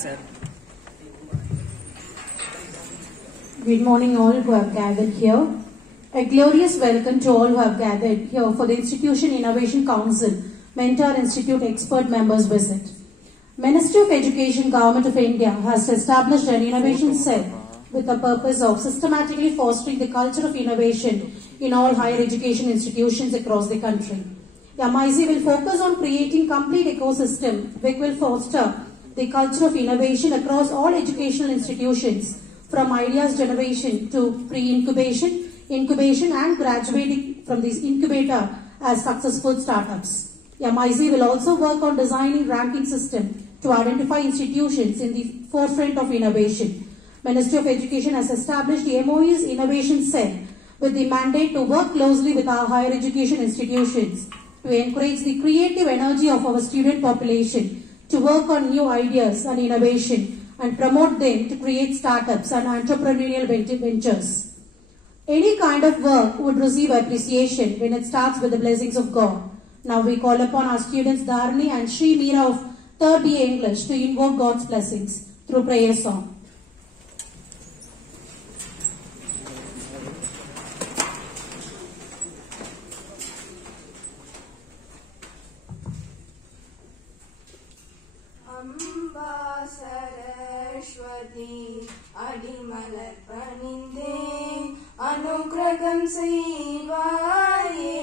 Sir. Good morning all who have gathered here. A glorious welcome to all who have gathered here for the Institution Innovation Council Mentor Institute Expert Members Visit. Ministry of Education, Government of India has established an innovation cell with the purpose of systematically fostering the culture of innovation in all higher education institutions across the country. The IIC will focus on creating complete ecosystem which will foster the culture of innovation across all educational institutions, from ideas generation to pre-incubation, incubation and graduating from this incubator as successful startups. IIC will also work on designing ranking system to identify institutions in the forefront of innovation. Ministry of Education has established the MOE's Innovation Cell with the mandate to work closely with our higher education institutions to encourage the creative energy of our student population to work on new ideas and innovation and promote them to create startups and entrepreneurial ventures. Any kind of work would receive appreciation when it starts with the blessings of God. Now we call upon our students Dharani and Sri Meera of 3rd BA English to invoke God's blessings through prayer song. Saraswati Adimalar Paninde Anugraham Seivaye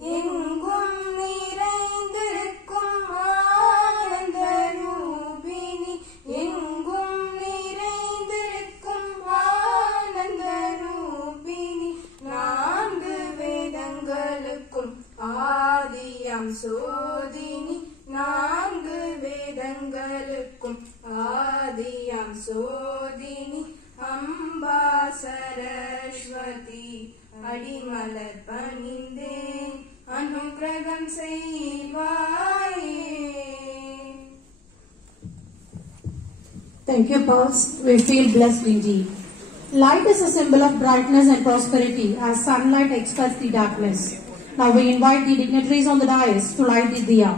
Engum Niraindirukkum Aanandarubini Engum Niraindirukkum Aanandarubini Naangu Vedangalukkum Aadiyam Sodini நான்கு வேதங்களுக்கும் ஆதியாம் சோதினி அம்பா சரஸ்வதி அடிமலர் பணிந்தேன் அனுகிரகம் செய்வாயே. Thank you, Pulse. We feel blessed indeed. Light is a symbol of brightness and prosperity as sunlight expels the darkness. Now we invite the dignitaries on the dais to light the diya.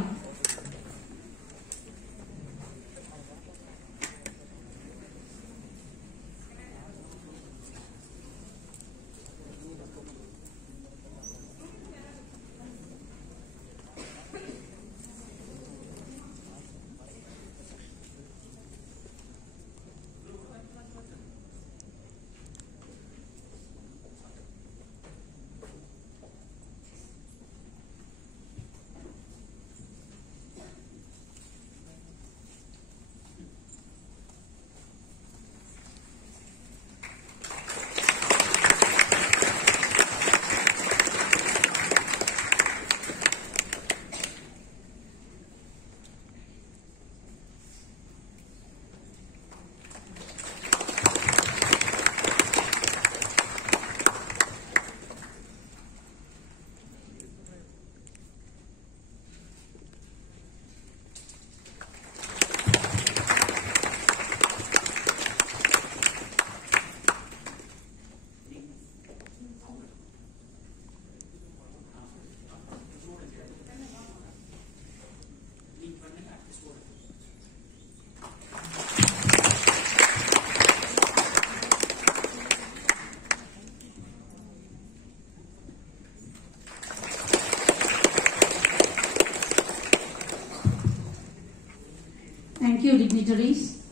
Thank you, dignitaries.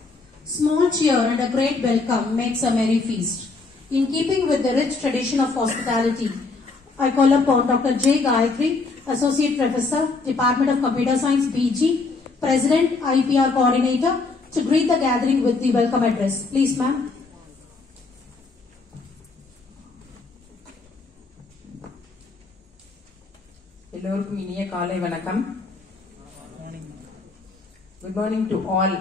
Small cheer and a great welcome makes a merry feast. In keeping with the rich tradition of hospitality, I call upon Dr. J. Gayatri, Associate Professor, Department of Computer Science, BG, President, IPR Coordinator, to greet the gathering with the welcome address. Please, ma'am. எல்லோருக்கும் இனிய காலை வணக்கம். Good morning to all.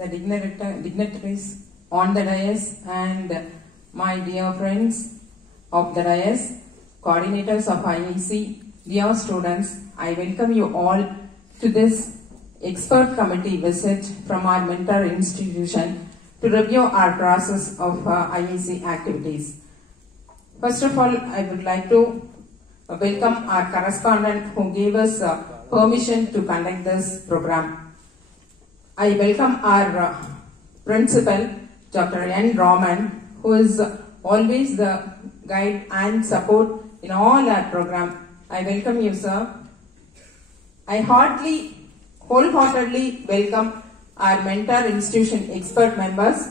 The dignitaries on the dais and my dear friends of the dais, coordinators of IIC, dear students, I welcome you all to this expert committee visit from our mentor institution to review our process of IIC activities. First of all, I would like to welcome our correspondent who gave us permission to conduct this program. I welcome our principal, Dr. N. Raman, who is always the guide and support in all our program. I welcome you, sir. I wholeheartedly welcome our mentor institution expert members,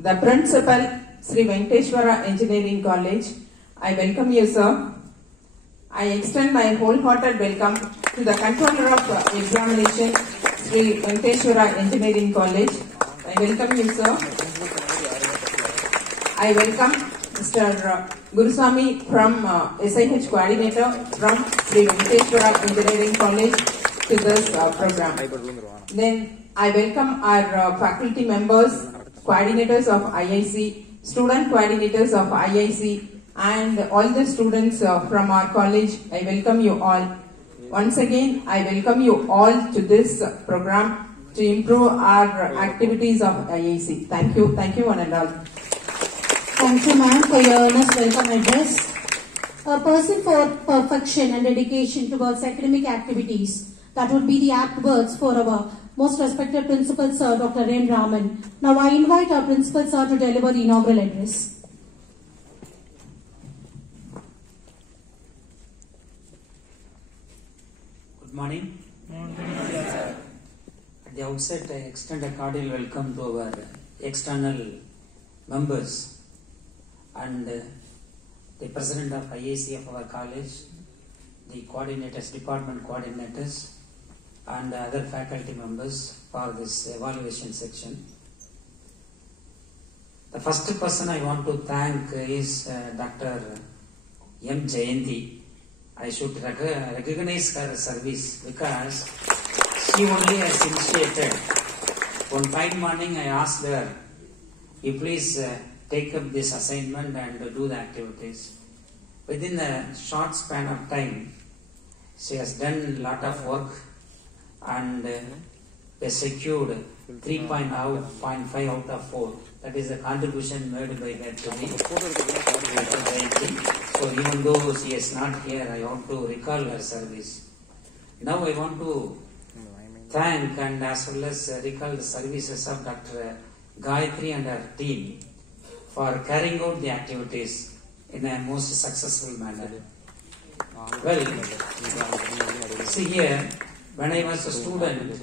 the principal, Sri Venkateshwara Engineering College. I welcome you, sir. I extend my wholehearted welcome to the controller of examination, Sri Venkateshwara Engineering College. I welcome you, sir. I welcome Mr. Guruswamy from SIH coordinator from Sri Venkateshwara Engineering College to this program. Then I welcome our faculty members, coordinators of IIC, student coordinators of IIC, and all the students from our college. I welcome you all. Once again, I welcome you all to this program to improve our activities of IIC. Thank you one and all. Thank you, ma'am, for your earnest welcome address. A person for perfection and dedication towards academic activities. That would be the apt words for our most respected principal, sir, Dr. N. Raman. Now I invite our principal, sir, to deliver the inaugural address. Good morning. At the outset, I extend a cordial welcome to our external members and the president of IIC of our college, the coordinators, department coordinators, and other faculty members for this evaluation section. The first person I want to thank is Dr. M. Jayanti. I should recognize her service because she only has initiated. One fine morning I asked her, you please take up this assignment and do the activities. Within a short span of time, she has done a lot of work and has secured 3.5 out of 4. That is the contribution made by her to me. So even though she is not here, I want to recall her service. Now I want to thank and as well as recall the services of Dr. Gayatri and her team for carrying out the activities in a most successful manner. Well, see here, when I was a student,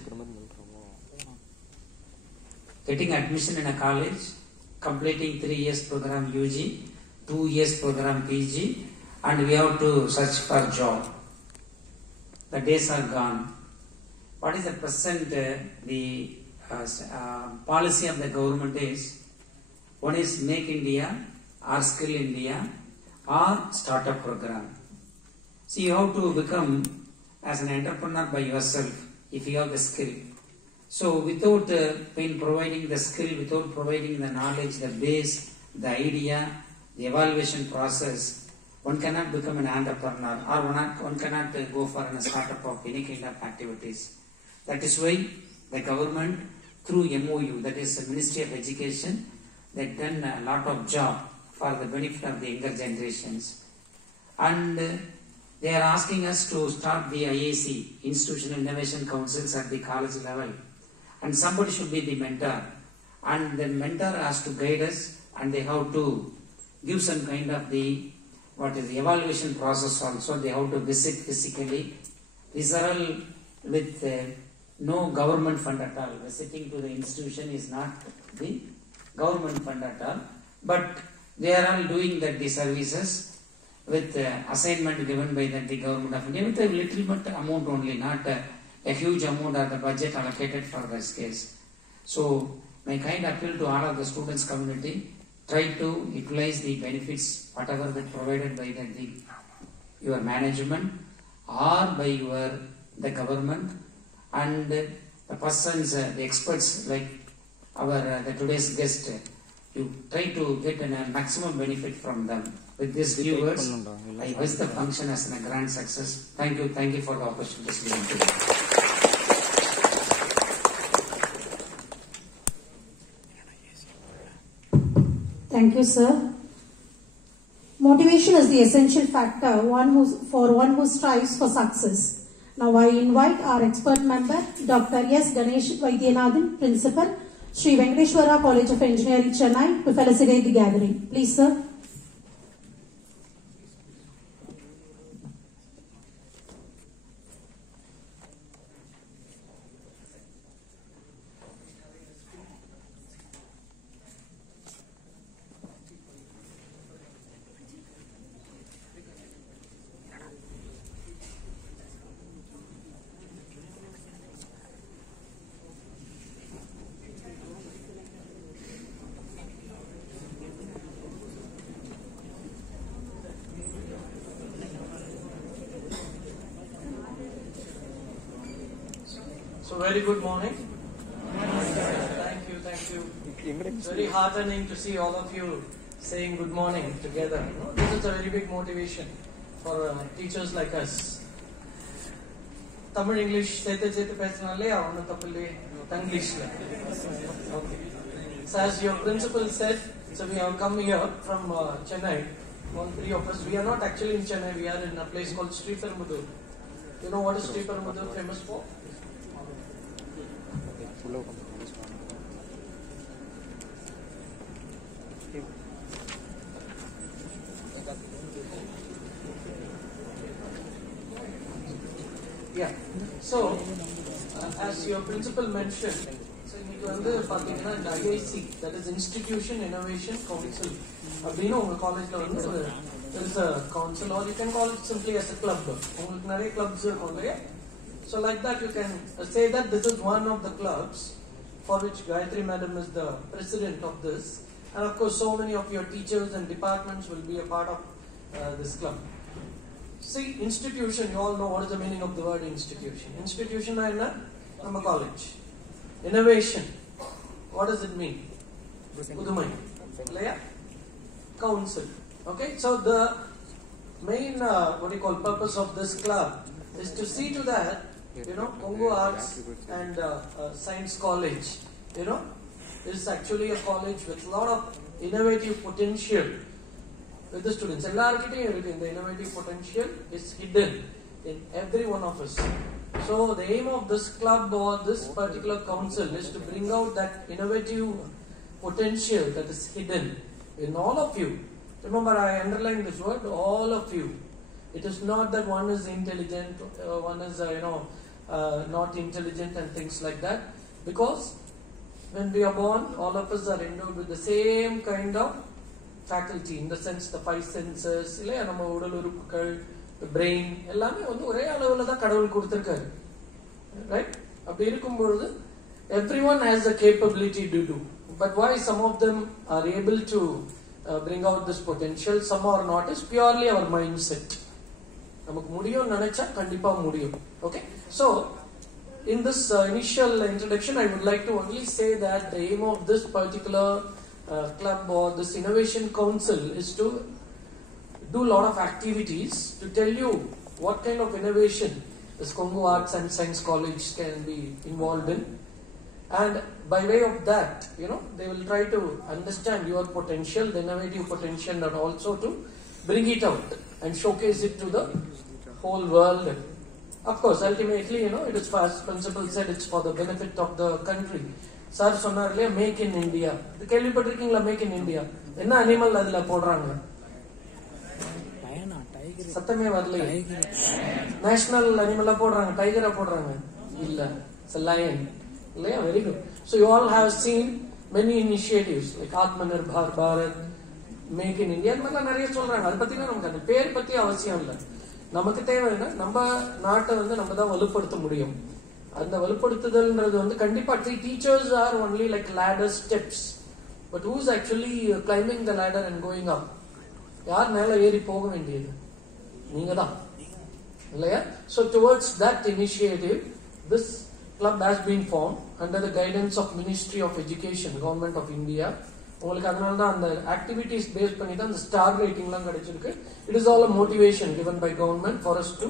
getting admission in a college, completing 3 years program UG, 2 years program PG, and we have to search for job. The days are gone. What is the present policy of the government is, one is Make India or Skill India or Startup Program. So you have to become as an entrepreneur by yourself if you have the skill. So without providing the skill, without providing the knowledge, the base, the idea, the evaluation process, one cannot become an entrepreneur or one cannot go for a startup of any kind of activities. That is why the government through MOU, that is the Ministry of Education, they have done a lot of job for the benefit of the younger generations. And they are asking us to start the IIC, Institutional Innovation Councils at the college level. And somebody should be the mentor. And the mentor has to guide us and they have to give some kind of the evaluation process also. They have to visit physically. These are all with no government fund at all. Visiting to the institution is not the government fund at all. But they are all doing the services with assignment given by the government of India with a little bit amount only, not a huge amount of the budget allocated for this case. So my kind appeal to all of the students community, try to utilize the benefits whatever that provided by your management or by the government, and the persons, the experts like our the today's guest, you try to get a maximum benefit from them. With these few words, I wish the function as a grand success. Thank you for the opportunity given to me. Thank you, sir. Motivation is the essential factor for one who strives for success. Now I invite our expert member, Dr. S. Ganesh Vaidyanathan, Principal, Sri Venkateshwara College of Engineering, Chennai, to felicitate the gathering. Please, sir. So very good morning. Thank you. It's very heartening to see all of you saying good morning together. This is a very big motivation for teachers like us. Tamil English சேர்த்து பேசினாலே அவன தப்பில்லை Tanglishல. Okay. So as your principal said, so we have come here from Chennai. All three of us. We are not actually in Chennai. We are in a place called Sriperumbudur. You know what is Sriperumbudur famous for? Yeah. So, as your principal mentioned, so you வந்து பாத்தீங்கன்னா இந்த IIC, that is Institution Innovation Council. அப்படின்னு உங்க காலேஜ்ல வந்து there is a council, or you can call it simply as a club. உங்களுக்கு நிறைய clubs இருக்கும் இல்லையா? So like that you can say that this is one of the clubs for which Gayatri Madam is the president of this, and of course so many of your teachers and departments will be a part of this club. See, institution, you all know what is the meaning of the word institution. Institution is a college. Innovation, what does it mean? Udumai. Council. Okay, so the main purpose of this club is to see to that, Kongu Arts and Science College, is actually a college with a lot of innovative potential with the students. The innovative potential is hidden in every one of us. So the aim of this club or this particular council is to bring out that innovative potential that is hidden in all of you. Remember, I underline this word, all of you. It is not that one is intelligent, one is not intelligent and things like that. Because when we are born, all of us are endowed with the same kind of faculty, in the sense the five senses, the brain, right? Everyone has the capability to do. But why some of them are able to bring out this potential, some are not, is purely our mindset. Okay, so in this initial introduction, I would like to only say that the aim of this particular club or this innovation council is to do a lot of activities to tell you what kind of innovation this Kongu Arts and Science College can be involved in, and by way of that, they will try to understand your potential, the innovative potential, and also to bring it out and showcase it to the whole world. Of course, ultimately, it is, as principal said, it's for the benefit of the country. Sir சொன்னார்ல make in India, இது கேள்விப்பட்டிருக்கீங்களா? Make in India என்ன animal அதுல போடுறாங்க? சத்தமே வரல. National அனிமலா போடுறாங்க, டைகரா போடுறாங்க? இல்ல, it's a lion. இல்லையா? Very good. So you all have seen many initiatives like Atmanirbhar Bharat, Make in India, மாதிரிலாம் நிறைய சொல்றாங்க. அதை பத்தினா நமக்கு அந்த பேர் பத்தி அவசியம் இல்லை. நமக்கு தேவை என்ன, நம்ம நாட்டை வந்து நம்ம தான் வலுப்படுத்த முடியும். அந்த வலுப்படுத்துதல்ன்றது வந்து கண்டிப்பா teachers are only like ladder steps, but who's actually climbing the ladder and going up? யார் மேல ஏறி போக வேண்டியது? நீங்க தான், இல்லையா? So towards that initiative, this club has been formed under the guidance of Ministry of Education, Government of India, உங்களுக்கு அதனால தான் அந்த ஆக்டிவிட்டிஸ் பேஸ் பண்ணி தான் அந்த ஸ்டார் ரேட்டிங்லாம் கிடைச்சிருக்கு. It is all a motivation given by government for us to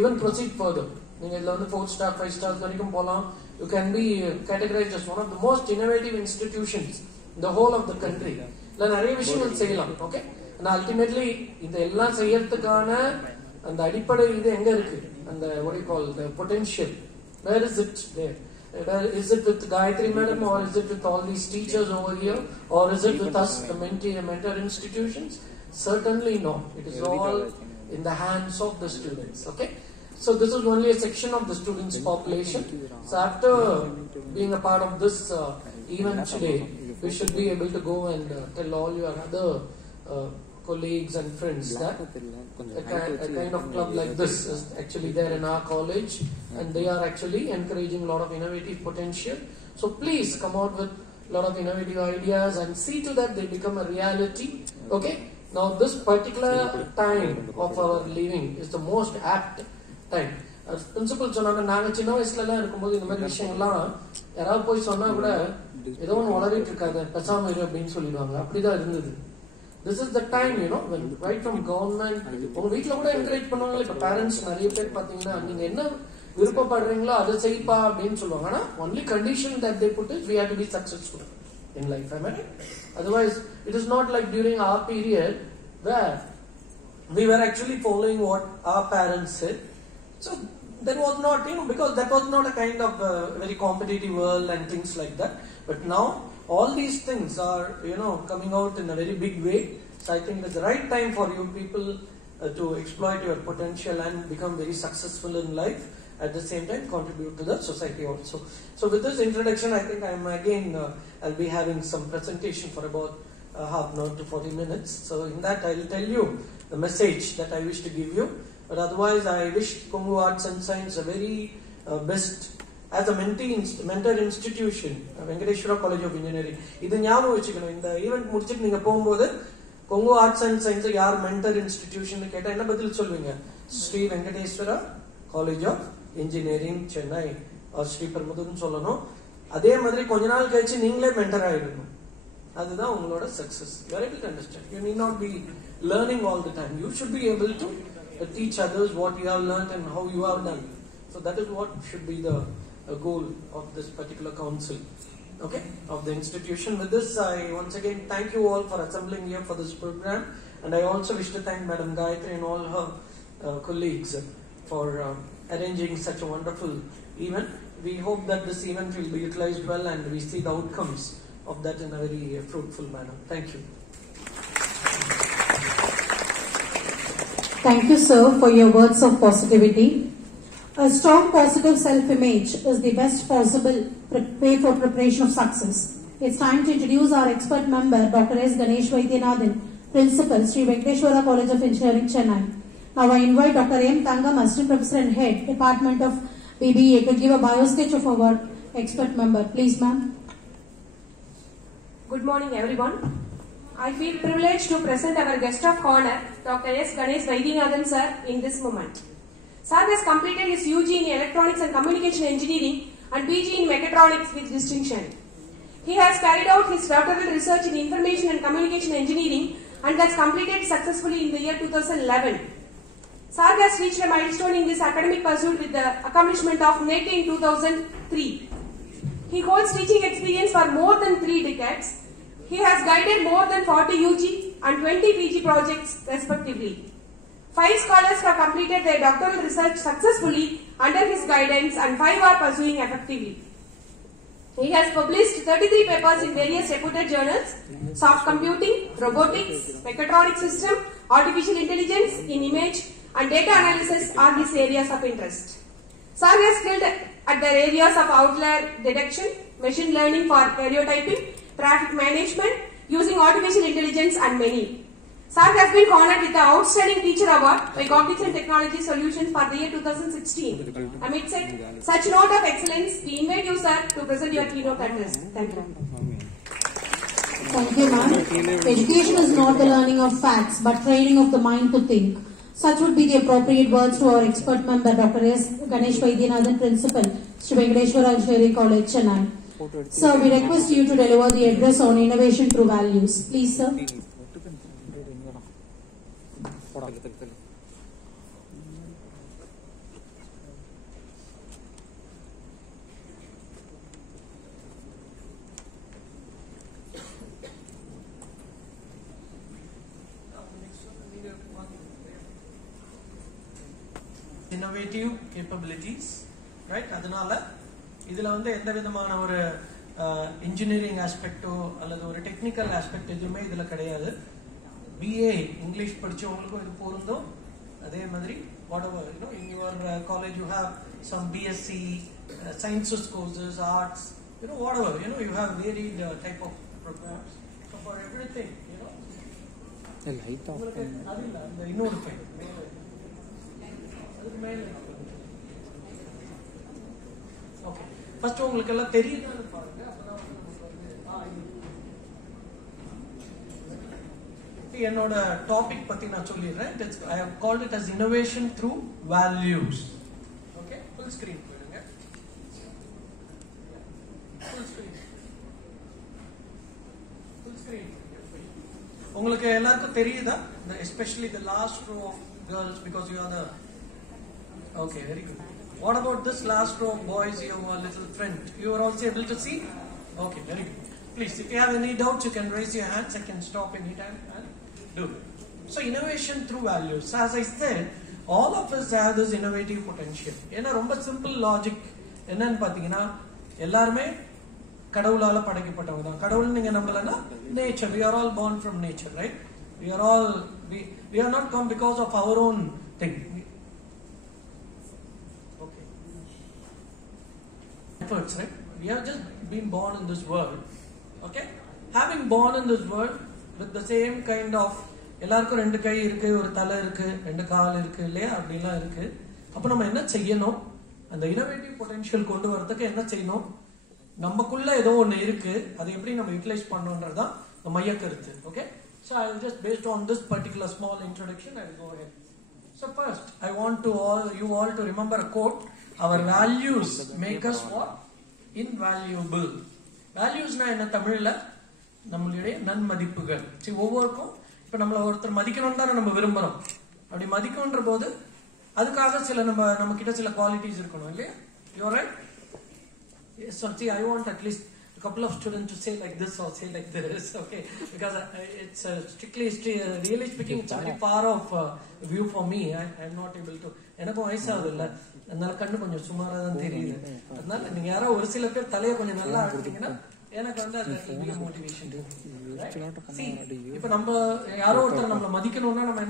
even proceed further. நீங்க இதுல வந்து 4 star 5 stars வரைக்கும் போலாம். You can be categorized as one of the most innovative institutions in the whole of the country. இல்ல நிறைய விஷயங்கள் செய்யலாம். Okay, and ultimately இந்த எல்லாம் செய்யறதுக்கான அந்த அடிப்படை இது எங்க இருக்கு? அந்த what do you call the potential, where is it there? Is it with Gayatri madam, or is it with all these teachers over here, or is it with us, the mentor institutions? Certainly no. It is all in the hands of the students. Okay, so this is only a section of the students' population. So after being a part of this event today, we should be able to go and tell all your other colleagues and friends that a kind of club like this is actually there in our college, and they are actually encouraging a lot of innovative potential. So please come out with a lot of innovative ideas and see to that they become a reality. Okay, now this particular time of our living is the most apt time. Principal சொன்னாங்க, நாங்க சின்ன வயசுல எல்லாம் இருக்கும்போது இந்த மாதிரி விஷயங்கள்லாம் யாராவது போய் சொன்னா கூட ஏதோ ஒன்று வளரிட்டு இருக்காது, பெசாம இரு அப்படின்னு சொல்லிடுவாங்க. அப்படிதான் இருந்தது. This is the time, when right from government, உங்க வீட்டுல கூட என்கரேஜ் பண்ணுவாங்க. இப்ப பேரண்ட்ஸ் நிறைய பேர் பாத்தீங்கன்னா, நீங்க என்ன விருப்பப்படுறீங்களோ அதை செய்ப்பா அப்படின்னு சொல்லுவாங்க. ஆனா only condition that they put is we have to be successful in life. I mean, otherwise it is not like during our period where we were actually following what our parents said. So there was not, because that was not a kind of very competitive world and things like that. But now all these things are, coming out in a very big way. So I think it's the right time for you people to exploit your potential and become very successful in life. At the same time, contribute to the society also. So with this introduction, I think I'm again, I'll be having some presentation for about half an hour to 40 minutes. So in that, I'll tell you the message that I wish to give you. But otherwise, I wish Kongu Arts and Science a very best as a mentor institution, Venkateshwara College of Engineering. இது ஞாபகம் வச்சுக்கணும். இந்த event முடிச்சிட்டு நீங்க போகும்போது Kongu Arts and Science யார் mentor institution கேட்டா என்ன பதில் சொல்வீங்க? Sri Venkateswara college of engineering Chennai Sri பெரும்புதூர்னு சொல்லணும். அதே மாதிரி கொஞ்ச நாள் கழிச்சு நீங்களே மென்டர் ஆயிடணும். அதுதான் உங்களோட success. You are able to understand. You need not be learning all the time. You should be able to teach others what you have learned and how you have done. So that is what should be the goal of this particular council, okay, of the institution. With this, I once again thank you all for assembling here for this program, and I also wish to thank Madam Gayatri and all her colleagues for arranging such a wonderful event. We hope that this event will be utilized well and we see the outcomes of that in a very fruitful manner. Thank you. Thank you, sir, for your words of positivity. A strong positive self-image is the best possible way for preparation of success. It's time to introduce our expert member, Dr. S. Ganesh Vaidyanathan, Principal, Sri Venkateshwara College of Engineering, Chennai. Now I invite Dr. M. Tangam, Assistant Professor and Head, Department of BBA, to give a bio-sketch of our expert member. Please, ma'am. Good morning, everyone. I feel privileged to present our guest of honor, Dr. S. Ganesh Vaidyanathan, sir, in this moment. Sir has completed his UG in Electronics and Communication Engineering and PG in Mechatronics with distinction. He has carried out his doctoral research in Information and Communication Engineering and has completed successfully in the year 2011. Sir has reached a milestone in this academic pursuit with the accomplishment of NET in 2003. He holds teaching experience for more than 3 decades. He has guided more than 40 UG and 20 PG projects respectively. 5 scholars have completed their doctoral research successfully under his guidance and 5 are pursuing effectively. He has published 33 papers in various reputed journals: soft computing, robotics, mechatronic system, artificial intelligence in image and data analysis are his areas of interest. Sir has skilled at the areas of outlier detection, machine learning for stereotyping, traffic management, using artificial intelligence and many. Sir has been honored with the Outstanding Teacher Award by Cognizant Technology Solutions for the year 2016. Amid such note of excellence, we invite you, sir, to present your keynote address. Thank you. Thank you, ma'am. Education is not the learning of facts, but training of the mind to think. Such would be the appropriate words to our expert member, Dr. S. Ganesh Vaidyanathan, Principal, Sri Venkateshwara Engineering College, Chennai. Sir, we request you to deliver the address on innovation through values. Please, sir. Innovative capabilities, right? அதனால இதுல வந்து எந்த விதமான ஒரு engineering ஆஸ்பெக்டோ அல்லது ஒரு technical aspect எதுவுமே இதுல கிடையாது. BA இங்கிலீஷ் படிச்சவங்களுக்கும் இது பொருந்தும். அதே மாதிரி whatever, you know, in your college you have some BSc sciences courses, arts, you know, whatever, you know, you have varied type of programs. So for everything, you know, உங்களுக்கு அது இல்ல அந்த இன்னொரு file அதுக்கு மேல ஓகே ஃபர்ஸ்ட் உங்களுக்கு எல்லாம் தெரியுதான்னு பாருங்க. அப்பதான் என்னோட டாபிக் பத்தி நான் சொல்லிடுறேன். I have called it as innovation through values. Okay full screen போடுங்க. ஃபுல் ஸ்கிரீன் உங்களுக்கு எல்லாருக்கும் தெரியுதா? Especially the last row of girls, because you are the okay, very good. What about this last row of boys, your little friend? You are also able to see? Okay, very good. Please, if you have any doubts, you can raise your hands. I can stop anytime and do it. So, innovation through values. As I said, all of us have this innovative potential. ஏன்னா ரொம்ப simple logic என்னன்னு பாத்தீங்கன்னா எல்லாருமே கடவுளால படைக்கப்பட்டவங்க தான். கடவுள் நீங்க நம்பலன்னா nature. We are all born from nature, right? We are not come because of our own thing. Okay. Efforts, right? We have just been born in this world. Okay? Having born in this world with the same kind of எல்லாருக்கும் ரெண்டு கை இருக்கு, ஒரு தலை இருக்கு, ரெண்டு கால் இருக்கு இல்லையா, அப்படிலாம் இருக்கு. அப்ப நம்ம என்ன செய்யணும்? அந்த இனோவேட்டிவ் பொட்டன்ஷியல் கொண்டு வரதுக்கு என்ன செய்யணும்? நமக்குள்ள ஏதோ ஒண்ணு இருக்கு, அதை எப்படி நம்ம யூட்டிலைஸ் பண்ணணும்ன்றதுதான் மைய கருத்து. Okay, so I will just based on this particular small introduction I will go ahead. So first I want you all to remember a quote. Our values make us what? Invaluable. Values na என்ன தமிழ்ல நம்மளுடைய நன்மதிப்புகள். சரி, ஒவ்வொருக்கும் இப்ப நம்மள ஒருத்தர் மதிக்கணும் தான் நம்ம விரும்புறோம். அப்படி மதிக்கணும்ன்ற போது அதுக்காக சில நம்ம கிட்ட சில குவாலிட்டிஸ் இருக்கணும் இல்லையா? You are right? Yes, so see, I want at least a couple of students to say like this or say like this, okay? Because it's strictly, really speaking, it's very far off view for me. I'm not able to. எனக்கும் வயசாகுது இல்ல, அதனால கண்ணு கொஞ்சம் சுமாரா தான் தெரியுது. அதனால நீங்க யாரோ ஒரு சில பேர் தலையை கொஞ்சம் நல்லா ஆடுறீங்கன்னா எனக்கு வந்து அது மோட்டிவேஷன். இப்ப நம்ம யாரோ ஒருத்தர் நம்மள மதிக்கணும்னா நம்ம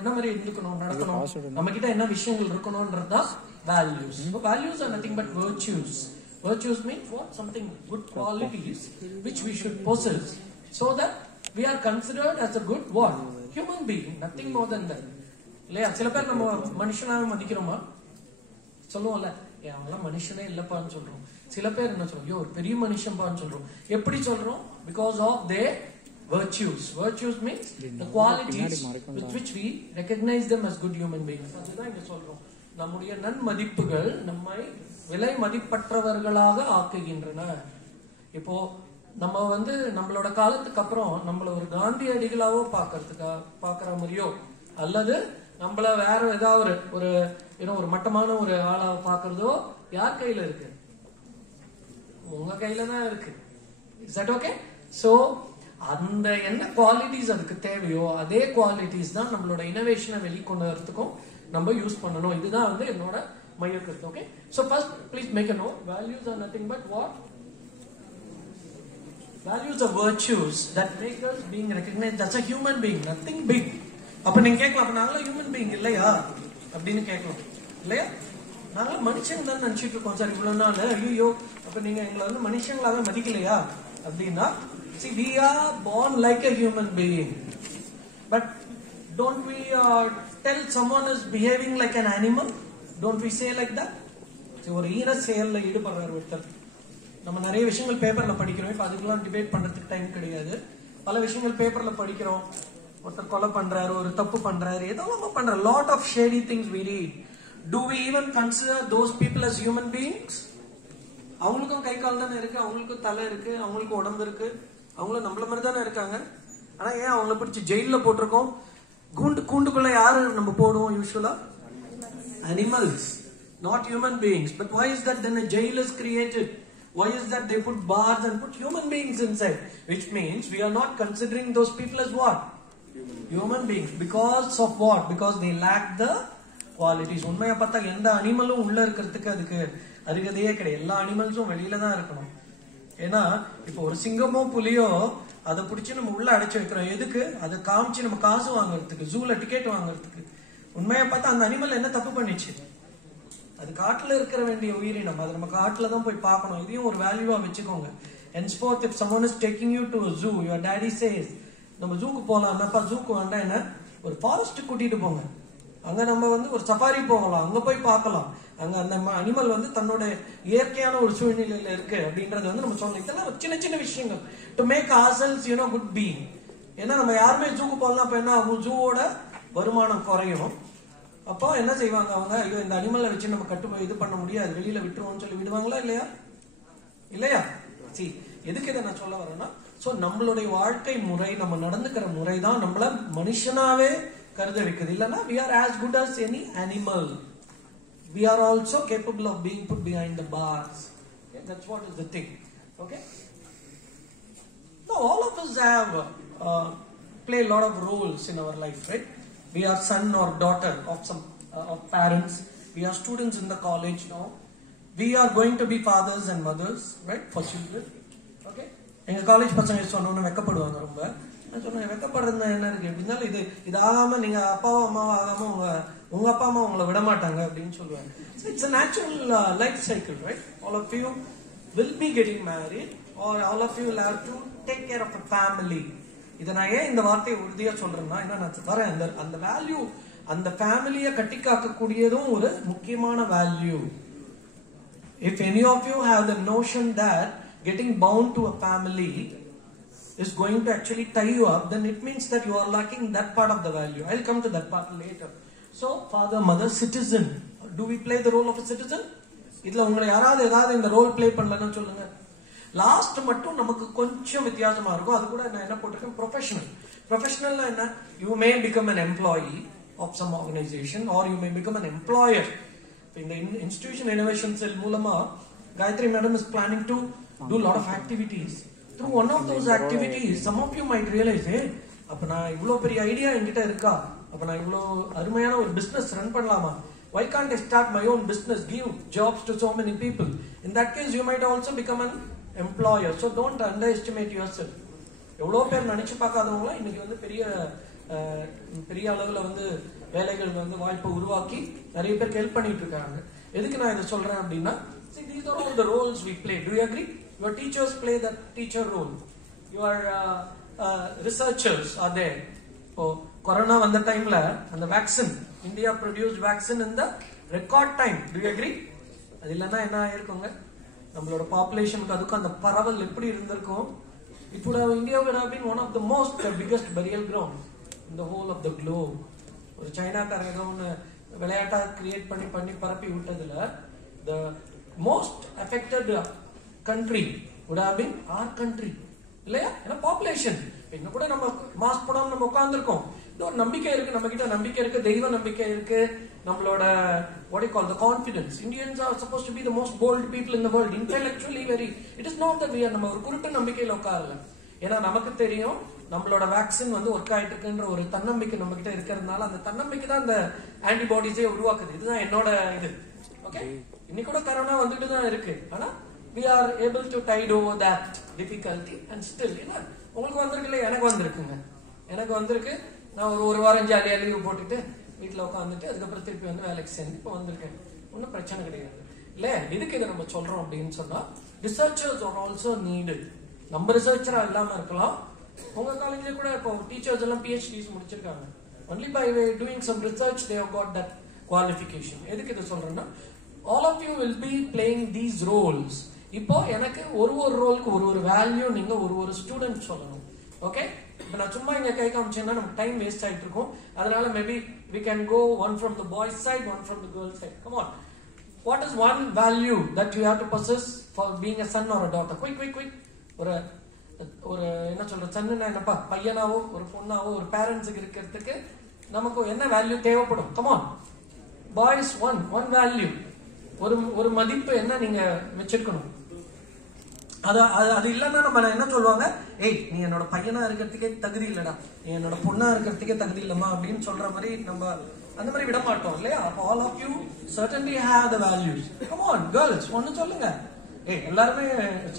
என்ன மாதிரி இருந்துக்கணும், நடக்கணும், நம்ம கிட்ட என்ன விஷயங்கள் இருக்கணும்ன்றதுதான் values. Values are nothing but virtues. Virtues mean what? Something good qualities which we should possess so that we are considered as a good what? Human being, nothing more than that. இல்லையா? சில பேர் நம்ம மனுஷனாவே மதிக்கிறோமா? சொல்லுவோம்ல, அவங்களாம் மனுஷனே இல்லப்பான்னு சொல்றோம். சில பேர் என்ன சொல்றோம்? ஒரு பெரிய மனுஷன்பான்னு சொல்றோம். எப்படி சொல்றோம்? Because of their virtues. Virtues means the qualities with which we recognize them as good human beings. அதுதான் இங்க சொல்றோம். நம்முடைய நன்மதிப்புகள் நம்மை விலை மதிப்பற்றவர்களாக ஆக்குகின்றன. இப்போ நம்ம வந்து நம்மளோட காலத்துக்கு அப்புறம் நம்மள ஒரு காந்தியடிகளாவோ பாக்குற மாதிரியோ அல்லது நம்மள வேற ஏதாவது ஒரு மட்டமான ஒரு ஆளா பாக்குறதோ யார் கையில இருக்கு? உங்க கையில தான் இருக்கு. Is that okay? சோ அந்த என்ன குவாலிட்டிஸ் அதுக்கு தேவையோ அதே குவாலிட்டிஸ் தான் நம்மளோட இனோவேஷனை வெளிக்கொண்டு வரதுக்கும் நம்ம யூஸ் பண்ணணும். இதுதான் வந்து என்னோட மைய கருத்து. Okay, so first please make a note. Values are nothing but what? Values are virtues that make us being recognized as a human being, nothing big. அப்ப நீங்க கேட்கலாம், அப்ப நாங்களும் ஹியூமன் பீயிங் இல்லையா அப்படின்னு கேட்கலாம் இல்லையா? நாங்களும் மனுஷங்க தான் நினைச்சிட்டு இருக்கோம் சார் இவ்வளவு நாள். ஐயோ, அப்ப நீங்க எங்களை வந்து மனுஷங்களாவே மதிக்கலையா அப்படின்னா, see, we are born like a human being, but don't we tell someone is behaving like an animal? Don't we say like that? ஒரு ஈன செயல்ல ஈடுபடுறாரு ஒருத்தர். நம்ம நிறைய விஷயங்கள் பேப்பர்ல படிக்கிறோம். இப்ப அதுக்கெல்லாம் டிபேட் பண்றதுக்கு டைம் கிடையாது. பல விஷயங்கள் பேப்பர்ல படிக்கிறோம். ஒருத்தர் கொலை பண்றாரு, ஒரு தப்பு பண்றாரு, ஏதோ நம்ம பண்ற lot of shady things we read. Do we even consider those people as human beings? அவங்களுக்கும் கை கால் தானே இருக்கு, அவங்களுக்கும் தலை இருக்கு, அவங்களுக்கும் உடம்பு இருக்கு, அவங்களும் நம்மள மாதிரி தானே இருக்காங்க. ஆனா ஏன் அவங்கள பிடிச்சி ஜெயில போட்டிருக்கோம்? கூண்டுக்குள்ள யாரு நம்ம போடுவோம் யூஸ்வலா? Animals, not human beings. But why is that then a jail is created? Why is that they put bars and put human beings inside? Which means we are not considering those people as what? Human beings. Because of what? Because they lack the qualities. உண்மையா பார்த்தா எந்த அனிமலும் உள்ள இருக்கிறதுக்கு அதுக்கு அருகதையே கிடையாது. எல்லா அனிமல்ஸும் வெளியில தான் இருக்கணும். ஏன்னா இப்போ ஒரு சிங்கமோ புலியோ அதை பிடிச்சி நம்ம உள்ள அடைச்சு வைக்கிறோம். எதுக்கு? அதை காமிச்சு நம்ம காசு வாங்குறதுக்கு, ஜூல டிக்கெட் வாங்குறதுக்கு. உண்மையா பார்த்தா அந்த அனிமல் என்ன தப்பு பண்ணிச்சு? அது காட்டுல இருக்கிற வேண்டிய உயிரினம், அது நம்ம காட்டுல தான் போய் பார்க்கணும். இதையும் ஒரு வேல்யூவா வச்சுக்கோங்க. henceforth if someone is taking you to a zoo, your daddy says நம்ம ஜூக்கு போலாம், என்னப்பா ஜூக்கு வேண்டாம், என்ன ஒரு ஃபாரஸ்ட் கூட்டிட்டு போங்க, அங்க நம்ம ஒரு சஃபாரி போகலாம், அங்க போய் பார்க்கலாம், அங்க அந்த அனிமல் தன்னோட இயற்கையான ஒரு சூழ்நிலையில இருக்கு அப்படின்றது நம்ம சொல்லணும். இதெல்லாம் சின்ன சின்ன விஷயங்கள் to make ourselves good being. ஏன்னா நம்ம யாருமே ஜூக்கு போகலாம், அப்ப என்ன ஆகும்? ஜூவோட வருமானம் குறையும். அப்போ என்ன செய்வாங்க அவங்க? ஐயோ இந்த அனிமலை வச்சு நம்ம இது பண்ண முடியாது, வெளியில விட்டுருவோம்னு சொல்லி விடுவாங்களா இல்லையா? இல்லையா? சரி, எதுக்கு இதை நான் சொல்ல வரேன்னா, சோ நம்மளுடைய வாழ்க்கை முறை, நம்ம நடந்துக்கிற முறை தான் நம்மள மனுஷனாவே கருத வைக்குது. இல்லைன்னா we are as good as any animal. We are also capable of being put behind the bars. Okay? That's what is the thing. Okay? Now all of us have play a lot of roles in our life, right? We are son or daughter of some of parents. We are students in the college now. We are going to be fathers and mothers, right, for children. Okay? எங்க college பசங்க சொன்னோன்னு வெக்கப்படுவாங்க ரொம்ப. நான் சொன்னேன், வெக்கப்படுறது என்ன இருக்கு அப்படின்னா, இது ஆகாம நீங்க அப்பாவும் அம்மாவும் ஆகாம உங்க அப்பா அம்மா உங்களை விட மாட்டாங்க அப்படின்னு சொல்லுவாங்க. It's a natural life cycle, right? All of you will be getting married, or all of you will have to take care of a family. இதை நான் ஏன் இந்த வார்த்தையை உறுதியா சொல்றேன்னா, நான் வரேன் அந்த வேல்யூ, அந்த ஃபேமிலியை கட்டி காக்கக்கூடியதும் ஒரு முக்கியமான value. If any of you have the notion that getting bound to a family is going to actually tie you up, then it means that you are lacking that part of the value. I'll come to that part later. So, father, mother, citizen. Do we play the role of a citizen? இதுல உங்களை யாராவது ஏதாவது இந்த role play பண்ணலன்னு சொல்லுங்க. Last மட்டும் நமக்கு கொஞ்சம் வித்தியாசமா இருக்கும். அது கூட நான் என்ன போட்டிருக்கேன், ப்ரொஃபஷனல். ப்ரொஃபஷனல்னா என்ன? You may become an employee of some organization or you may become an employer. இந்த இன்ஸ்டிடியூஷன் இனோவேஷன் செல் மூலமா Gayathri madam is planning to do a lot of activities. Through one of those activities, some of you might realize, அப்ப நான் இவ்வளவு பெரிய idea என்கிட்ட இருக்கா, அப்ப நான் இவ்வளவு அருமையான ஒரு பிசினஸ் ரன் பண்ணலாமா? Why can't I start my own business, give jobs to so many people? In that case, you might also become an employer. So don't underestimate yourself. எவ்வளவு பேர் நினைச்சு பார்க்காதவங்களா இன்னைக்கு பெரிய அளவுல வேலைகள் வாய்ப்பை உருவாக்கி நிறைய பேருக்கு ஹெல்ப் பண்ணிட்டு இருக்காங்க. எதுக்கு நான் இதை சொல்றேன் அப்படின்னா, see, these are all the roles we play. Do you agree? Your teachers play that teacher role. Your researchers are there. இப்போ கொரோனா வந்த டைம்ல அந்த vaccine, India produced vaccine in the record time. Do you agree? அது இல்லைன்னா என்ன ஆயிருக்குங்க, நம்மளோட பாப்புலேஷனுக்கு அதுக்கும் அந்த பரவல் எப்படி இருந்திருக்கும்? It would have, India would have been one of the biggest burial grounds in the whole of the globe. ஒரு சைனாக்காரங்க ஏதோ ஒன்று விளையாட்டா கிரியேட் பண்ணி பரப்பி விட்டதுல the most affected country would have been our country. இல்லையா? ஏன்னா பாப்புலேஷன். இன்னும் கூட நம்ம மாஸ்க் போடாம நம்ம உட்கார்ந்துருக்கோம். இது ஒரு நம்பிக்கை இருக்கு, நம்ம கிட்ட நம்பிக்கை இருக்கு, தெய்வ நம்பிக்கை இருக்கு, நம்மளோட what you call the confidence. Indians are supposed to be the most bold people in the world, intellectually very. It is not that we are நம்ம ஒரு குருட்டு நம்பிக்கையில உட்காரல. ஏன்னா நமக்கு தெரியும் நம்மளோட வேக்சின் ஒர்க் ஆயிட்டு இருக்குன்ற ஒரு தன்னம்பிக்கை நம்ம கிட்ட இருக்கிறதுனால அந்த தன்னம்பிக்கை தான் அந்த ஆன்டிபாடிஸே உருவாக்குது. இதுதான் என்னோட இது. ஓகே, இன்னைக்கு கூட கரோனா வந்துட்டு தான் இருக்கு. ஆனா we are able to tide over that difficulty and still, உங்களுக்கு வந்திருக்குல்ல, எனக்கு வந்திருக்குங்க. எனக்கு வந்திருக்கு. நான் ஒரு வாரம் ஜாலியா லீவ் போட்டுட்டு வீட்டுல உட்காந்துட்டு அதுக்கப்புறம் திருப்பி வேலைக்கு சேர்ந்து இப்போ வந்திருக்கேன். ஒன்னும் பிரச்சனை கிடையாது. இல்ல, எதுக்கு இதை நம்ம சொல்றோம் அப்படின்னு சொன்னா, ரிசர்ச்சர்ஸ் ஆர் ஆல்சோ நீடட். நம்ம ரிசர்ச்சரா இல்லாம இருக்கலாம். உங்க காலேஜ்ல கூட இப்போ டீச்சர்ஸ் எல்லாம் PhDs முடிச்சிருக்காங்க. only by doing some research they have got that qualification. எதுக்கு இதை சொல்றேன்னா, all of you will be playing these roles. இப்போ எனக்கு ஒரு ரோலுக்கு ஒரு வேல்யூ நீங்க ஒரு ஸ்டூடெண்ட் சொல்லணும். ஓகே, இப்போ நான் சும்மா இங்க கை காமிச்சேன்னா நமக்கு டைம் வேஸ்ட் ஆயிட்டு இருக்கும். அதனால maybe we can go one from the boys side, one from the girls side. Come on, what is one value that you have to possess for being a son or a daughter? Quick. ஒரு என்ன சொல்ற சன்னுனா என்னப்பா, பையனாவோ ஒரு பொண்ணாவோ ஒரு பேரண்ட்ஸுக்கு இருக்கிறதுக்கு நமக்கு என்ன வேல்யூ தேவைப்படும்? Come on boys, one value, ஒரு மதிப்பு என்ன நீங்க வச்சிருக்கணும்? அது இல்லன்னா நம்ம என்ன சொல்லுவாங்க, ஏய் நீ என்னோட பையனா இருக்கிறதுக்கே தகுதி இல்லடா, நீ என்னோட பொண்ணா இருக்கிறதுக்கே தகுதி இல்லம்மா அப்படின்னு சொல்ற மாதிரி நம்ம அந்த மாதிரி விட மாட்டோம் இல்லையா? அப்போ all of you certainly have the values. Come on girls, ஒன்னு சொல்லுங்க. ஏய் எல்லாருமே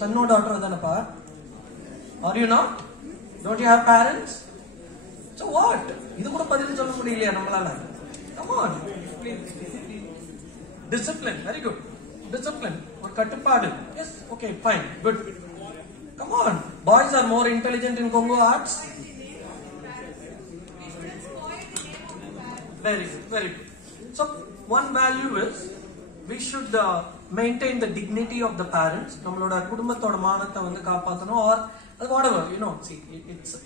சன்னோ டாட்டர் தானப்பா. Are you not? Don't you have parents? So what? இது கூட பதில் சொல்ல முடியலையா நம்மளால? Come on. Discipline, very good. Discipline, ஒரு கட்டுப்பாடு. Yes, okay, fine, good. Come on. Boys are more intelligent in Kongu arts. Very good. So one value is we should maintain the dignity of the parents. நம்மளோட குடும்பத்தோட மானத்தை வந்து காப்பாத்தணும், or whatever, see,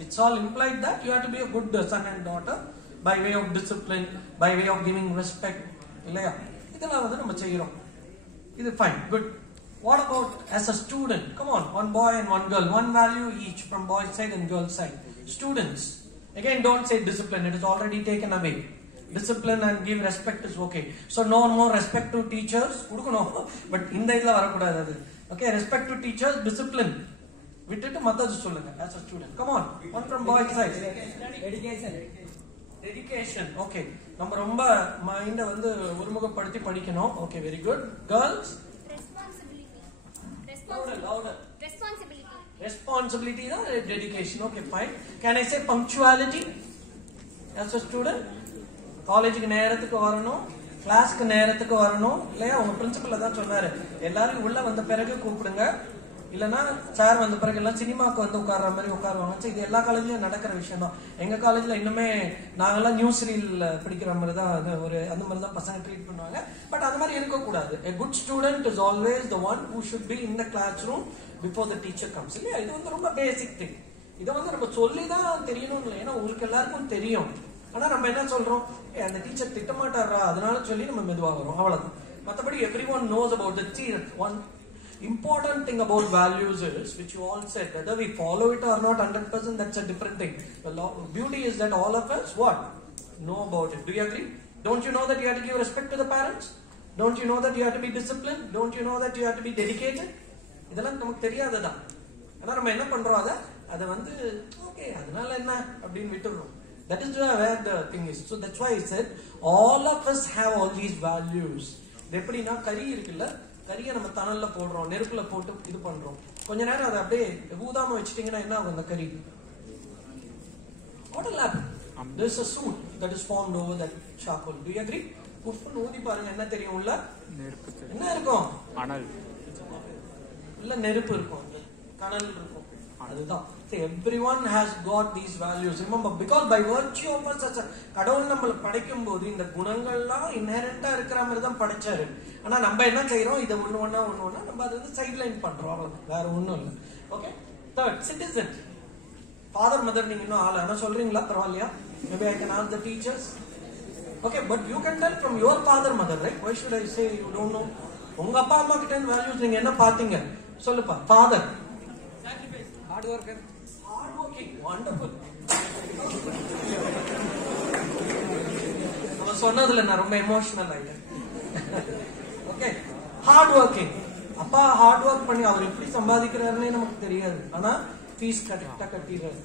it's all implied that you have to be a good son and daughter by way of discipline, by way of giving respect, இல்லையா? இதெல்லாம் வந்து நம்ம செய்யறோம். இது fine, good. What about as a student? Come on, one boy and one girl, one value each from boys side and girls side. Students, again don't say discipline, it is already taken away. Discipline and give respect is okay. So no more respect to teachers, கொடுக்கணும், but இந்த இதுல வரக்கூடாது அது. Okay, respect to teachers, discipline. விட்டுட்டு மத்தது சொல்லுங்க as a student. Come on, one from boys side. Dedication, okay. நம்ம ரொம்ப மைண்ட வந்து ஒருமுகப்படுத்தி படிக்கணும். Okay, very good. Girls, responsibility is dedication. Okay, fine. Can I say punctuality as a student? காலேஜுக்கு நேரத்துக்கு வரணும், கிளாஸ்க்கு நேரத்துக்கு வரணும் இல்லையா? உங்க பிரின்சிபல் தான் சொன்னாரு, எல்லாரும் உள்ள வந்த பிறகு கூப்பிடுங்க, இல்லன்னா சார் வந்த பிறகு எல்லாம் சினிமாக்கு வந்து உட்கார்ற மாதிரி உட்காருவாங்க. இது எல்லா காலேஜ்லயும் நடக்கிற விஷயம் தான். எங்க காலேஜ்ல இன்னுமே நாங்கெல்லாம் நியூஸ் ரீல் பிடிக்கிற மாதிரி தான் அந்த மாதிரி தான் பசங்க ட்ரீட் பண்ணுவாங்க. பட் அந்த மாதிரி இருக்கக்கூடாது. A good student is always the one who should be in the classroom before the teacher comes. இல்லையா? இது வந்து ரொம்ப பேசிக் திங். இதை வந்து நம்ம சொல்லிதான் தெரியணும் இல்லை, ஏன்னா உங்களுக்கு எல்லாருக்கும் தெரியும். ஆனா நம்ம என்ன சொல்றோம், அந்த டீச்சர் திட்டமாட்டாரா அதனால சொல்லி நம்ம மெதுவா வரும், அவ்வளவுதான். மற்றபடி everyone knows about the theory. One important thing about values is, which you all said, whether we follow it or not 100%, that's a different thing. The beauty is that all of us what know about it. Do you agree? Don't you know that you have to give respect to the parents? Don't you know that you have to be disciplined? Don't you know that you have to be dedicated? இதெல்லாம் நமக்கு தெரியாததான். ஆனா நம்ம என்ன பண்றோம், அதை வந்து okay அதனால என்ன அப்படின்னு விட்டுறோம். That is where the thing is. So that's why I said all of us have all these values. எப்படின்னா கறி இருக்குல்ல, கறியை நம்ம தணல்ல போடுறோம், நெருப்புல போட்டு இது பண்றோம், கொஞ்ச நேரம் அதை அப்படியே ஊதாம வச்சிட்டீங்கன்னா என்ன ஆகும் அந்த கறி? What will happen? There is a soot that is formed over that charcoal. Do you agree? உப்புன்னு ஊதி பாருங்க, என்ன தெரியும் உள்ள? என்ன இருக்கும்? அனல் இல்ல நெருப்பு இருக்கும், கனல் இருக்கும். அதுதான். Everyone has got these values. Remember, because by virtue of such a கடவுள் நம்மளை படைக்கும் போது இந்த குணங்கள்லாம் இன்ஹெரண்டா இருக்கிற மாதிரி தான் படைச்சாரு. ஆனா நம்ம என்ன செய்யறோம், இதை ஒண்ணு ஒண்ணா நம்ம அதை வந்து சைட்லைன் பண்றோம், அவ்வளவு, வேற ஒண்ணும் இல்லை. Okay, third citizen. Father mother நீங்க இன்னும் ஆனா சொல்றீங்களா? பரவாயில்லையா? Maybe I can ask the teachers. Okay, but you can tell from your father mother, right? Why should I say you don't know? உங்க அப்பா அம்மா கிட்ட வேல்யூஸ் நீங்க என்ன பாத்தீங்க சொல்லுப்பா. Father hard worker, hard working, wonderful. நம்ம சொன்னதுல நான் ரொம்ப எமோஷனல் ஆயிட்டேன். Okay, hard working. அப்பா ஹார்ட் ஒர்க் பண்ணி அவர் எப்படி சம்பாதிக்கிறாருன்னே நமக்கு தெரியாது, ஆனா ஃபீஸ் கரெக்டா கட்டிடுறாரு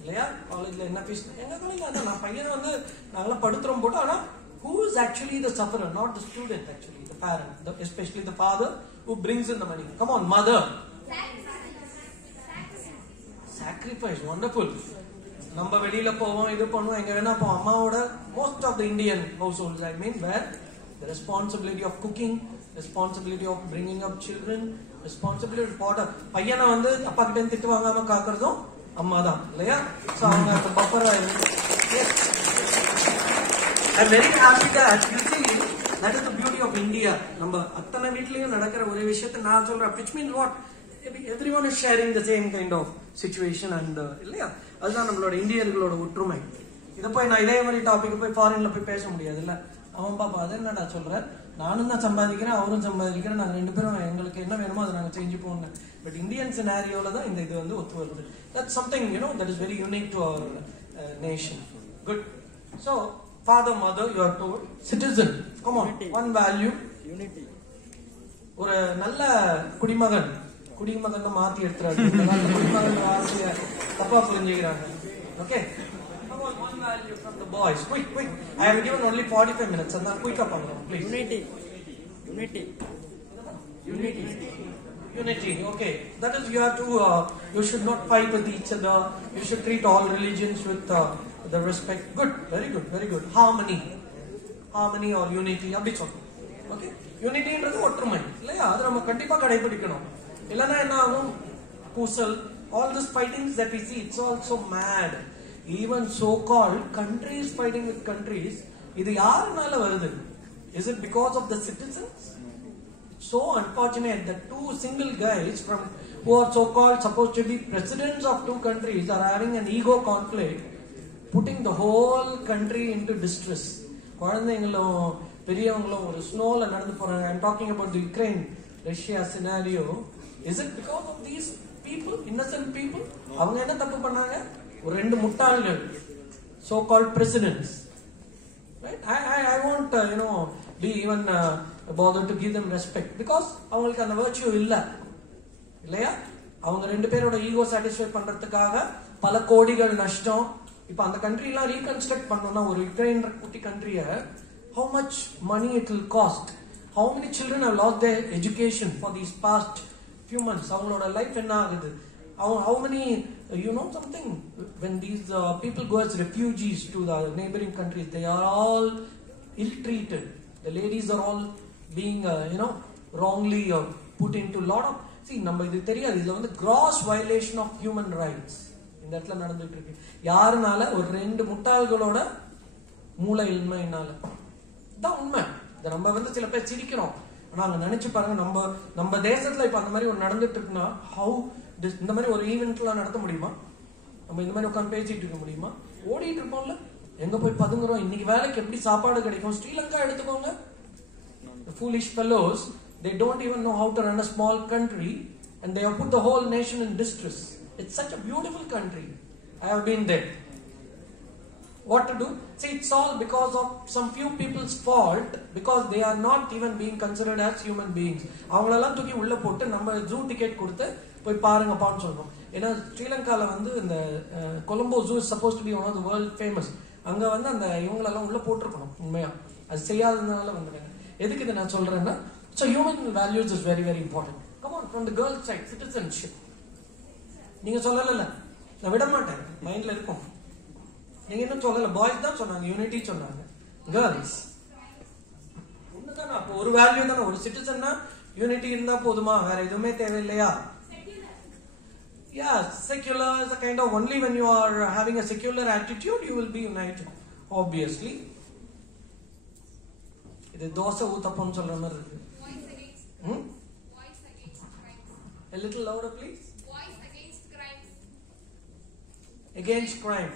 இல்லையா? காலேஜ்ல என்ன ஃபீஸ், எங்க காலேஜ்ல நான் பையனை வந்து நாங்களாம் படுத்துறோம் போட்டு, ஆனா who is actually the sufferer? Not the student, actually the parent, especially the father who brings in the money. Come on, mother. Sacrifice, wonderful. நம்ம வெளியில போவோம், இது பண்ணுவோம், எங்க வேணா போவோம். அம்மாவோட most of the Indian households, I mean, where the responsibility of cooking, responsibility of bringing up children, responsibility of order. பையனை வந்து அப்பா கிட்ட திட்டு வாங்காம காக்குறதும் அம்மா தான் இல்லையா? So அவங்க அந்த பப்பரா இருக்கு. I'm very happy that you see that is the beauty of India. நம்ம அத்தனை வீட்லயும் நடக்கிற ஒரே விஷயத்தை நான் சொல்றேன், which means what? Everyone is sharing the same kind of situation and இல்லையா? அதுதான் நம்மளோட இந்தியர்களோட ஒற்றுமை. இதை போய் நான் இதே மாதிரி டாபிக் போய் ஃபாரின்ல போய் பேச முடியாது இல்ல? அவன் பாப்பா அது என்னடா சொல்ற, நானும் தான் சம்பாதிக்கிறேன், அவரும் சம்பாதிக்கிறேன், நாங்கள் ரெண்டு பேரும் எங்களுக்கு என்ன வேணுமோ அதை நாங்கள் செஞ்சுப்போம். பட் இந்தியன் சினாரியோல தான் இந்த இது வந்து ஒத்து வருது. That's something, that is very unique to our nation. Good. So, father, mother, you are told. Citizen, come on, one value. Unity. ஒரு நல்ல குடிமகன் மாத்தி எடுத்துறாரு. குடிமகன் வார்த்தைய தப்பா புரிஞ்சுக்கிறாங்க. Okay. Come on, one value from the boys. Quick. I have given only 45 minutes. And quick up on please. Unity. Okay. That is, you have to. You should not fight with each other. You should treat all religions with the respect. Good. Very good. Harmony or unity. Abhi sollu. Okay. Unity is ஒற்றுமை. இல்லையா? அது நம்ம கண்டிப்பா கடைபிடிக்கணும். இல்லனா என்ன ஆகும்? கூசல். All this fightings that we see, it's all so mad. Even so-called countries fighting with countries. இது யாருனால வருது? Is it because of the citizens? It's so unfortunate that two single guys who are so-called supposed to be presidents of two countries are having an ego conflict, putting the whole country into distress. குழந்தைங்களும் பெரியவங்களும் ஒரு ஸ்னோல நடந்து போறாங்க. I'm talking about the Ukraine-Russia scenario. Is it because of these people, innocent people? அவங்க என்ன தப்பு பண்ணாங்க? ஒரு ரெண்டு முட்டாள்கள், so-called presidents. Right? I won't, be even bothered to give them respect because அவங்களுக்கு அந்த virtue இல்லையா? அவங்க ரெண்டு பேரோட ஈகோ சாட்டிஸ்ஃபை பண்றதுக்காக பல கோடிகள் நஷ்டம். இப்ப அந்த கண்ட்ரி எல்லாம் ரீகன்ஸ்ட்ரக்ட் பண்ணோம்னா, ஒரு யுக்ரைன் குட்டி கண்ட்ரிய, how much money it will cost? How many children have lost their education for these past few months? அவங்களோட லைஃப் என்ன ஆகுது? How many, something, when these people go as refugees to the neighboring countries, they are all ill-treated. The ladies are all being, wrongly put into a lot of, நம்ம இது தெரியாது, இதுல வந்து gross violation of human rights இந்த இடத்துல நடந்துட்டு இருக்கு. யாருனால? ஒரு ரெண்டு முட்டாள்களோட மூளை இன்மையினால. தான் உண்மை. இதை நம்ம வந்து சில பேர் சிரிக்கிறோம். ஆனா நினைச்சு பாருங்க, நம்ம தேசத்துல இப்ப அந்த மாதிரி ஒரு நடந்துட்டு இருக்குன்னா, இந்த மாதிரி ஒரு ஈவெண்ட்லாம் நடத்த முடியுமா? நம்ம இந்த மாதிரி உட்காந்து பேசிட்டு இருக்க முடியுமா? ஓடிட்டு இருப்போம்ல, எங்க போய் பதுங்குறோம், இன்னைக்கு வேலைக்கு எப்படி சாப்பாடு கிடைக்கும்? ஸ்ரீலங்கா எடுத்துக்கோங்க. The foolish fellows, they don't even know how to run a small country and they have put the whole nation in distress. It's such a beautiful country. I have been there. What to do? See, it's all because of some few people's fault, because they are not even being considered as human beings. அவங்களெல்லாம் தூக்கி உள்ள போட்டு நம்ம zoo ticket கொடுத்து போய் பாருங்கப்பான்னு சொல்றோம். ஏன்னா ஸ்ரீலங்கால வந்து இந்த Colombo zoo is supposed to be one of the world famous. அங்க வந்து அந்த இவங்களெல்லாம் உள்ள போட்டிருக்கணும். உண்மையா அது செய்யாததுனால வந்துட்டாங்க. எதுக்கு இதை நான் சொல்றேன்னா, so human values is very very important. Come on, from the girl side, citizenship. நீங்க சொல்லல, நான் விட மாட்டேன், மைண்ட்ல இருக்கும். நீங்க என்ன சொல்லல, பாய்ஸ் தான் சொன்னாங்க, யூனிட்டி சொன்னாங்க. கேர்ள்ஸ் ஒண்ணுதானே, அப்போ ஒரு வேல்யூ தானே. ஒரு சிட்டிசன்னா யூனிட்டி இருந்தா போதுமா? வேற எதுவுமே தேவையில்லையா? Yeah, secular is a kind of, only when you are having a secular attitude you will be united, obviously. இது தோசை ஊத்தப்பம் சொல்ற மாதிரி இருக்கு. Voice against crimes. A little louder please. Voice against crimes. Against crime.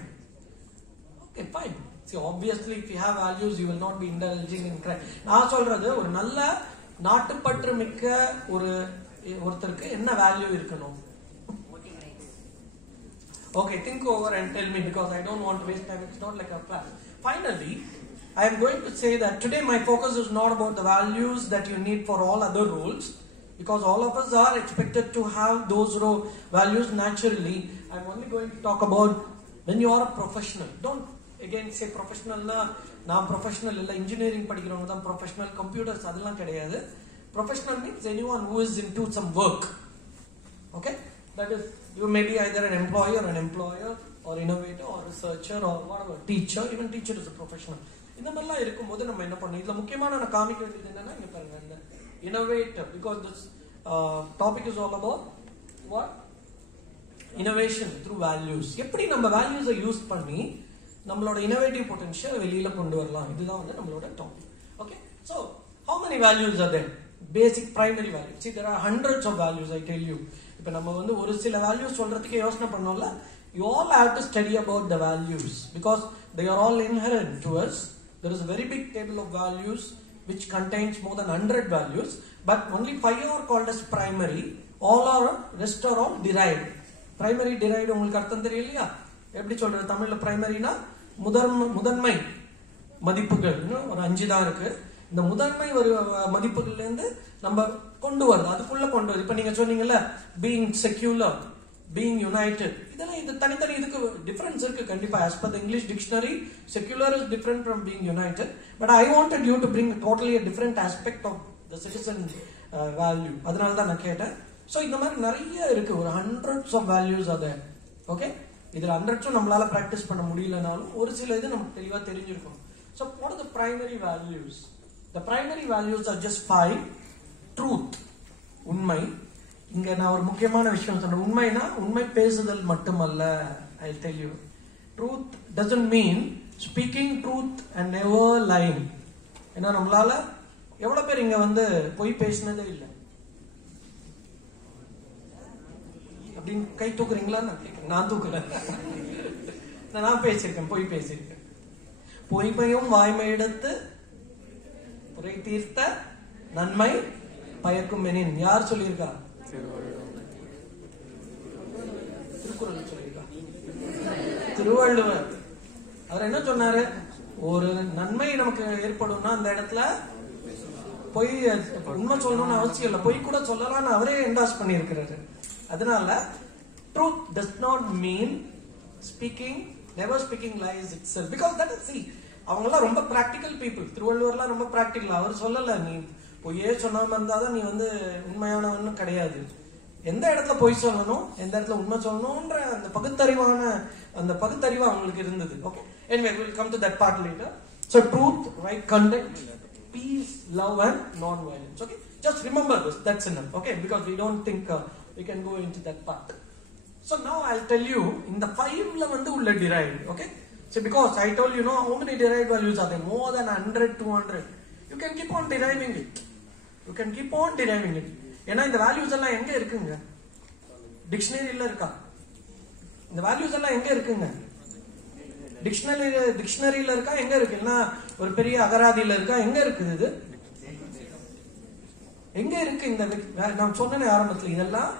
Okay, fine. See, obviously if you have values you will not be indulging in crime. நான் சொல்றது, ஒரு நல்ல நாட்டுப்பற்று மிக்க ஒருத்தருக்கு என்ன வேல்யூ இருக்கணும்? Okay, think over and tell me, because I don't want to waste time. It's not like a class. Finally, I am going to say that today my focus is not about the values that you need for all other roles, because all of us are expected to have those values naturally. I am only going to talk about when you are a professional. Don't again say professional na na professional illa engineering படிக்கிறவங்க தான் professional, computers அதெல்லாம் கிடையாது. Professional means anyone who is into some work. Okay? That is, you may be either an employer or innovator or researcher or whatever, teacher. Even teacher is a professional. இந்த மாதிரிலாம் இருக்கும்போது நம்ம என்ன பண்ணணும்? இதுல முக்கியமான நான் காமிக்க வேண்டியது என்னன்னா, இங்க பாருங்க, இந்த innovator, because this topic is all about what? Innovation through values. எப்படி நம்ம values யூஸ் பண்ணி நம்மளோட innovative potential வெளியில கொண்டு வரலாம், இதுதான் வந்து நம்மளோட topic. Okay, so how many values are there? Basic primary values. See, there are hundreds of values, I tell you. இப்ப நம்ம வந்து ஒரு சில வேல்யூஸ் சொல்றதுக்கு யோசனை பண்ணோம்ல, you all have to study about the values because they are all inherent to us. There is a very big table of values which contains more than 100 values, but only 5 are called as primary. All are rest are all derived. Primary derived உங்களுக்கு அர்த்தம் தெரியலையா? எப்படி சொல்றது தமிழ்ல பிரைமரினா முதன்மை மதிப்புகள் ஒரு 5 தான் இருக்கு. இந்த முதன்மை ஒரு மதிப்புகள்ல இருந்து நம்ம கொண்டு வருது, அதுக்குள்ள கொண்டு வருது. இப்ப நீங்க சொன்னீங்கல்ல being secular, being united, இதெல்லாம் இது தனித்தனி இதுக்கு டிஃபரன்ஸ் இருக்கு கண்டிப்பா. as per the English dictionary, secular is different from being united, but I wanted you to bring totally a different aspect of the citizen value. அதனால தான் நான் கேட்டேன். சோ இந்த மாதிரி நிறைய இருக்கு, ஒரு hundreds of values are there. Okay, இதுல hundreds நம்மளால பிராக்டிஸ் பண்ண முடியலனாலும் ஒரு சில இது நமக்கு தெளிவா தெரிஞ்சிருக்கும். So what are the primary values? The primary values are just 5. Truth, உண்மை. இங்க நான் ஒரு முக்கியமான விஷயம் சொல்றேன். உண்மைனா உண்மை பேசுதல் மட்டுமல்ல. I'll tell you, truth doesn't mean speaking truth and never lying. ஏன்னா நம்மளால எவ்வளவு பேர் இங்க வந்து பொய் பேசினதே இல்லை அப்படின்னு கை தூக்குறீங்களா? நான் கேட்கிறேன். நான் தூக்கல, நான் பேசியிருக்கேன், பொய் பேசியிருக்கேன். பொய்மையும் வாய்மை எடுத்து குறை தீர்த்த நன்மை பயக்கும் எனின் யார் சொல்லியிருக்கா? திருக்குறள் சொல்லியிருக்கா, திருவள்ளுவர். அவர் என்ன சொன்னாரு? ஒரு நன்மை நமக்கு ஏற்படும்னா அந்த இடத்துல பொய் உண்மை சொல்லணும்னு அவசியம் இல்லை, பொய் கூட சொல்லலாம்னு அவரே என்டாஸ் பண்ணியிருக்கிறாரு. அதனால truth does not mean speaking, never speaking lies itself, because that is, see, அவங்கெல்லாம் ரொம்ப பிராக்டிக்கல் பீப்புள். திருவள்ளுவர்லாம் ரொம்ப பிராக்டிக்கல். அவர் சொல்லல நீ பொய்யே சொல்லாம இருந்தாதான் நீ வந்து உண்மையானவன்னு கிடையாது. எந்த இடத்துல பொய் சொல்லணும், எந்த இடத்துல உண்மை சொல்லணும்ன்ற அந்த பகுத்தறிவு அவங்களுக்கு இருந்தது. Okay, anyway we'll come to that part later. So truth, right conduct, peace, love and non-violence. Okay, just remember this, that's enough. Okay, because we don't think we can go into that part. So now I'll tell you in the 5 la vandu ulla derived. Okay, so because I told you how many derived values are there? More than 100, 200. You can keep on deriving it. You can keep on deriving it. ஏன்னா இந்த values எல்லாம் எங்க இருக்குங்க? டிக்ஷனரியில இருக்கா? இந்த values எல்லாம் எங்க இருக்குங்க? டிக்ஷனரியில இருக்கா? எங்க இருக்கு? இல்லனா ஒரு பெரிய அகராதியில இருக்கா? எங்க இருக்குது இது? எங்க இருக்கு? இந்த நான் சொன்னேனே ஆரம்பத்துல, இதெல்லாம்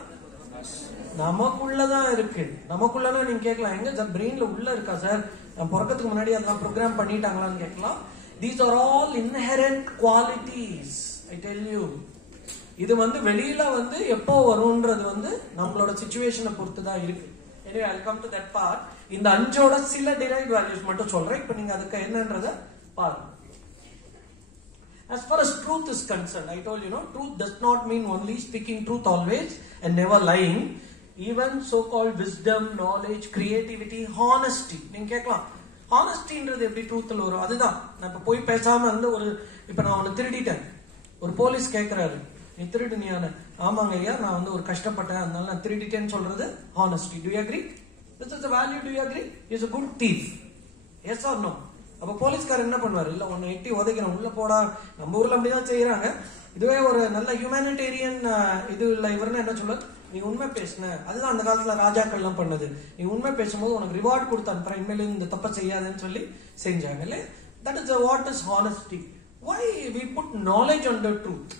நமக்குள்ளதான் இருக்கு. நமக்குள்ளனா நீங்க கேட்கலாம், எங்க பிரெயின்ல உள்ள இருக்கா சார்? நான் பிறக்கிறதுக்கு முன்னாடி அதெல்லாம் ப்ரோக்ராம் பண்ணிட்டாங்களான்னு கேட்கலாம். These are all inherent qualities. I tell you, இது வந்து வெளியில வந்து எப்போ வரும்ன்றது வந்து நம்மளோட சிச்சுவேஷனை பொறுத்து தான் இருக்கு. Anyway, I'll come to that part. இந்த 5ஓட சில derived values மட்டும் சொல்றேன். இப்போ நீங்க அதுக்கு என்னன்றத பாருங்க. As far as truth is concerned, I told you, truth does not mean only speaking truth always and never lying. Even so-called wisdom, knowledge, creativity, honesty. நீங்க கேட்கலாம், ஹானஸ்டின்றது எப்படி ட்ரூத்ல வரும்? அதுதான் நான் இப்ப போய் பேசாம இருந்து இப்ப நான் ஒன்னு திருடிட்டேன், ஒரு போலீஸ் கேட்கிறாரு, நீ திருடுனியான? ஆமாங்க ஐயா, நான் வந்து ஒரு கஷ்டப்பட்டேன், அதனால நான் திருடிட்டேன்னு சொல்றது honesty. Do you agree? This is the value. Do you agree? He is a good thief. Yes or no? அப்ப போலீஸ்காரர் என்ன பண்ணுவாரு? இல்ல உன்னை எட்டி உதைக்கிறேன், உள்ள போடா. நம்ம ஊர்ல அப்படிதான் செய்யறாங்க. இதுவே ஒரு நல்ல ஹியூமனிடேரியன் இது இல்ல இவருன்னு என்ன சொல்ல, நீ உண்மை பேசின. அதுதான் அந்த காலத்துல ராஜாக்கள் எல்லாம் பண்ணது. நீ உண்மை பேசும்போது உனக்கு ரிவார்ட் கொடுத்து அனுப்புறேன், இனிமேல இந்த தப்ப செய்யாதுன்னு சொல்லி செஞ்சாங்க. இல்ல, that is what is honesty. Why we put knowledge under truth?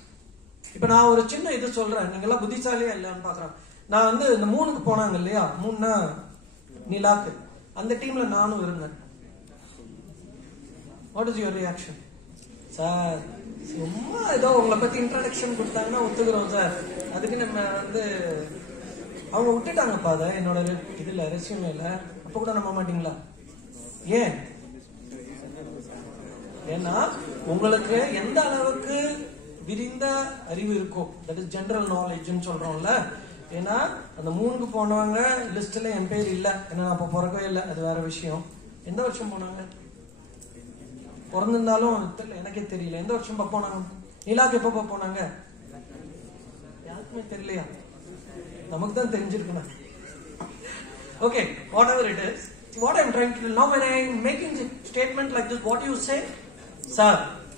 இப்ப நான் ஒரு சின்ன இது சொல்றேன், நீங்க எல்லாம் புத்திசாலியா இல்லன்னு பாக்குறேன். நான் வந்து இந்த 3க்கு போனாங்க இல்லையா, 3னா நிலாக்கு, அந்த டீம்ல நானும் இருந்தேன். What is your reaction? Sir சும்மா ஏதோ உங்களை பத்தி இன்ட்ரோடக்ஷன் கொடுத்தாங்கன்னா ஒத்துக்கிறோம் சார், அதுக்கு நம்ம வந்து அவங்க விட்டுட்டாங்கப்பா அதை என்னோட இதுல ரெஸ்யூமேல, அப்ப கூட நம்ப மாட்டீங்களா? ஏன்? ஏன்னா உங்களுக்கு எந்த அளவுக்கு விரிந்த அறிவு இருக்கோ, தட் இஸ் ஜெனரல் நாலேஜ்னு சொல்றோம்ல. ஏன்னா அந்த 3க்கு போனவங்க லிஸ்ட்ல என் பேர் இல்ல, ஏன்னா அப்ப பிறக்கவே இல்லை, அது வேற விஷயம். எந்த வருஷம் போனாங்க? பிறந்திருந்தாலும் தெரியல, எனக்கே தெரியல எந்த வருஷம் போனாங்க. நிலாக்கு எப்ப போனாங்க? யாருக்குமே தெரியலையா? நமக்கு தான் தெரிஞ்சிருக்கணும். Okay, whatever it is, what I'm trying to do now, when I'm making a statement like this, what do you say? Sir,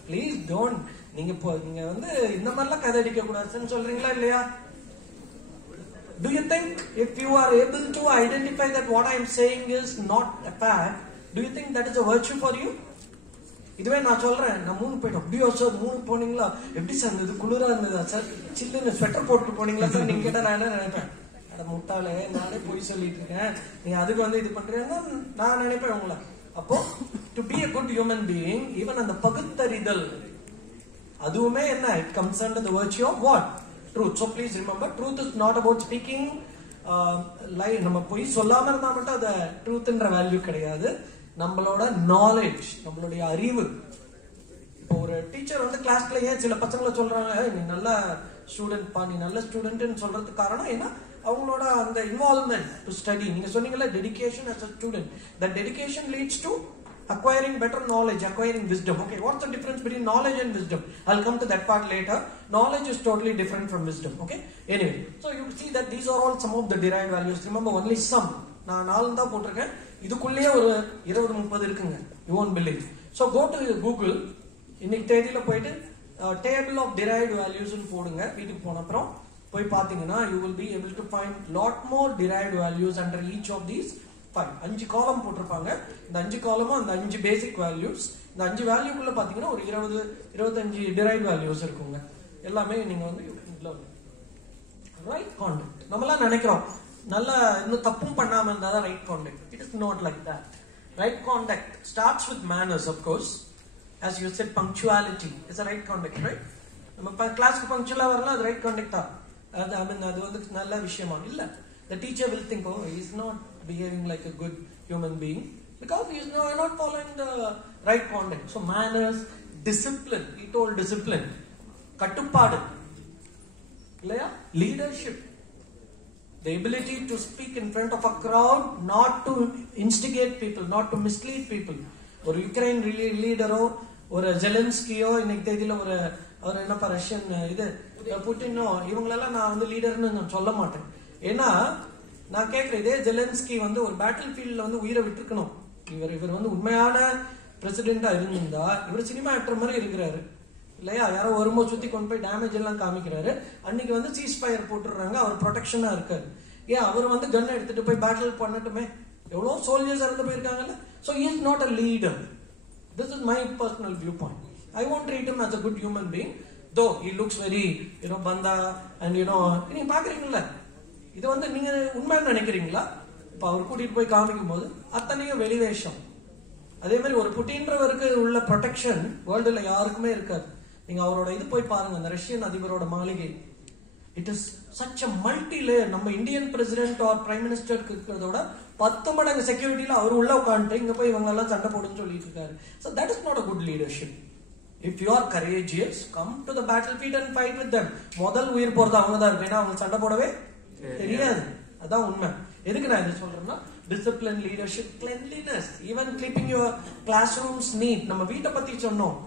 please don't. நீங்க வந்து இந்த மாதிரிலாம் கதை அடிக்க கூடாதுன்னு சொல்றீங்களா இல்லையா? Do you think if you are able to identify that what I am saying is not a fact, do you think that is a virtue for you? இதுவே நான் சொல்றேன், நான் 3 போயிட்டோம். அப்படியோ சார் 3 போனீங்களா, எப்படி சார் இருந்தது, குளிரா இருந்ததா சார், சில்லுன்னு ஸ்வெட்டர் போட்டு போனீங்களா சார், நீங்க கேட்டா நான் என்ன நினைப்பேன், அட முட்டாளே நானே போய் சொல்லிட்டு இருக்கேன், நீ அதுக்கு வந்து இது பண்றேன்னா நான் நினைப்பேன் உங்களை. அப்போ to be a good human being, even அந்த பகுத்தறிதல் அதுவுமே என்ன, it comes under the virtue of what? Truth. So please remember, truth is not about speaking lie. நம்ம போய் சொல்லாம இருந்தா மட்டும் அது ட்ரூத்ன்ற வேல்யூ கிடையாது. நம்மளோட நாலேஜ், நம்மளுடைய அறிவு. இப்போ ஒரு டீச்சர் வந்து கிளாஸ்ல ஏன் சில பசங்களை சொல்றாங்க, நீ நல்ல ஸ்டூடெண்ட் பா, நீ நல்ல ஸ்டூடெண்ட் சொல்றதுக்கு காரணம் ஏன்னா அவங்களோட அந்த இன்வால்வ்மெண்ட் டு ஸ்டடி. நீங்க சொன்னீங்கல்ல dedication as a student, that dedication leads to acquiring better knowledge, acquiring wisdom. Okay, what's the difference between knowledge and wisdom? I'll come to that part later. Knowledge is totally different from wisdom. Okay, anyway, so you see that these are all some of the derived values. Remember, only some. நான் 4 தான் போட்டிருக்கேன், இதுக்குள்ளேயே ஒரு 20-30 இருக்குங்க. You won't believe. So go to Google, இன்னைக்கு தேதியில போயிட்டு table of derived values ன்னு போடுங்க. வீட்டுக்கு போன அப்புறம் போய் பாத்தீங்கன்னா you will be able to find lot more derived values under each of these 5 காலம் போட்டிருப்பாங்க. இந்த 5 காலமும் அந்த 5 பேசிக் வேல்யூஸ். இந்த 5 வேல்யூக்குள்ள பாத்தீங்கன்னா ஒரு 20-25 டிரைவ் வேல்யூஸ் இருக்குங்க. எல்லாமே நீங்க வந்து ரைட் கான்டக்ட். நம்மளாம் நினைக்கிறோம் நல்ல இன்னும் தப்பும் பண்ணாம இருந்தா தான் right contact. It is not like that. Right contact starts with manners. Of course, as you said, punctuality is a right conduct, right? நம்ம கிளாஸ்க்கு பங்க்சுவலா வரலாம், அது ரைட் கான்டக்ட் தான். அது வந்து நல்ல விஷயமா இல்ல. The teacher will think, oh, he is not behaving like a good human being because he is not following the right conduct. So manners, discipline, he told discipline, kattupaadu, leadership, the ability to speak in front of a crowd, not to instigate people, not to mislead people. ஒரு Ukraine லீடரோ ஒரு ஜெலன்ஸ்கியோ இன்னைக்கு தேதியில ஒரு அவர் என்னப்பா Russian இது புட்டினோ இவங்களெல்லாம் நான் வந்து லீடர்னு நான் சொல்ல மாட்டேன். ஏன்னா நான் கேட்கிறேன், இதே ஜெலன்ஸ்கி வந்து ஒரு பேட்டில் ஃபீல்ட்ல வந்து உயிரை விட்டுருக்கணும். இவர் வந்து உண்மையான பிரசிடென்டா இருந்திருந்தா இவர் சினிமா ஆக்டர் மாதிரி இருக்கிறாரு இல்லையா? யாரோ வரும்போது சுத்தி கொண்டு போய் டேமேஜ் எல்லாம் காமிக்கிறாரு. அன்னைக்கு வந்து சீஸ் ஃபயர் போட்டுடுறாங்க, அவர் ப்ரொடெக்ஷனா இருக்காரு. ஏன் அவர் வந்து கன் எடுத்துட்டு போய் பேட்டில் பண்ணட்டுமே? எவ்வளவு சோல்ஜர்ஸ் இறந்து போயிருக்காங்கல்ல. So he is not a leader. This is my personal viewpoint. I won't treat him as a good human being, though he looks very, banda and நீங்க பாக்குறீங்களா, இது வந்து நீங்க உண்மையா நினைக்கிறீங்களா? இப்ப அவர் கூட்டிட்டு போய் காமிக்கும் போது அத்தனையும் வெளிவேஷம். அதே மாதிரி ஒரு புட்டின்றவருக்கு உள்ள ப்ரொடெக்ஷன் வேர்ல்டுல யாருக்குமே இருக்காது. நீங்க அவரோட இது போய் பாருங்க, அந்த ரஷ்யன் அதிபரோட மாளிகை. It is such a multi layer. நம்ம இந்தியன் பிரசிடென்ட் ஆர் பிரைம் மினிஸ்டருக்கு இருக்கிறதோட 10 மடங்கு செக்யூரிட்டியில அவர் உள்ள உட்காந்துட்டு இங்க போய் இவங்க எல்லாம் சண்டை போடுன்னு சொல்லிட்டு இருக்காரு. So that is not a good leadership. If you are courageous, come to the battlefield and fight with them. முதல் உயிர் போறது அவங்க தான் இருக்கு. ஏன்னா அவங்க சண்டை போடவே தெரியாது. அதான் உண்மை. எதுக்கு நான் இதை சொல்றேன்னா, discipline, leadership, cleanliness, even keeping your classrooms neat. நம்ம வீட்டை பத்தி சொன்னோம்,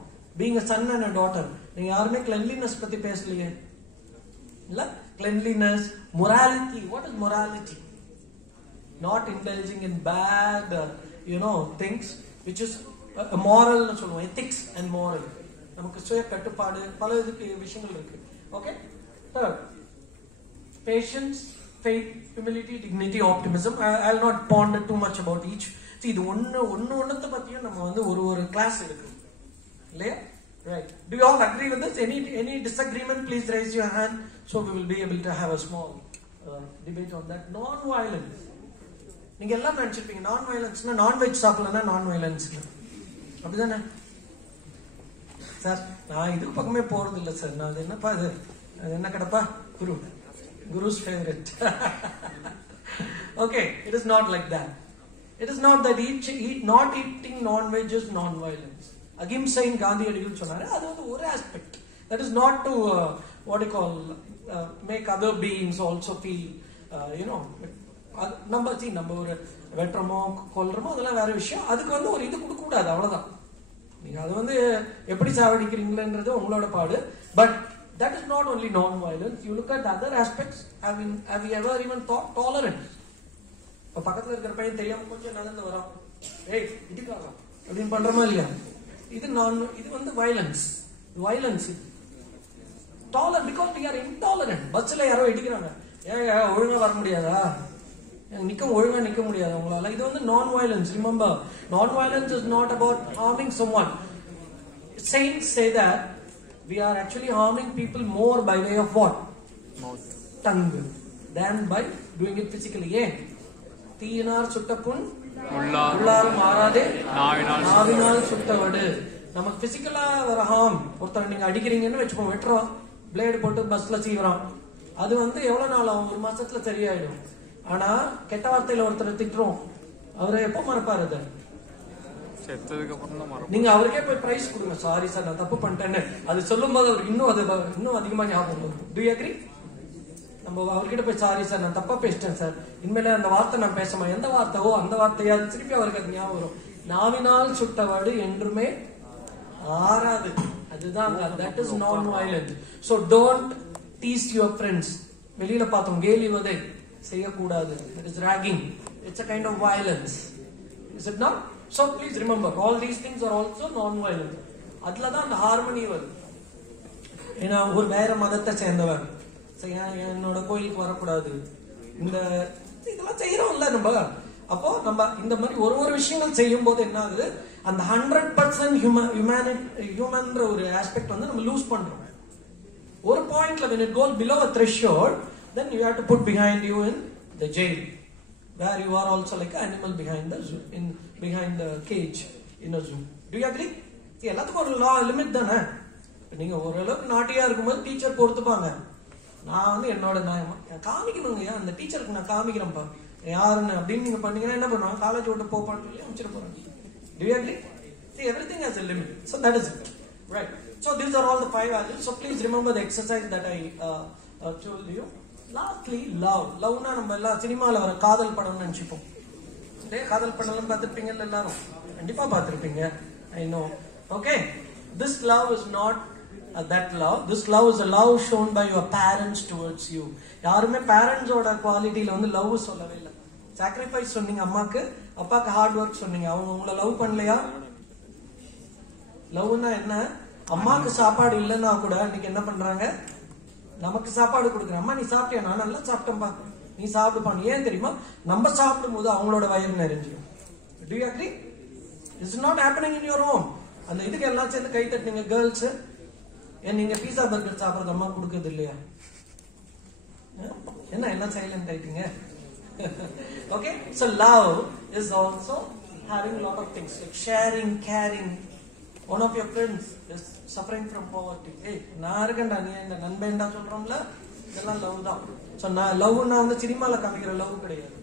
being a son and a daughter. நீங்க யாருமே கிளென்லினஸ் பத்தி பேசலையே இல்ல? Cleanliness, morality. What is morality? Not indulging in bad things, which is moral னு சொல்லுவோம். ethics and moral. நமக்கு சுய கட்டுப்பாடு, பல இதுக்கு விஷயங்கள் இருக்கு. Okay. Third, patience, faith, humility, dignity, optimism. I'll not ponder too much about each. See, இது ஒன்னத்தை பத்தியும் நம்ம வந்து ஒரு கிளாஸ் இருக்கு இல்லையா? Right. Do you all agree with this? Any disagreement? Please raise your hand so we will be able to have a small debate on that. Non-violence. நீங்க எல்லாம் நினைச்சிருப்பீங்க நான் வயலன்ஸ்னா நான்வெஜ் சாப்பிடலன்னா நான் வயலன்ஸ் அப்படிதானே சார்? நான் இதுக்கு பக்கமே போறது இல்லை சார். நான் அது என்னப்பா இது என்ன கடப்பா குருஸ் favourite. Okay, it is not like that. It is not that not eating non-veg is non-violence. அகிம்சைன் காந்தியடிகள் சொன்னாரு, அது வந்து ஒரு aspect. That is not to what you call make other beings also feel நம்ம ஒரு வெட்டுறமோ கொல்றமோ அதெல்லாம் வேற விஷயம். அதுக்கு வந்து ஒரு இது கொடுக்க கூடாது, அவ்வளவுதான். நீங்க அது வந்து எப்படி சாவடிக்கிறீங்களன்றது உங்களோட பாடு. But that is not only non-violence. You look at other aspects. Have you ever even thought tolerance? இப்ப பக்கத்துல இருக்கிற பையன் தெரியாம கொஞ்சம் நடந்து வரோம், ஏய் இதுக்காக அப்படின்னு பண்றோமா இல்லையா? இது வந்து violence. Dollar because we are intolerant. பஸ்ல யாரோ இடிக்கிறாங்க, ஒழுங்கா வர முடியாதா, ஒழுங்கா நிக்க முடியாது உங்களால. இது வந்து non violence. Remember, non violence is not about harming someone. saints say that we are actually harming people more by way of what? Mouth. Tongue than by doing it physically. தீயினார் சுட்டப்புண் உள்ளார் மாறாதே நாவினால் சுட்டவடு. நமக்கு பிசிக்கலா வர ஹார்ம், ஒருத்தர் நீங்க அடிக்கிறீங்கன்னு வச்சுக்கோ, வெட்டுறோம், blade போட்டு பஸ்ல சீவுறோம், அது எவ்வளவு நாள் ஆகும்? 1 மாசத்துல சரியாயிடும். ஆனா கெட்ட வார்த்தையில ஒருத்தர் திட்டுறோம், அவரை எப்ப மறப்பாரு? அதை நீங்க அவருக்கே போய் பிரைஸ் கொடுங்க, சாரி சார் நான் தப்பு பண்ணிட்டேன்னு. அது சொல்லும் போது அவர் இன்னும் அதிகமா ஞாபகம் வரும். To you agree? நம்ம அவர்கிட்ட போய் சாரி சார் நான் தப்பா பேசிட்டேன் சார், இனிமேல அந்த வார்த்தை நான் பேசமா, எந்த வார்த்தையோ அந்த வார்த்தையா திருப்பி அவருக்கு அது ஞாபகம் வரும். நாவினால் சுட்டவாடு என்றுமே ஆறாது. அதுதான், that is non-violent. So don't tease your friends. வெளியில பார்த்தோம் கேலி வதை செய்யக்கூடாது. That is ragging. It's a kind of violence. Is it not? So please remember, all these things are also non-violent. அதுலதான் அந்த ஹார்மனி வருது. ஏன்னா ஒரு வேற மதத்தை சேர்ந்தவன் என்னோட கோயிலுக்கு வரக்கூடாது, இந்த இதெல்லாம் செய்யறோம்ல நம்ம. அப்போ நம்ம இந்த மாதிரி ஒரு விஷயங்கள் செய்யும் போது என்ன ஆகுது, அந்த 100% ஹியூமன் ஒரு ஆஸ்பெக்ட் நம்ம லூஸ் பண்றோம். ஒரு பாயிண்ட்ல when it goes below a threshold, then you have to put behind you in the jail, where you are also like an animal behind the zoo, behind the cage in a zoo. Do you agree? எல்லாத்துக்கும் ஒரு லா limit தானே. நீங்க ஓரளவுக்கு நாட்டியா இருக்கும்போது teacher பொறுத்துப்பாங்க. நான் என்னோட காமிக்கணுங்க, அந்த டீச்சருக்கு நான் காமிக்கிறேன்ப்பா யாருன்னு அப்படின்னு நீங்க பண்ணீங்கன்னா என்ன பண்ணுவாங்க, காலேஜ் விட்டு போப்பான்னு சொல்லி அமைச்சிட்டு போறாங்க. Do you agree? See, everything has a limit. So that is it. Right. So these are all the 5 values. So please remember the exercise that I told you. Lastly, love. Loveனா நம்ம எல்லாம் சினிமால வர காதல் படம்னு நினைச்சுப்போம். காதல் படம் எல்லாம் பார்த்திருப்பீங்க எல்லாரும், கண்டிப்பா பார்த்திருப்பீங்க. I know. Okay. This love is not that love. This love is a love shown by your parents towards you. யாருமே பேரண்ட்ஸோட குவாலிட்டியில லவ் சொல்லவே இல்லை. சாக்ரிஃபைஸ் சொன்னீங்க அம்மாக்கு, அப்பாக்கு ஹார்ட் ஒர்க் சொன்னீங்க, அவங்க உங்களை லவ் பண்ணலையா? லவ்னா என்ன? அம்மாக்கு சாப்பாடு இல்லைன்னா கூட இன்னைக்கு என்ன பண்றாங்க, நமக்கு சாப்பாடு கொடுக்குறேன். அம்மா நீ சாப்பிட்டியா? நான் நல்லா சாப்பிட்டேன்பா, நீ சாப்பிடுப்பா. ஏன் தெரியுமா? நம்ம சாப்பிடும் போது அவங்களோட வயிறு நிறைஞ்சிடும். Do you agree? It's not happening in your home. அந்த இதுக்கு எல்லாம் சேர்ந்து கை தட்டினீங்க கேர்ள்ஸ். நீங்க பீஸா பர்கர் சாப்பிடுறது அம்மா கொடுக்கறது இல்லையா? என்ன எல்லாம் சைலண்ட் ஆயிட்டீங்க? Okay, so love is also having a lot of things like sharing, caring. One of your friends is suffering from poverty. Hey, நான் இருக்கேன்டா, நீ என்ன நண்பன்டா சொல்றோம்ல, இதெல்லாம் லவ் தான். சோ நான் லவ்னா சினிமால காமிக்கிற லவ் கிடையாது,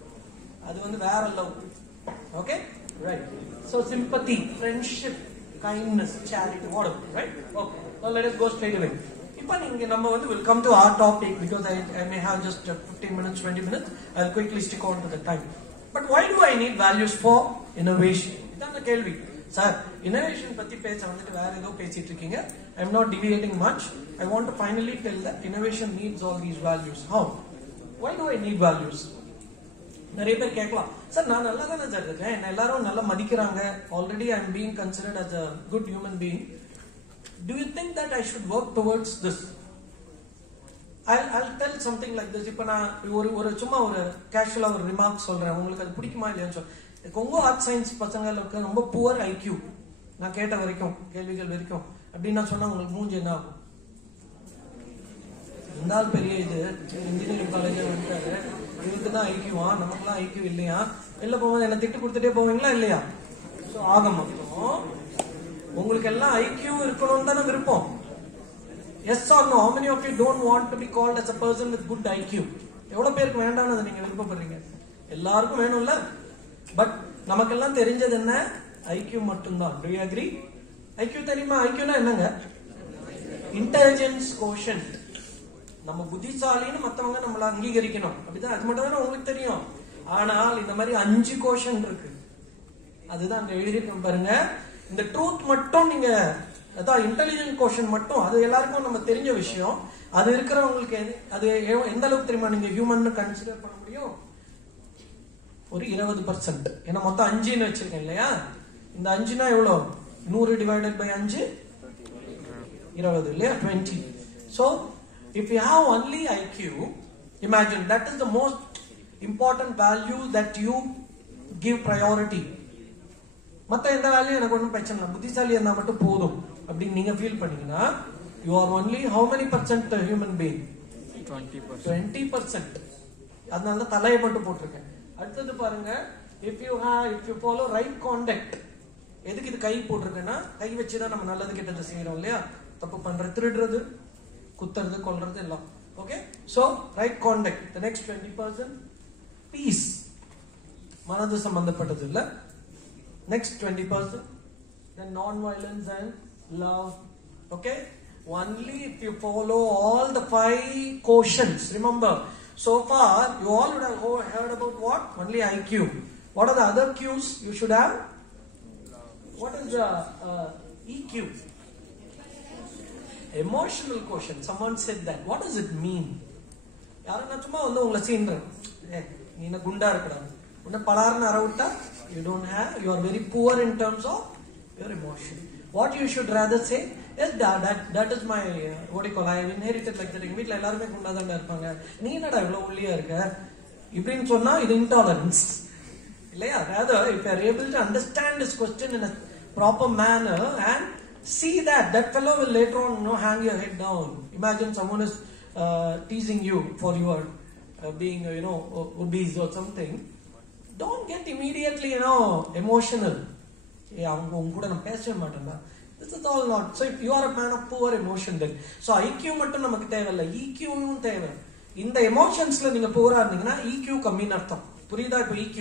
அது வேற love. Okay, right. So sympathy, friendship, kindness, charity, whatever, right? Okay, now let us go straight away. Ipa ninge நம்ம will come to our topic because I may have just 15 minutes, 20 minutes. I'll quickly stick on to the time. But why do I need values for innovation? இதான் அந்த கேள்வி. Sir innovation பத்தி பேச வேற ஏதோ பேசிட்டு இருக்கீங்க. I'm not deviating much. I want to finally tell that innovation needs all these values. How? Why do I need values? நிறைய பேர் கேட்கலாம், சார் நான் நல்லா தானே சார் இருக்கேன், என்ன எல்லாரும் நல்லா மதிக்கிறாங்க, already I am being considered as a good human being. Do you think that I should work towards this? I'll tell something like this. இப்ப நான் ஒரு சும்மா ஒரு கேஷுவலா ஒரு ரிமார்க் சொல்றேன், உங்களுக்கு அது பிடிக்குமா இல்லையான்னு சொல்றேன். கொங்கு ஆர்ட் சயின்ஸ் பசங்களுக்கு ரொம்ப புவர் ஐக்யூ, நான் கேட்ட வரைக்கும் கேள்விகள் வரைக்கும் அப்படின்னு சொன்னா உங்களுக்கு மூஞ்சி என்ன ஆகும்? இருந்தாலும் பெரிய இது இன்ஜினியரிங் காலேஜ் வந்துட்டாரு, இவருக்கு தான் ஐக்கியூவா, நமக்குலாம் ஐக்கியூ இல்லையா? வெளில போகும்போது என்ன திட்டு கொடுத்துட்டே போவீங்களா இல்லையா? ஆக மொத்தம் உங்களுக்கு எல்லாம் ஐக்கியூ இருக்கணும்னு தானே விருப்பம். Yes or no? How many of you don't want to be called as a person with good IQ? எவ்வளவு பேருக்கு வேண்டாம்னு அதை நீங்க விருப்பப்படுறீங்க? எல்லாருக்கும் வேணும்ல. பட் நமக்கெல்லாம் தெரிஞ்சது என்ன? ஐக்கியூ மட்டும்தான். Do you agree? ஐக்கியூ தெரியுமா? ஐக்கியூனா என்னங்க? Intelligence quotient. நம்ம புத்திசாலின்னு மத்தவங்க நம்மள அங்கீகரிக்கணும், அப்படிதான். அது மட்டும் தானே உங்களுக்கு தெரியும். ஆனால் இந்த மாதிரி 5 கோஷன் இருக்கு, அதுதான் அங்க எழுதிருக்கோம் பாருங்க. இந்த ட்ரூத் மட்டும் நீங்க, அதான் இன்டெலிஜென்ட் கோஷன் மட்டும், அது எல்லாருக்கும் நம்ம தெரிஞ்ச விஷயம். அது இருக்கிறவங்களுக்கு அது எந்த அளவுக்கு தெரியுமா நீங்க ஹியூமன் கன்சிடர் பண்ண முடியும்? ஒரு 20%. ஏன்னா மொத்தம் 5ன்னு வச்சிருக்கேன் இல்லையா? இந்த 5னா எவ்வளவு? 100 டிவைடட் பை 5 20 இல்லையா? 20. So if you have only IQ, imagine that is the most important value that you give priority. மத்த எந்த வேலையும் எனக்கு ஒன்றும் பிரச்சனை இல்லை, புத்திசாலி இருந்தா மட்டும் போதும் அப்படின்னு நீங்க ஃபீல் பண்ணீங்கன்னா you are only how many percent human being? 20%. அதனால தான் தலையை மட்டும் போட்டிருக்கேன். அடுத்தது பாருங்க, if you follow right conduct. எதுக்கு இது கை போட்டிருக்கேன்னா கை வச்சுதான் நம்ம நல்லது கெட்டது செய்யறோம் இல்லையா? தப்பு பண்றது, திருடுறது, குத்துறது, கொல்றது எல்லாம். Okay, so right conduct. The next 20% peace, மனது சம்பந்தப்பட்டது இல்ல. Next 20% then non-violence and love. Okay, only if you follow all the 5 quotients. Remember, so far you all would have heard about what? Only IQ. What are the other Qs you should have? What is the EQ? Emotional quotient. Someone said that. What does it mean? யாரனா சும்மா வந்து உங்களை சீன்றாங்க, நீ என்ன குண்டா இருக்கடா, உன்ன பலார்னு அரவுட்டா, you don't have, you are very poor in terms of your emotion. What you should rather say, yes, that is my what do you call, I have inherited like that. எங்க வீட்ல எல்லாரும் குண்டா தான் இருப்பாங்க, நீ என்னடா இவ்வளவு ஒல்லியா இருக்க இப்படின்னு சொன்னா இது intolerance இல்லையா? Rather, if you are able to understand this question in a proper manner and see that fellow will later on hang your head down. Imagine someone is teasing you for your being obese or something. Don't get immediately emotional. அவங்க கூட நான் பேசவே மாட்டேன்டா. This is all not. So if you are a man of poor emotion then, so IQ மட்டும் நமக்கு தேவையில்லை, EQ-வும் தேவை. இந்த எமோஷன்ஸ்ல நீங்க போரா இருந்தீங்கன்னா EQ கம்மின்னு அர்த்தம். புரியுதா? இப்போ EQ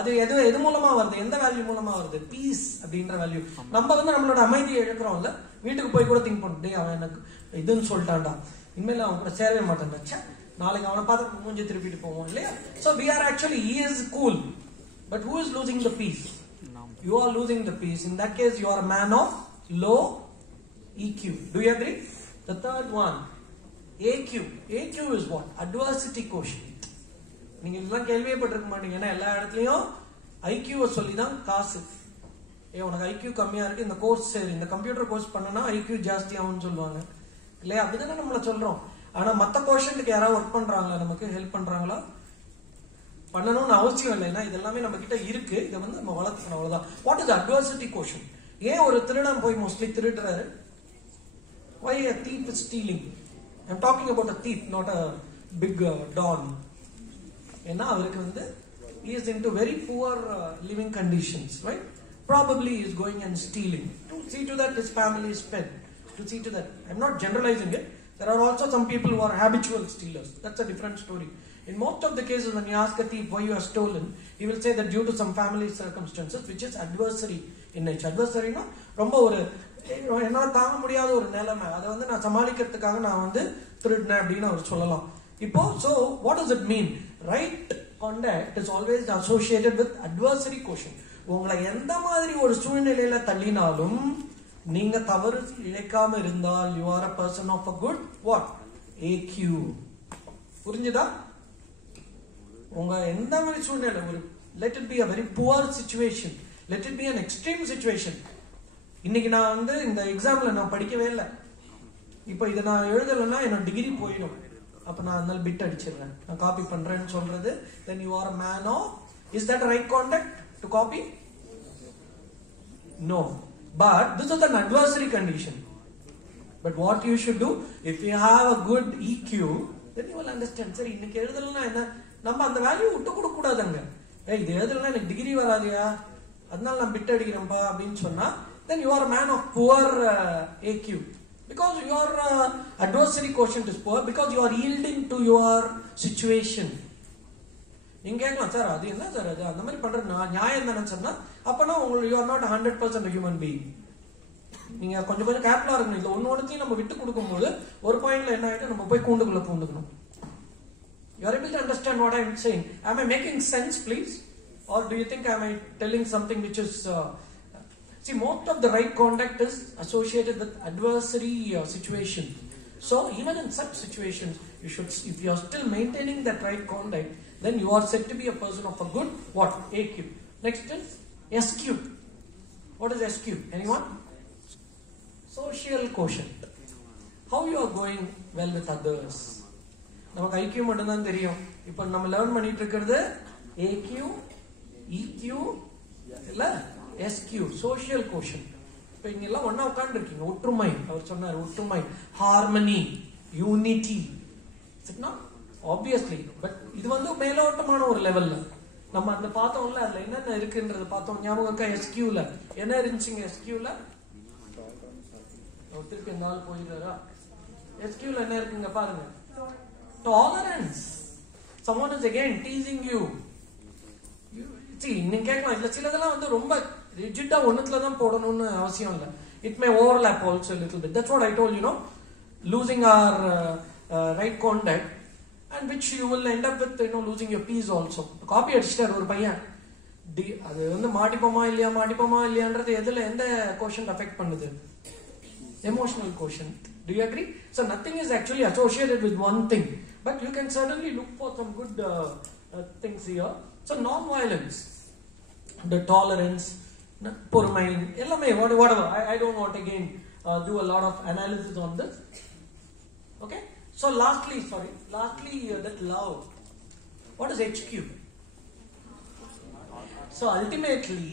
அது எது மூலமா வருது, எந்த வேல்யூ மூலமா வருது? பீஸ் அப்படின்ற வேல்யூ. நம்ம வந்து நம்மளோட அமைதியை இழக்கிறோம்ல, வீட்டுக்கு போய் கூட திங்க் பண்ணிட்டு அவன் எனக்கு இதுன்னு சொல்லிட்டான்டா, இனிமேல் அவன் கூட சேரவே மாட்டேன், நாளைக்கு அவனை பார்த்து மூஞ்சி திருப்பிட்டு போவோம் இல்லையா? So we are actually, he is cool, but who is losing the peace? You are losing the peace. In that case, you are a man of low EQ. Do you agree? The third one, AQ. AQ is what? Adversity quotient. நீங்க இதெல்லாம் கேள்வியே பட்டிருக்க மாட்டீங்க. ஏன்னா எல்லா இடத்துலயும் ஐக்யூவை சொல்லி தான் காசு. உனக்கு ஐக்யூ கம்மியா இருக்கு, இந்த கோர்ஸ் சரி, இந்த கம்ப்யூட்டர் கோர்ஸ் பண்ணனா ஐக்யூ ஜாஸ்தி ஆகும்னு சொல்லுவாங்க இல்லையா? அப்படிதானே நம்மள சொல்றோம். ஆனா மத்த கோஷன்ட்டுக்கு யாராவது ஒர்க் பண்றாங்களா, நமக்கு ஹெல்ப் பண்றாங்களா? பண்ணணும்னு அவசியம் இல்லை. ஏன்னா இதெல்லாமே நம்ம கிட்ட இருக்கு, இதை வந்து நம்ம வளர்த்துக்கணும், அவ்வளவுதான். வாட் இஸ் அட்வர்சிட்டி கோஷன்? ஏன் ஒரு திருடன் போய் mostly திருடுறாரு? Why a thief is stealing? I'm talking about a thief, not a big don. ஏன்னா அவருக்கு வந்து he is into very poor living conditions, right? Probably he is going and stealing to see to that his family is fed, to see to that. I'm not generalizing it. There are also some people who are habitual stealers. That's a different story. In most of the cases, when you ask a thief why you have stolen, he will say that due to some family circumstances, which is adversary in nature. Adversary na ரொம்ப ஒரு என்னால தாங்க முடியாத ஒரு நிலைமை, அதை வந்து நான் சமாளிக்கிறதுக்காக நான் வந்து திருடினேன் அப்படின்னு அவர் சொல்லலாம். இப்போ so what does it mean? Right conduct is always associated with adversary quotient. உங்களை எந்த மாதிரி ஒரு சூழ்நிலையில தள்ளினாலும் நீங்க தவறு இழைக்காம இருந்தால் you are a person of a good what? AQ. புரிஞ்சுதா? உங்க எந்த மாதிரி சூழ்நிலை, ஒரு let it be a very poor situation, let it be an extreme situation. இன்னைக்கு நான் வந்து இந்த எக்ஸாம்ல நான் படிக்கவே இல்லை, இப்போ இதை நான் எழுதலைன்னா என்னோட டிகிரி போயிடும், அப்ப நான் அதனால பிட் அடிச்சிடுறேன், நான் காப்பி பண்றேன்னு சொல்றது, then you are a man of, is that a right conduct to copy? No, but this is an adversary condition. But what you should do, if you have a good EQ, then you will understand. சரி, இன்னைக்கு எழுதலைன்னா என்ன, நம்ம அந்த value விட்டு கொடுக்க கூடாதுங்க. இது எழுதலைன்னா எனக்கு டிகிரி வராதியா, அதனால நான் பிட் அடிக்கிறேன்ப்பா அப்படின்னு சொன்னா, then you are a man of poor AQ. Because your adversary quotient is poor, because you are yielding to your situation. நீங்க கேட்கலாம், சார் அது என்ன சார் அது அந்த மாதிரி பண்ற நியாயம் தானே சொன்னா, அப்பனா உங்களுக்கு you are not 100% a human being. நீங்க கொஞ்சம் கேர்ஃபுல்லா இருக்கணும். இல்ல ஒன்னொன்னையும் நம்ம விட்டு கொடுக்கும்போது ஒரு பாயிண்ட்ல என்ன ஆயிட்டு நம்ம போய் கூண்டுக்குள்ள பூந்துக்கணும். You are able to understand what I am saying? Am I making sense, please? Or do you think am I telling something which is see, most of the right conduct is associated with adversary situation. So even in such situations, you should, if you are still maintaining that right conduct, then you are said to be a person of a good what? AQ. Next is SQ. What is SQ? Anyone? Social quotient. How you are going well with others? நமக்கு IQ மட்டும் தான் தெரியும். இப்போ நம்ம learn பண்ணிட்டு இருக்கிறது AQ, EQ இல்ல SQ, social quotient. இப்ப இங்க எல்லாம் ஒண்ணா உட்கார்ந்து இருக்கீங்க. ஒற்றுமை, அவர் சொன்னார் ஒற்றுமை, ஹார்மனி, யூனிட்டி. ஆப்வியஸ்லி பட் இது வந்து மேலோட்டமான ஒரு லெவல்ல நம்ம அந்த பார்த்தோம்ல, அதுல என்னென்ன இருக்குன்றது பார்த்தோம். ஞாபகம் இருக்கா? எஸ்கியூல என்ன இருந்துச்சுங்க? எஸ்கியூல திருப்பி இந்த ஆள் போயிடுறா. எஸ்கியூல என்ன இருக்குங்க பாருங்க. Tolerance. someone is again teasing you. நீங்க கேட்கலாம், இல்ல சிலதெல்லாம் வந்து ரொம்ப ரிஜிட்டா ஒண்ணுத்துல தான் போடணும்னு அவசியம் இல்லை. It may overlap also a little bit. That's what I told you, losing our right conduct, and which you will end up with, losing your peace also. Copy அடிச்சிட்டார் ஒரு பையன். அது வந்து மாட்டிப்போமா இல்லையான்றது எதுல எந்த கோஷன்ட் அஃபெக்ட் பண்ணுது? Emotional quotient. Do you agree? So nothing is actually associated with one thing, but you can certainly look for some good things here. So non-violence, the tolerance, பொறுமை, எல்லாமே whatever. I don't want again do a lot of analysis on this. Okay. So lastly that love. What is HQ? So ultimately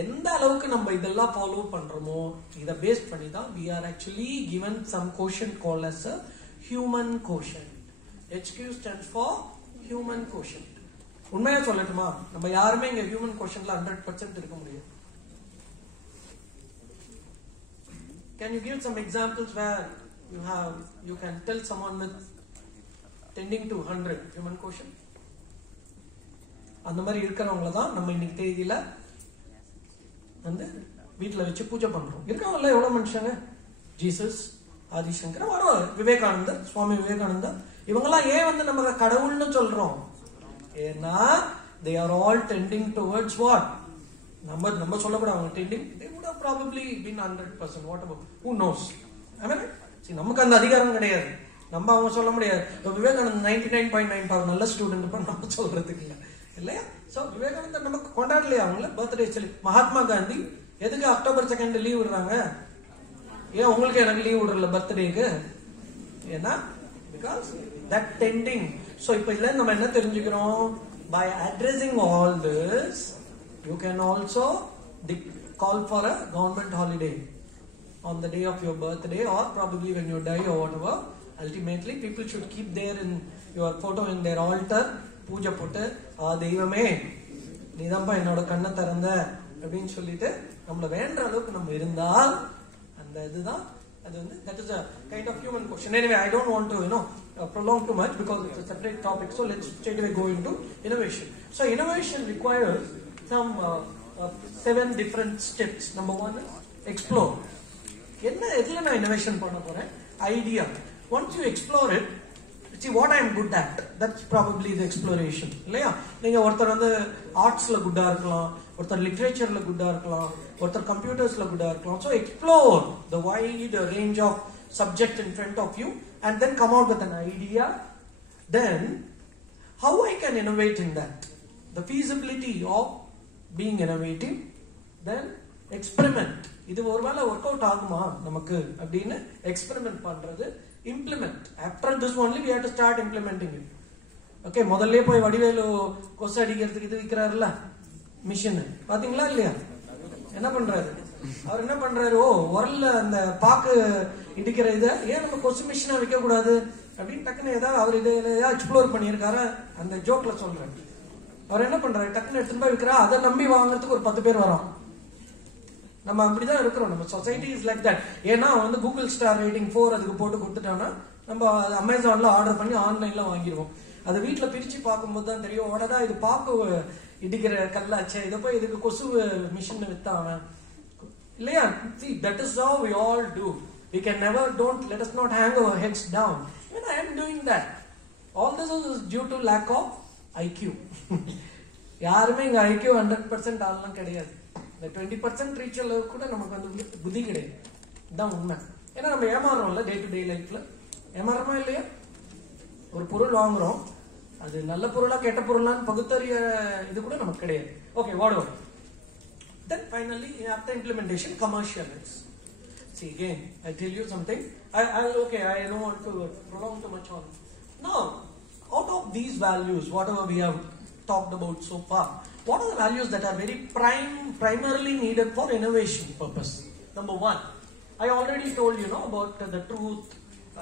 எந்த அளவுக்கு நம்ம இதெல்லாம் follow பண்றோமோ இதை base பண்ணி தான் we are actually given some quotient called as a human quotient. HQ stands for human quotient. உண்மையா சொல்லட்டுமா, நம்ம யாருமே இங்க ஹியூமன் quotientல 100% இருக்க முடியும். Can you give some examples where you can tell someone with tending to 100 human quotient? அந்த மாதிரி இருக்கிறவங்கள தான் நம்ம இன்னைக்கு தேதியில வந்து வீட்டுல வச்சு பூஜை பண்றோம். இருக்காங்கல்ல எவ்வளவு மனுஷங்க, ஜீசஸ், ஆதிசங்கர், விவேகானந்தர், சுவாமி விவேகானந்தர், இவங்கெல்லாம் ஏன் வந்து நம்ம கடவுள்னு சொல்றோம்? ஏன்னா they are all tending towards what? நம்ம சொல்லக்கூடாது, அவங்க tending, they would have probably been 100%, whatever, who knows? I mean, நமக்கு அந்த அதிகாரம் கிடையாது, நம்ம அவங்க சொல்ல முடியாது. விவேகானந்தர் 99.9 நல்ல ஸ்டூடெண்ட் நம்ம சொல்றதுக்கு இல்லை இல்லையா? சோ விவேகானந்தர் நமக்கு கொண்டாடலையா அவங்கள பர்த்டே சொல்லி? மகாத்மா காந்தி எதுக்கு அக்டோபர் 2 லீவ் விடுறாங்க? ஏன் உங்களுக்கு எனக்கு லீவ் விடுறல பர்த்டேக்கு? ஏன்னா பிகாஸ் தட் டெண்டிங். சோ இப்ப இதுல நம்ம என்ன தெரிஞ்சுக்கிறோம்? by addressing all this you can also call for a government holiday on the day of your birthday, or probably when you die or whatever. Ultimately people should keep there in your photo in their altar, பூஜை போட்டு, தெய்வமே நீதான்ப்பா என்னோட கண்ணை திறந்த அப்படின்னு சொல்லிட்டு நம்மள வேண்ட அளவுக்கு நம்ம இருந்தால் அந்த இதுதான் அது வந்து that is a kind of human question. Anyway, I don't want to prolong too much because it's a separate topic, so let's straight away go into innovation. So innovation requires some 7 different steps. Number 1 is explore. என்ன எதுல நான் innovation பண்ண போறேன்? Idea. Once you explore it, see what I am good at, that's probably the exploration. இல்லையா? நீங்க ஒருத்தர் வந்து ஆர்ட்ஸ்ல குட்டா இருக்கலாம், ஒருத்தர் லிட்ரேச்சர்ல குட்டா இருக்கலாம், ஒருத்தர் கம்ப்யூட்டர்ஸ்ல குட்டா இருக்கலாம். So explore the wide range of subject in front of you and then come out with an idea. Then how I can innovate in that, the feasibility of being innovative. Then experiment. இது ஒருவேளை work out ஆகுமா நமக்கு அப்படின்னு experiment பண்றது. Implement. After this only we have to start implementing it. Okay, முதல்ல போய் வடிவேலு கொசு அடிக்கிறதுக்கு இது விற்கிறாருல மிஷின், பாத்தீங்களா இல்லையா? என்ன பண்றாரு அவர்? என்ன பண்றாரு? உரல்ல அந்த பாக்கு இடிக்கிற இதை ஏன் நம்ம கொசு மிஷினா வைக்க கூடாது அப்படின்னு டக்குன்னு ஏதாவது அவர் இதை எக்ஸ்ப்ளோர் பண்ணியிருக்காரு. அந்த ஜோக்ல சொல்றேன். அவர் என்ன பண்றாரு? டக்குன்னு எடுத்துட்டு போய் விற்கிறா, அதை நம்பி வாங்குறதுக்கு ஒரு 10 பேர் வரோம். நம்ம அப்படிதான் இருக்கிறோம். நம்ம சொசைட்டி இஸ் லைக் தட். ஏன்னா வந்து கூகுள் ஸ்டார் ரேட்டிங் 4 அதுக்கு போட்டு கொடுத்துட்டான்னா நம்ம அமேசான்ல ஆர்டர் பண்ணி ஆன்லைன்ல வாங்கிடுவோம். அதை வீட்டுல பிரிச்சு பார்க்கும்போது தான் தெரியும், உடனே இது பாக்கு இடிக்கிற கல்லாச்சே, இதை போய் இதுக்கு கொசு மிஷின் வித்தான் இல்லையா? See, that is how we all do. We can never, let us not hang our heads down. Even I am doing that. All this is due to lack of IQ. யாருமே இங்க IQ 100% ஆள்லாம் கிடையாது. இந்த 20% reach அளவுக்கு கூட நமக்கு வந்து புத்தி கிடையாது. இதுதான் உண்மை. ஏன்னா நம்ம ஏமாறுறோம்ல டே டு டே லைஃப்ல. ஏமாறுறோமா இல்லையா? ஒரு பொருள் வாங்குறோம், அது நல்ல பொருளா கெட்ட பொருளான்னு பகுத்தறிய இது கூட நமக்கு கிடையாது. Okay, whatever. Then finally, after implementation, commercialize. See again, I tell you something. I don't want to prolong too much on. Now, out of these values, whatever we have talked about so far, what are the values that are very primarily needed for innovation purpose? Number one, I already told you about the truth,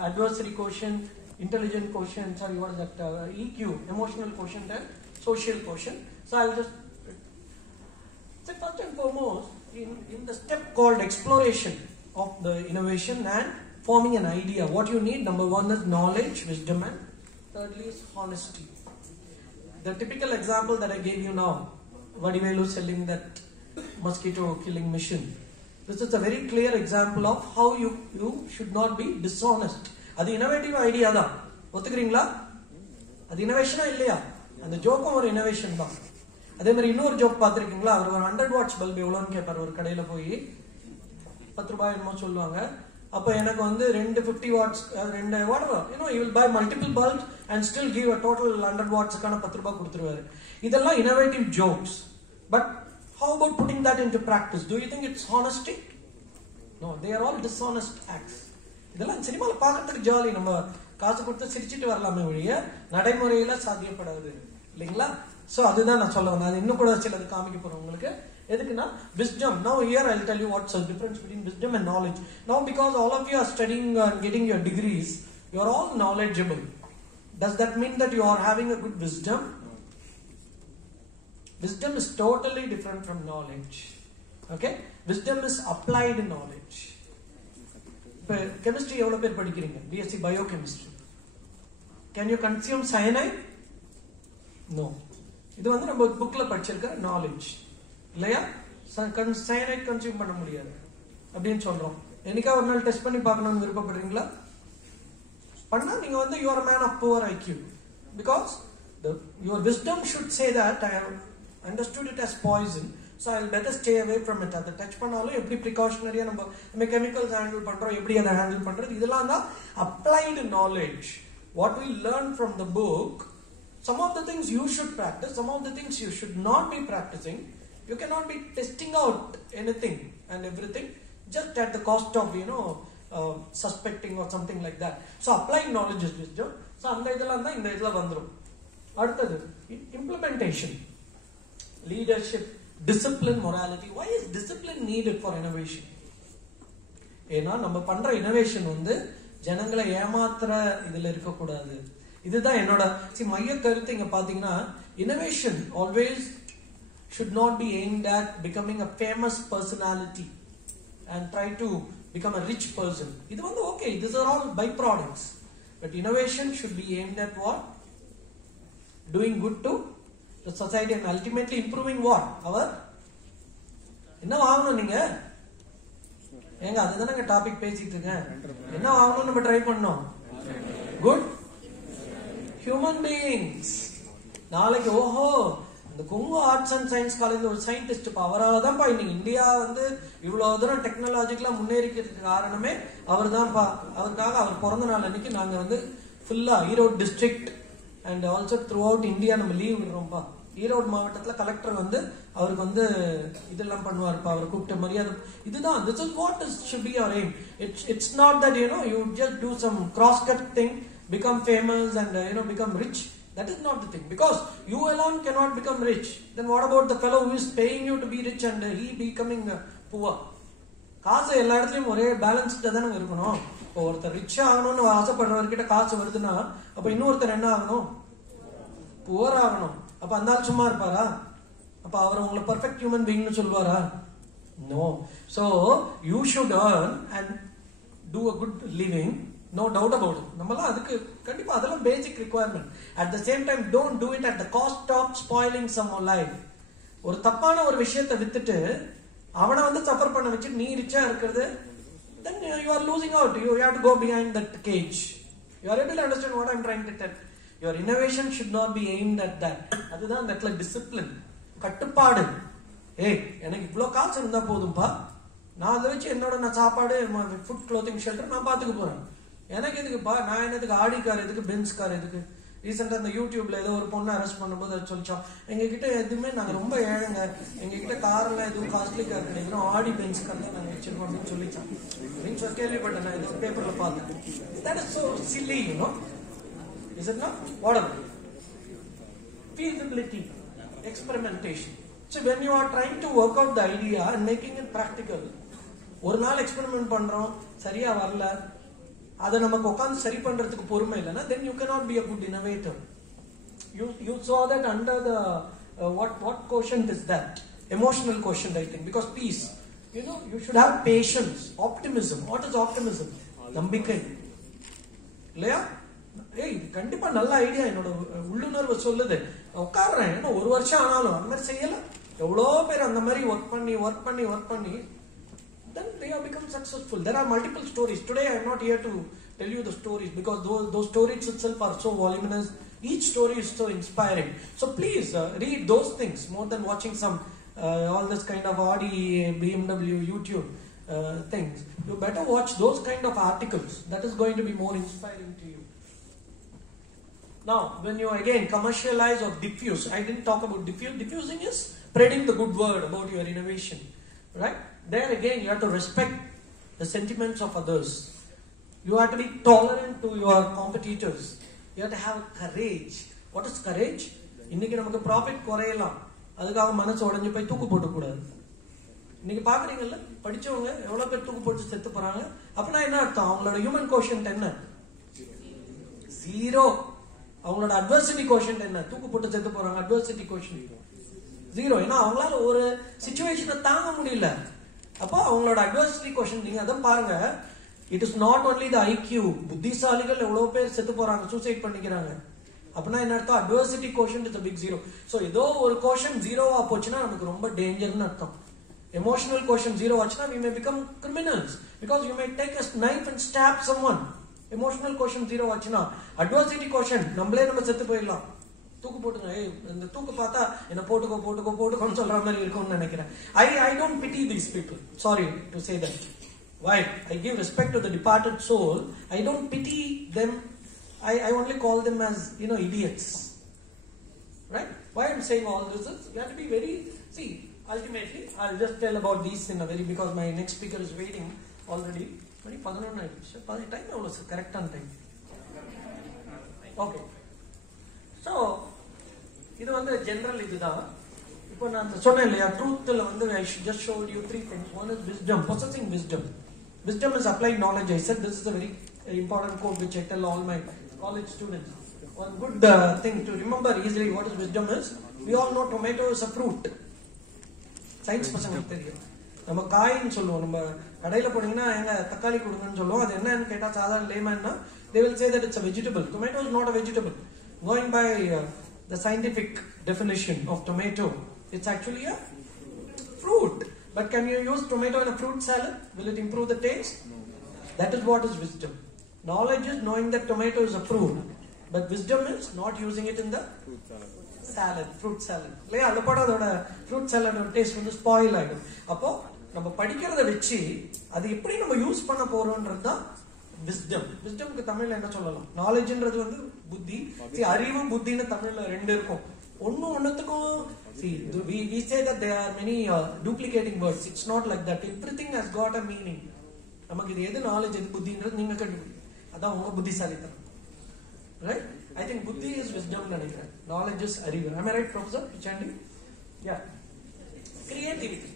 adversary quotient, intelligent quotient, what is that, EQ, emotional quotient and social quotient. So I'll just say first and foremost, in the step called exploration of the innovation and forming an idea, what you need, number one is knowledge, wisdom, and thirdly is honesty. The typical example that I gave you now, Vadivelu selling that mosquito killing machine. This is a very clear example of how you should not be dishonest. That's innovative idea da. ஒத்துக்கிறீங்களா? அது இனோவேஷனா இல்லையா? அந்த ஜோக்கும் ஒரு innovation தான். அதே மாதிரி இன்னொரு joke பார்த்திருக்கீங்களா? அவர் ஒரு 100 வாட்ஸ் பல்ப் எவ்வளோன்னு கேட்பார் ஒரு கடையில போய். 10 ரூபாய் என்னமோ சொல்லுவாங்க. அப்ப எனக்கு வந்து 2 50 watts 2 whatever, you will buy multiple bulbs and still give a total 100 wattsக்கான 10 ரூபாய் கொடுத்துருவாரு. இதெல்லாம் innovative jokes. But how about putting that into practice? Do you think it's honesty? No, they are all dishonest acts. இதெல்லாம் சினிமால பார்க்கிறதுக்கு jolly, நம்ம காசு கொடுத்து சிரிச்சிட்டு வரலாமே ஒழிய நடைமுறையில சாத்தியப்படாது இல்லைங்களா? சோ அதுதான் நான் சொல்ல வந்தேன். அது இன்னும் கூட சிலது காமிக்க போறேன் உங்களுக்கு. எதுக்குன்னா wisdom. Now here I'll tell you what's the difference between wisdom and knowledge. Now because all of you are studying and getting your degrees, you are all knowledgeable. Does that mean that you are having a good wisdom? Wisdom is totally different from knowledge. Okay? Wisdom is applied knowledge. Chemistry எவ்வளவு பேர் படிக்கிறீங்க? BSc biochemistry. Can you consume cyanide? No. இது வந்து நம்ம புக்ல படிச்சிருக்க knowledge. இல்லையா? cyanide consume பண்ண முடியாது அப்படின்னு சொல்றோம். என்னைக்கா ஒரு நாள் டெஸ்ட் பண்ணி பார்க்கணும்னு விருப்பப்படுறீங்களா? பண்ணா நீங்க வந்து you are a man of poor IQ. Because your wisdom should say that I have understood it as poison. So I'll better stay away from it. அதை டச் பண்ணாலும் எப்படி ப்ரிகாஷனரியா நம்ம கெமிக்கல்ஸ் ஹேண்டில் பண்றோம், எப்படி அதை ஹேண்டில் பண்றது, இதெல்லாம் தான் applied knowledge. What we learn from the book, some of the things you should practice, some of the things you should not be practicing. You cannot be testing out anything and everything just at the cost of suspecting or something like that. So applied knowledge is wisdom. So அந்த இதெல்லாம் தான் இந்த இதுல வந்துரும். அடுத்தது implementation, leadership, discipline, morality. Why is discipline needed for innovation? ஏன்னா நம்ம பண்ற இனோவேஷன் வந்து ஜனங்களை ஏமாத்துற இதுல இருக்க கூடாது. இதுதான் என்னோட மைய கருத்து. இங்க பாத்தீங்கன்னா innovation always should not be aimed at becoming a famous personality and try to become a rich person. இது வந்து okay, these are all byproducts. But innovation should be aimed at what? Doing good to the society and ultimately improving what? Our என்ன வாங்கணும் நீங்க? ஏங்க அதுதானங்க topic பேசிட்டு இருக்கேன். என்ன வாங்கணும் நம்ம ட்ரை பண்ணோம்? Good human beings. நாளைக்கு ஓஹோ இந்த கொங்கு ஆர்ட்ஸ் அண்ட் சயின்ஸ் காலேஜ்ல ஒரு சயின்டிஸ்ட் அவரால் தான்ப்பா இன்னைக்கு இந்தியா வந்து இவ்வளவு தூரம் டெக்னாலஜிக்கலா முன்னேறிக்கிறதுக்கு காரணமே அவர் தான்ப்பா. அவருக்காக அவர் பிறந்த நாள் அன்னைக்கு நாங்க வந்து ஃபுல்லா Erode district and also through out India நம்ம லீவ் விடுறோம்ப்பா. ஈரோடு மாவட்டத்துல கலெக்டர் வந்து அவருக்கு வந்து இதெல்லாம் பண்ணுவாருப்பா, அவர் கூப்பிட்ட மரியாதை. இதுதான் this is what should be your aim. It's not that you just do some cross cut thing, become famous and become rich. That is not the thing, because you alone cannot become rich. Then what about the fellow who is paying you to be rich and he becoming poor? காசு எல்லா இடத்துலயும் ஒரே பேலன்ஸ்டா தானே இருக்கணும். இப்போ ஒருத்தர் rich ஆகணும்னு ஆசைப்படுறவர்கிட்ட காசு வருதுன்னா அப்ப இன்னொருத்தர் என்ன ஆகணும்? புவர் ஆகணும். அப்ப அந்த ஆள் சும்மா இருப்பாரா? அப்ப அவர் உங்களை பர்ஃபெக்ட் ஹியூமன் பீயிங்னு சொல்லுவாரா? No. So you should earn and do a good living, no doubt about it. நம்மலாம் அதுக்கு கண்டிப்பா அதெல்லாம் பேசிக் requirement. At the same time, don't do it at the cost of spoiling someone's life. ஒரு தப்பான ஒரு விஷயத்தை வித்துட்டு அவனை வந்து சஃபர் பண்ண வச்சு நீ ரிச்சா இருக்கிறது, then you are losing out. You have to go behind that cage. You are able to understand what I'm trying to tell. Your innovation should not be aimed at that. அதுதான் அந்த discipline, கட்டுப்பாடு. எனக்கு இவ்வளவு காசு இருந்தா போதும்பா, நான் அதை வச்சு நான் சாப்பாடு, ஃபுட், க்ளோத்திங், ஷெல்டர் நான் பாத்துக்க போறேன். எனக்கு எதுக்குப்பா, நான் என்னதுக்கு ஆடி கார் எதுக்கு, பென்ஸ் கார் எதுக்கு? ரீசெண்டா அந்த யூடியூப்ல ஏதோ ஒரு பொண்ணு அரெஸ்ட் பண்ணும்போது அது சொல்லிச்சோம், எங்க கிட்ட எதுவுமே நாங்க ரொம்ப ஏழைங்க, எங்க கிட்ட கார் எல்லாம் எதுவும் காஸ்ட்லி கார் கிடைக்கிறோம், ஆடி பென்ஸ் கார் தான் நாங்க வச்சிருக்கோம் அப்படின்னு சொல்லிச்சான். அப்படின்னு கேள்விப்பட்டேன், நான் ஏதோ பேப்பர்ல பார்த்தேன். That is so silly, Is it not? Whatever. Feasibility. experimentation. So when you are trying to work out the idea and making it practical, ஒரு நாள் எக்ஸ்பெரிமெண்ட் பண்றோம், சரியா வரல, அதை நமக்கு உட்காந்து சரி பண்றதுக்கு பொறுமை இல்லைன்னா then you cannot be a good innovator. You saw that under the what quotient is that? Emotional quotient, I think, because peace. You should have patience, optimism. What is optimism? நம்பிக்கை இல்லையா? கண்டிப்பா நல்ல ஐடியா, என்னோட உள்ளுணர்வு சொல்லுது, உட்கார்றேன், என்ன ஒரு வருஷம் ஆனாலும் அந்த மாதிரி செய்யல. எவ்வளோ பேர் அந்த மாதிரி ஒர்க் பண்ணி then they have become successful. There are multiple stories. Today I am not here to tell you the stories because those stories itself are so voluminous. Each story is so inspiring. So please read those things more than watching some all this kind of Audi, BMW, YouTube things. You better watch those kind of articles. That is going to be more inspiring to you. Now, when you again commercialize or diffuse, I didn't talk about diffuse. Diffusing is spreading the good word about your innovation, right? There again, you have to respect the sentiments of others. You have to be tolerant to your competitors. You have to have courage. What is courage? இன்னைக்கு நமக்கு profit குறையலாம், அதுக்காக மனசு உடஞ்சு போய் தூக்கு போட்டு கூடாது. இன்னைக்கு பாக்குறீங்கல்ல, படிச்சவங்க எவ்வளவு பேர் தூக்கு போட்டு செத்து போறாங்க. அப்படின்னா என்ன அர்த்தம்? அவங்களோட ஹியூமன் கோஷன்ட் என்ன? 0. அவங்களோட அட்வர்சிட்டி கோஷன்ட் என்ன? தூக்கு போட்டு செத்து போறாங்க, அட்வர்சிட்டி கோஷன்ட் 0. ஏன்னா அவங்களால ஒரு சிச்சுவேஷனை தாங்க முடியல. அப்போ அவங்களோட அட்வர்சிட்டி கோஷன் நீங்க அதான் பாருங்க. It is not only the IQ. புத்திசாலிகள் எவ்வளவு பேர் செத்து போறாங்க, சூசைட் பண்ணிக்கிறாங்க. அப்படின்னா என்ன அர்த்தம்? Adversity quotient is a big 0. So ஏதோ ஒரு கோஷன் 0வா போச்சுன்னா நமக்கு ரொம்ப டேஞ்சர்னு அர்த்தம். எமோஷனல் கோஷன் 0 ஆச்சுன்னா we may become criminals because you may take a knife and stab someone. Emotional கோஷன் 0 ஆச்சுன்னா அட்வர்சிட்டி கோஷன் நம்மளே நம்ம செத்து போயிடலாம். தூக்கு போட்டுங்க, இந்த தூக்கு பார்த்தா என்ன போட்டுக்கோன்னு சொல்ற மாதிரி இருக்கும்னு நினைக்கிறேன். I don't pity these people. Sorry to say that. While I give respect to the departed soul, I don't pity them. I only call them as idiots. Right? Why I'm saying all this is you have to be very. See, ultimately, I'll just tell about these in a very because my next speaker is waiting already. Very 11 ஆயிடுச்சு. Time எவ்வளவு sir? கரெக்டான time. Okay. So இது வந்து general இதுதான். இப்போ நான் சொன்னேன் இல்லையா, ட்ரூத்ல வந்து I just showed you 3 things. One is wisdom, possessing wisdom. Wisdom is applied knowledge. I said this is a very important quote which I tell all my college students. One good thing to remember easily what is wisdom is. We all know tomato is a fruit. Science பசங்களுக்கு தெரியும். நம்ம coin சொல்லுவோம், நம்ம கடையில போனீங்கன்னா எங்க தக்காளி கொடுங்கன்னு சொல்லுவோம். அது என்னன்னு கேட்டா சாதாரண லேமன்னா they will say that it's a vegetable. Tomato is not a vegetable. Going by the scientific definition of tomato, it's actually a fruit. But can you use tomato in a fruit salad? Will it improve the taste? No. That is what is wisdom. Knowledge is knowing that tomato is a fruit, but wisdom is not using it in the fruit salad. இல்லையா, அந்த படம் அதோட fruit சாலடோட taste வந்து spoil ஆயிடும். அப்போ நம்ம படிக்கிறத வச்சு அது எப்படி நம்ம யூஸ் பண்ண போறோம்ன்றது தான் wisdom. wisdomக்கு தமிழ்ல என்ன சொல்லலாம்? நாலேஜ்ன்றது வந்து புத்தி. அறிவு புத்தின்னு தமிழ்ல 2 இருக்கும். ஒண்ணுத்துக்கும் we say that there are many duplicating words. It's not like that. Everything has got a meaning. நமக்கு இது எது நாலேஜ் எது புத்தின்றது நீங்க கண்டுபிடிங்க. அதான் உங்க புத்திசாலித்தனம். Right? I think buddhi is wisdom நினைக்கிறேன். Knowledge is அறிவு. Am I right, Professor Pichandi? Yeah. Creativity.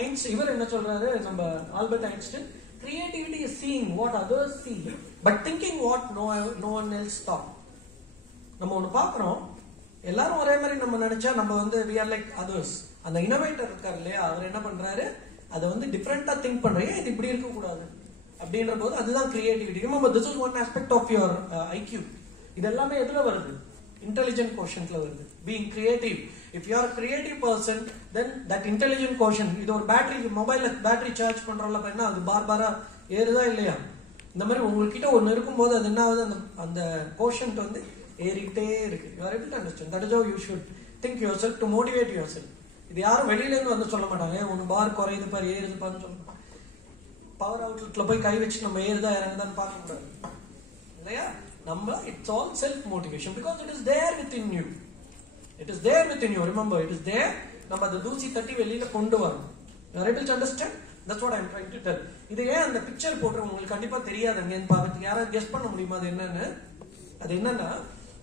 Einstein இவர் என்ன சொல்றாரு, நம்ம Albert Einstein, creativity is seeing what others see but thinking what no one else thought. நம்ம ஒன்னு பாக்குறோம், எல்லாரும் ஒரே மாதிரி நம்ம நினைச்சா நம்ம வந்து we are like others. அந்த இன்னோவேட்டர் இருக்கார் இல்லையா, அவர் என்ன பண்றாரு, அதை வந்து டிஃபரெண்டா திங்க் பண்றீங்க, இது இப்படி இருக்க கூடாது அப்படின்ற போது அதுதான் creativity. Remember, this is one aspect of your IQ. இது எல்லாமே எதுல வருது? Intelligent quotientல வருது. Being creative. If you are a creative person, then that intelligent quotient, இது ஒரு பேட்டரி, மொபைல்ல பேட்டரி சார்ஜ் பண்றோம்ல, என்ன அது பார்பாரா ஏறுதா இல்லையா? இந்த மாதிரி உங்ககிட்ட ஒன்னு இருக்கும்போது அது என்ன ஆகுது, அந்த quotient வந்து ஏறிட்டே இருக்கு. You are able to understand. That is how you should think yourself to motivate yourself. இது யாரும் வெளியில இருந்து வந்து சொல்ல மாட்டாங்க, உன் பார் குறையுது பாரு ஏறுது பாருன்னு சொல்ல மாட்டாங்க. பவர் அவுட்லெட்ல போய் கை வச்சு நம்ம ஏறுதா இறங்குதான்னு பார்க்க கூடாது இல்லையா? நம்ம it's all self motivation because it is there within you. It is there within you. Remember, it is there. நம்ம அதை தூசி தட்டி வெளியில கொண்டு வரணும். You are able to understand? That's what I am trying to tell. இது ஏன் அந்த பிக்சர் போட்டு உங்களுக்கு கண்டிப்பா தெரியாது அங்கேன்னு பார்க்கறதுக்கு யாராவது கெஸ் பண்ண முடியுமா அது என்னன்னு? அது என்னன்னா,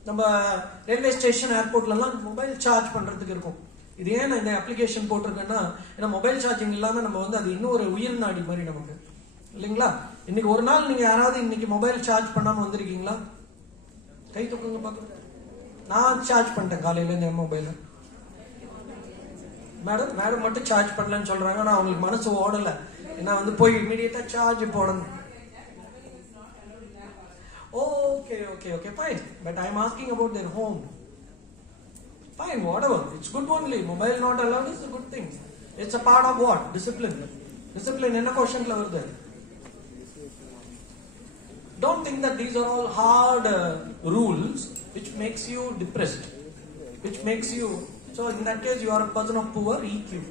நம்ம ரயில்வே ஸ்டேஷன் ஏர்போர்ட்லாம் மொபைல் சார்ஜ் பண்றதுக்கு இருக்கும். இது ஏன் நான் இந்த அப்ளிகேஷன் போட்டிருக்கேன்னா, ஏன்னா மொபைல் சார்ஜிங் இல்லாம நம்ம வந்து அது இன்னும் ஒரு உயிர் நாடி மாதிரி நமக்கு இல்லைங்களா. இன்னைக்கு ஒரு நாள் நீங்க யாராவது இன்னைக்கு மொபைல் சார்ஜ் பண்ணாம வந்திருக்கீங்களா? கை தூக்குங்க பாக்க. நான் சார்ஜ் பண்ணிட்டேன் காலையில இந்த மொபைல. மேடம் மட்டும் சார்ஜ் பண்ணலன்னு சொல்றாங்க. ஆனா அவங்களுக்கு மனசு ஓடல. ஏன்னா வந்து போய் இமீடியட்டா சார்ஜ் போடணும். Okay, fine. But I'm asking about their home. Fine, whatever. It's good only. Mobile not allowed is a good thing. It's a part of what? Discipline. Discipline enna question la varudhu. Don't think that these are all hard rules which makes you depressed. Which makes you... So in that case, you are a person of poor EQ.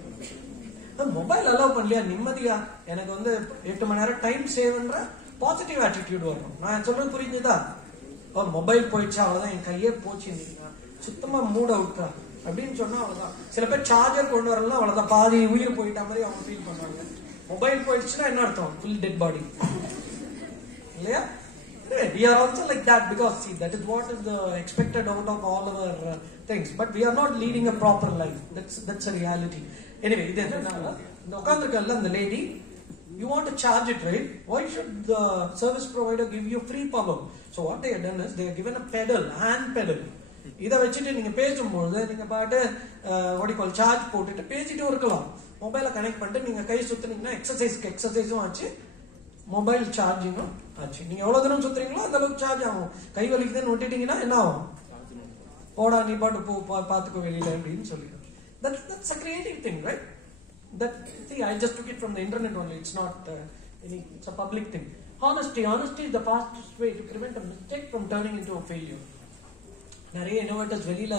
Mobile allow பண்ணலையா நிம்மதியா எனக்கு வந்து 8 மணி நேரம் time சேவ்ன்ற positive attitude வரணும். நான் சொல்றது புரிஞ்சுதா? Mobile போயிடுச்சு அவ்வளவுதான், என் கையே போச்சு, சுத்தமா மூட் அவுட்டா அப்படின்னு சொன்னா அவ்வளவுதான். சில பேர் சார்ஜர் கொண்டு வரலாம், அவ்வளவுதான், பாதி உயிர் போயிட்ட மாதிரி அவங்க ஃபீல் பண்றாங்க. மொபைல் போயிடுச்சுன்னா என்ன அர்த்தம்? ஃபுல் டெட் பாடி இல்லையா? We are also like that because see that is what is the expected out of all our things, but we are not leading a proper life. That's a reality. Anyway, இது என்னன்னா இந்த உட்கார்ந்திருக்கல அந்த lady, you want to charge it, right? Why should the service provider give you free power? So what they have done is they have given a pedal, hand pedal. இத வச்சிட்டு நீங்க பேசும்போது நீங்க பாட்டு what you call charge போட்டுட்டு பேசிட்டு இருக்கலாம். மொபைலை கனெக்ட் பண்ணிட்டு நீங்க கை சுத்துனீங்கன்னா எக்ஸசைஸும் ஆச்சு, மொபைல் சார்ஜிங்கும் ஆச்சு. நீங்க எவ்வளவு தூரம் சுத்துறீங்களோ அந்த அளவுக்கு சார்ஜ் ஆகும். கை வலிக்குதுன்னு விட்டுட்டீங்கன்னா என்ன ஆகும்? போடா நீ பாட்டு போ பாத்துக்கோ வெளியில அப்படின்னு சொல்லிடுறோம். That's a creative thing, right? See, I just took it from the internet only. It's not it's a public thing. Honesty is the fastest way to prevent a mistake from turning into a failure. நிறைய innovators வெளியில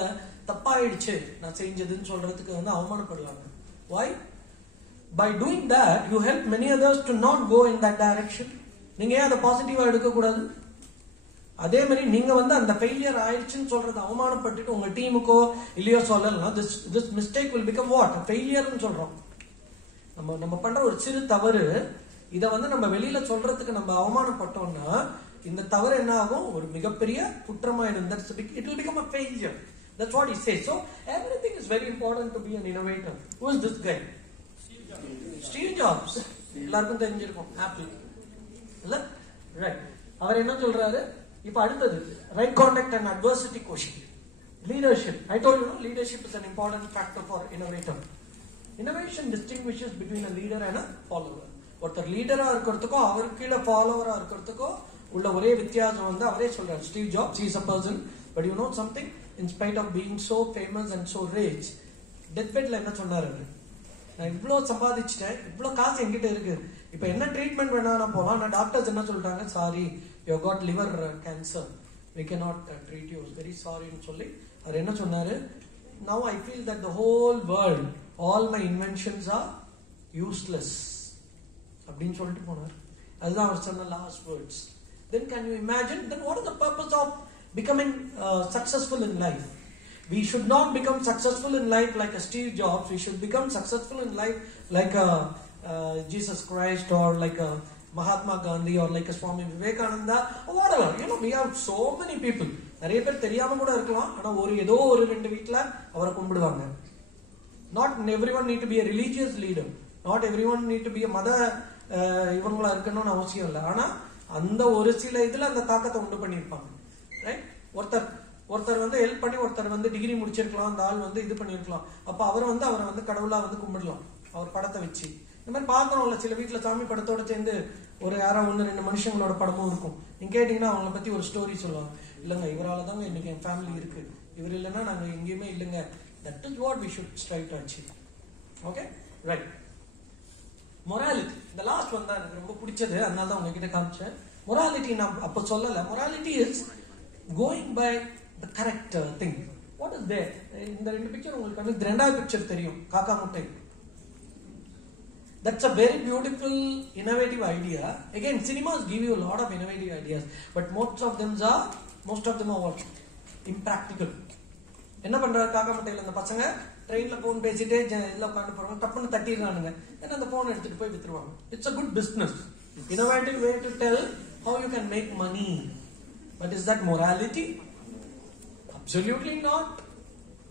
தப்பாயிடுச்சு நான் செஞ்சதுன்னு சொல்றதுக்கு வந்து அவமானப்படுவாங்க. Why? By doing that, you help many others to not go in that direction. நீங்க ஏன் அதை பாசிட்டிவா எடுக்க கூடாது? அதே மாதிரி நீங்க வந்து அந்த ஃபெயிலியர் ஆயிடுச்சுன்னு சொல்றது அவமானப்பட்டுட்டு உங்க டீமுக்கோ இல்லையோ சொல்லலாம். this mistake will become what? A failure ன்னு சொல்றோம். நம்ம பண்ற ஒரு சிறு தவறு, இத வந்து நம்ம வெளியில சொல்றதுக்கு நம்ம அவமானப்பட்டோம்னா இந்த தவறு என்ன ஆகும்? ஒரு மிகப்பெரிய குற்றமாயிடும். It will become a failure. That's what he says. So everything is very important to be an innovator. Who is this guy? Steve Jobs. எல்லாருக்கும் தெரிஞ்சிருக்கும், ஆப்பிள் இல்ல, ரைட்? அவர் என்ன சொல்றாரு இப்ப அடுத்தது? Right contact and adversity quotient. Leadership. I told you, leadership is an important factor for innovator. Innovation distinguishes between a leader and a follower. ஒருத்தர் லீடரா இருக்கிறதுக்கோ அவருக்கு கீழே ஃபாலோவரா இருக்கிறதுக்கோ உள்ள ஒரே வித்தியாசம் வந்து அவரே சொல்றாரு. Steve jobs is a person, but you know something, in spite of being so famous and so rich, death பெட்ல என்ன சொன்னாரு? நான் இவ்வளவு சம்பாதிச்சிட்டேன், இவ்வளவு காசு என்கிட்ட இருக்கு, இப்ப என்ன ட்ரீட்மெண்ட் வேணா போலாம், நான் டாக்டர்ஸ் என்ன சொல்றாங்க, sorry you got liver cancer, we cannot treat you, very sorry ன்னு சொல்லி அவர் என்ன சொன்னாரு? Now I feel that the whole world, all my inventions are useless அப்படின்னு சொல்லிட்டு போனார். அதுதான் அவர் சொன்ன last words. Then can you imagine, then what is the purpose of becoming successful in life? We should not become successful in life like a Steve Jobs. We should become successful in life like a Jesus Christ, or like a Mahatma Gandhi, or like a Swami Vivekananda, or whatever. You know, we have so many people. நிறைய பேர் தெரியாம கூட இருக்கலாம், ஆனா ஏதோ ஒரு ரெண்டு வீட்ல அவரை கும்பிடுவாங்க. Not everyone need to be a religious leader. Not everyone need to be a mother. இவங்களா இருக்கணும்னு அவசியம் இல்லை. ஆனா அந்த ஒரு சில இதுல அந்த தாக்கத்தை உண்டு பண்ணிருப்பாங்க, ரைட்? ஒருத்தர் வந்து ஹெல்ப் பண்ணி, ஒருத்தர் வந்து டிகிரி முடிச்சிருக்கலாம், அந்த ஆள் வந்து இது பண்ணிருக்கலாம், அப்ப அவரை வந்து கடவுளா வந்து கும்பிடலாம் அவர் படத்தை வச்சு. இந்த மாதிரி பாக்குறோம்ல, சில வீட்டுல சாமி படத்தோட சேர்ந்து ஒரு யாரோ 1-2 மனுஷங்களோட படமும் இருக்கும். நீங்க கேட்டீங்கன்னா அவங்கள பத்தி ஒரு ஸ்டோரி சொல்லுவாங்க. இல்லங்க இவரால தாங்க இன்னைக்கு என் ஃபேமிலி இருக்கு, இவர் இல்லைன்னா நாங்க எங்கேயுமே இல்லைங்க. That is what we should strive to achieve. Okay, right. Morality, இந்த லாஸ்ட் ஒன் தான் எனக்கு ரொம்ப பிடிச்சது, அதனால தான் உங்ககிட்ட காமிச்சேன். மொராலிட்டி நான் அப்ப சொல்லல. Morality is going by the correct thing. What is there? இந்த ரெண்டு பிக்சர் உங்களுக்கு வந்து ரெண்டாவது பிக்சர் தெரியும், காக்கா முட்டை. That's a very beautiful, innovative idea. Again, cinemas give you a lot of innovative ideas, but most of them are what? Impractical. என்ன பண்றாரு காக்கா முட்டையில அந்த பசங்க? ட்ரெயின்ல போன் பேசிட்டே இதுல உட்காந்து போறாங்க, டப்புன்னு தட்டிடுறானுங்க, ஏன்னா அந்த போன் எடுத்துட்டு போய் வித்துருவாங்க. It's a good business, innovative way to tell how you can make money. But is that morality? Absolutely not.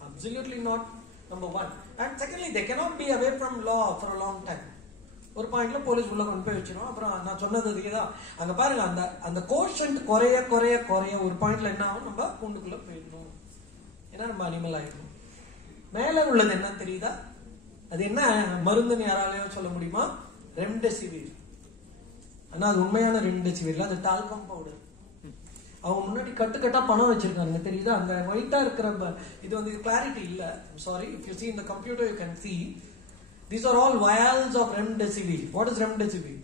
Absolutely not. Number one. And secondly, they cannot be away from law for a long time. ஒரு பாயிண்ட்ல police உள்ள கொண்டு போய் வச்சிரும். அப்புறம் நான் சொன்னது இதுதான். அங்க பாருங்க, அந்த கோஷன்ட் குறைய குறைய குறைய ஒரு பாயிண்ட்ல என்ன ஆகும், நம்ம கூண்டுக்குள்ள போயிடணும். ஏன்னா நம்ம அனிமல் ஆயிடும். மேல உள்ளது என்ன தெரியுதா? அது என்ன மருந்துன்னு யாராலையும் சொல்ல முடியுமா? ரெம்டெசிவிர். ஆனா அது உண்மையான ரெம்டெசிவிர், அது டால்கம் பவுடர். அவங்க முன்னாடி கட்டுக்கட்டா பணம் வச்சிருக்காங்க தெரியுதா? அந்த ஒயிட்டா இருக்கிற இது வந்து கிளாரிட்டி இல்ல. Sorry, if you see in the computer you can see these are all vials of remdesivir. What is remdesivir?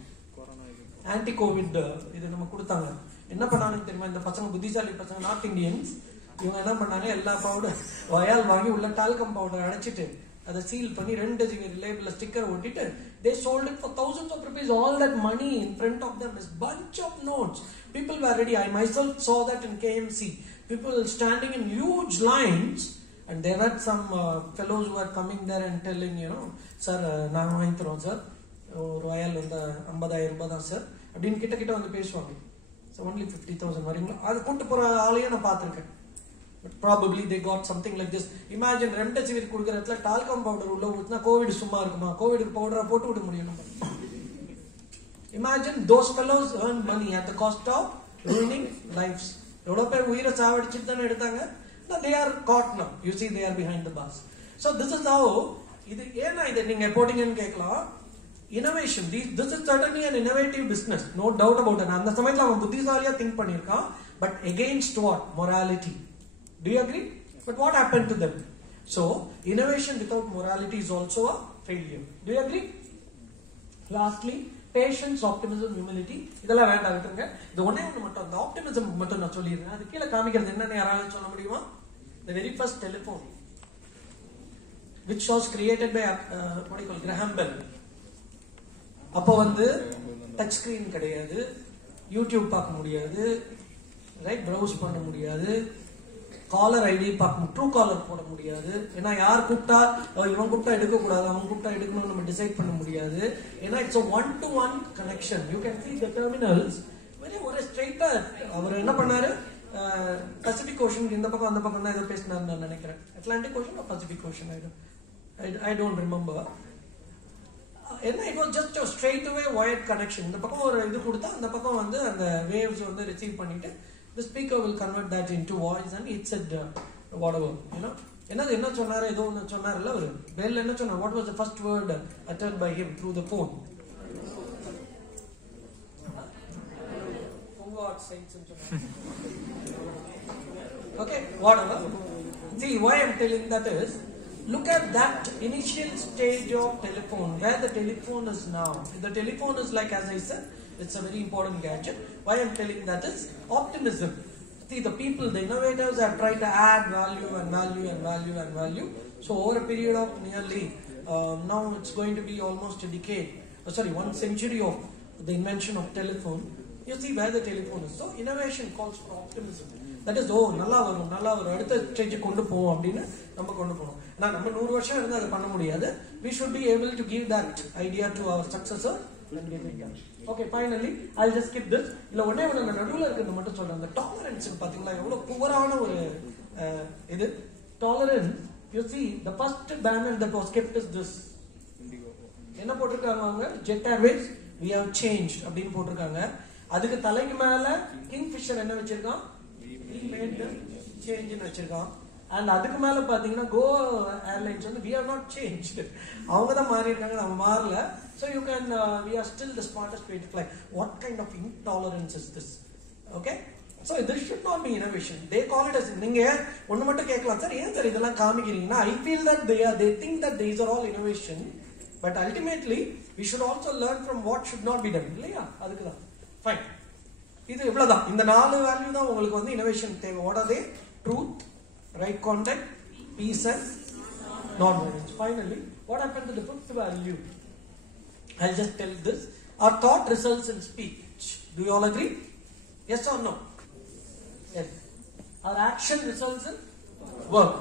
Anti covid. இது நம்ம கொடுத்தாங்க. என்ன பண்ணாங்க தெரியுமா? இந்த பசங்க புத்திசாலி பசங்க, நார்த் இந்தியன்ஸ், இவங்க என்ன பண்ணாங்க, எல்லா பவுடர் வயால் வாங்கி உள்ள டால்கம் பவுடர் அடைச்சிட்டு அதை சீல் பண்ணி ரெம்டெசிவிர் லேபிள்ல ஸ்டிக்கர் ஒட்டிட்டு they sold it for thousands of rupees. All that money in front of them is bunch of notes. People were ready. I myself saw that in KMC. People standing in huge lines, and there were some fellows who were coming there and telling, sir, நான் வாங்கிக்கிறோம் sir, ஒரு வயல் வந்து 50,000 ரூபாய் தான் sir அப்படின்னு கிட்ட வந்து பேசுவாங்க. So only 50,000 வரீங்களா? அது கூட்டு போற ஆளையும் நான் பார்த்திருக்கேன். But probably they got something like this. Imagine remdesivir குடுக்குற இடத்துல டால்கம் பவுடர் உள்ள ஊத்துனா கோவிட் சும்மா இருக்குமா? கோவிட் பவுடரா போட்டு விட முடியும். Imagine those fellows earn money at the cost of ruining lives. எவ்வளவு பேர் உயிரை சாவடிச்சிட்டு தானே எடுத்தாங்க. They are caught now. You see, they are behind the bars. So this is how, இது ஏன்னா இதை நீங்க போட்டீங்கன்னு கேட்கலாம். Innovation, this is certainly an innovative business, no doubt about it. அந்த சமயத்துல அவன் புத்திசாலியா திங்க் பண்ணிருக்கான். But against what? Morality. Do you agree? But what happened to them? So innovation without morality is also a failure. Do you agree? Lastly, patience, optimism, humility. இதெல்லாம் வேண்டாம் விட்டுருங்க. இது ஒண்ணே ஒன்று மட்டும், அந்த ஆப்டிமிசம் மட்டும் நான் சொல்லிடுறேன். அது கீழே காமிக்கிறது என்னன்னு யாராலும் சொல்ல முடியுமா? The very first telephone, which was created by what do you call Graham Bell. அப்போ வந்து டச் ஸ்கிரீன் கிடையாது, யூடியூப் பார்க்க முடியாது, ரைட், ப்ரௌஸ் பண்ண முடியாது, காலர் ஐடி பார்க்க, ட்ரூ காலர் போட முடியாது. ஏன்னா யார் கூப்பிட்டா, இவன் கூப்பிட்டா எடுக்க கூடாது, அவன் கூப்பிட்டா எடுக்கணும்னு நம்ம டிசைட் பண்ண முடியாது. ஏன்னா it's one to one connection. You can see the terminals ஒரு ஸ்ட்ரைட்டா. அவர் என்ன பண்ணாரு, பசிபிக் ஓஷன் இந்த பக்கம் அந்த பக்கம் தான் ஏதோ பேசினார் நான் நினைக்கிறேன். Atlantic Ocean Pacific Ocean, I don't remember. என்ன, it was just straight away wired connection. இந்த பக்கம் ஒரு இது கொடுத்தா அந்த பக்கம் வந்து அந்த வேவ்ஸ் வந்து ரிசீவ் பண்ணிட்டு the speaker will convert that into voice and it said whatever, என்ன சொன்னாரு, ஏதோ ஒன்று சொன்னார்ல அவரு. பெல் என்ன சொன்னார்? What was the first word uttered by him through the phone? Okay, whatever. See, why I'm telling that is, look at that initial stage of telephone, where the telephone is now. The telephone is like, as I said, it's a very important gadget. Why I'm telling that is optimism. See, the people, the innovators have tried to add value and value and value and value. So over a period of nearly, now it's going to be almost a decade, 1 century of the invention of telephone. You see where the telephone is. So innovation calls for optimism. That is, நல்லா வரும் அடுத்த stage கொண்டு போவோம் அப்படின்னு நம்ம கொண்டு போவோம். ஆனா நம்ம 100 வருஷம் இருந்து அதை பண்ண முடியாது. We should be able to give that idea to our successor. Okay, finally, I'll just skip this. இல்ல ஒண்ணே ஒண்ணு நான் நடுவுல இருக்கிறது மட்டும் சொல்றேன். அந்த டாலரன்ஸ் பாத்தீங்களா எவ்வளவு புவரான ஒரு இது tolerance. You see, the first banner that was kept is this. என்ன போட்டிருக்காங்க அவங்க? Jet Airways, we have changed அப்படின்னு போட்டிருக்காங்க. அதுக்கு தலைக்கு மேல கிங்ஃபிஷர் என்ன வச்சிருக்கான்? We made the change ன்னு வச்சிருக்கான். And அதுக்கு மேல பாத்தீங்கன்னா Go Airlines வந்து we have not changed. அவங்க தான் மாறி இருக்காங்க, நம்ம மாறல. So you can, we are still the smartest way to fly. What kind of intolerance is this? Okay? So this should not be innovation. They call it as, நீங்க ஒண்ணு மட்டும் கேட்கலாம், சார் ஏன் சார் இதெல்லாம் காமிக்கிறீங்கன்னா, I feel that they think that these are all innovation, but ultimately we should also learn from what should not be done. இல்லையா? அதுக்குதான். Fine. இது இவ்வளவுதான். இந்த 4 வேல்யூ தான் உங்களுக்கு வந்து innovation தேவை. What are they? Truth, right contact, peace and non-violence. Finally, what happened to the 5th value? I'll just tell this. Our thought results in speech. Do you all agree? Yes or no? Yes. Our action results in work.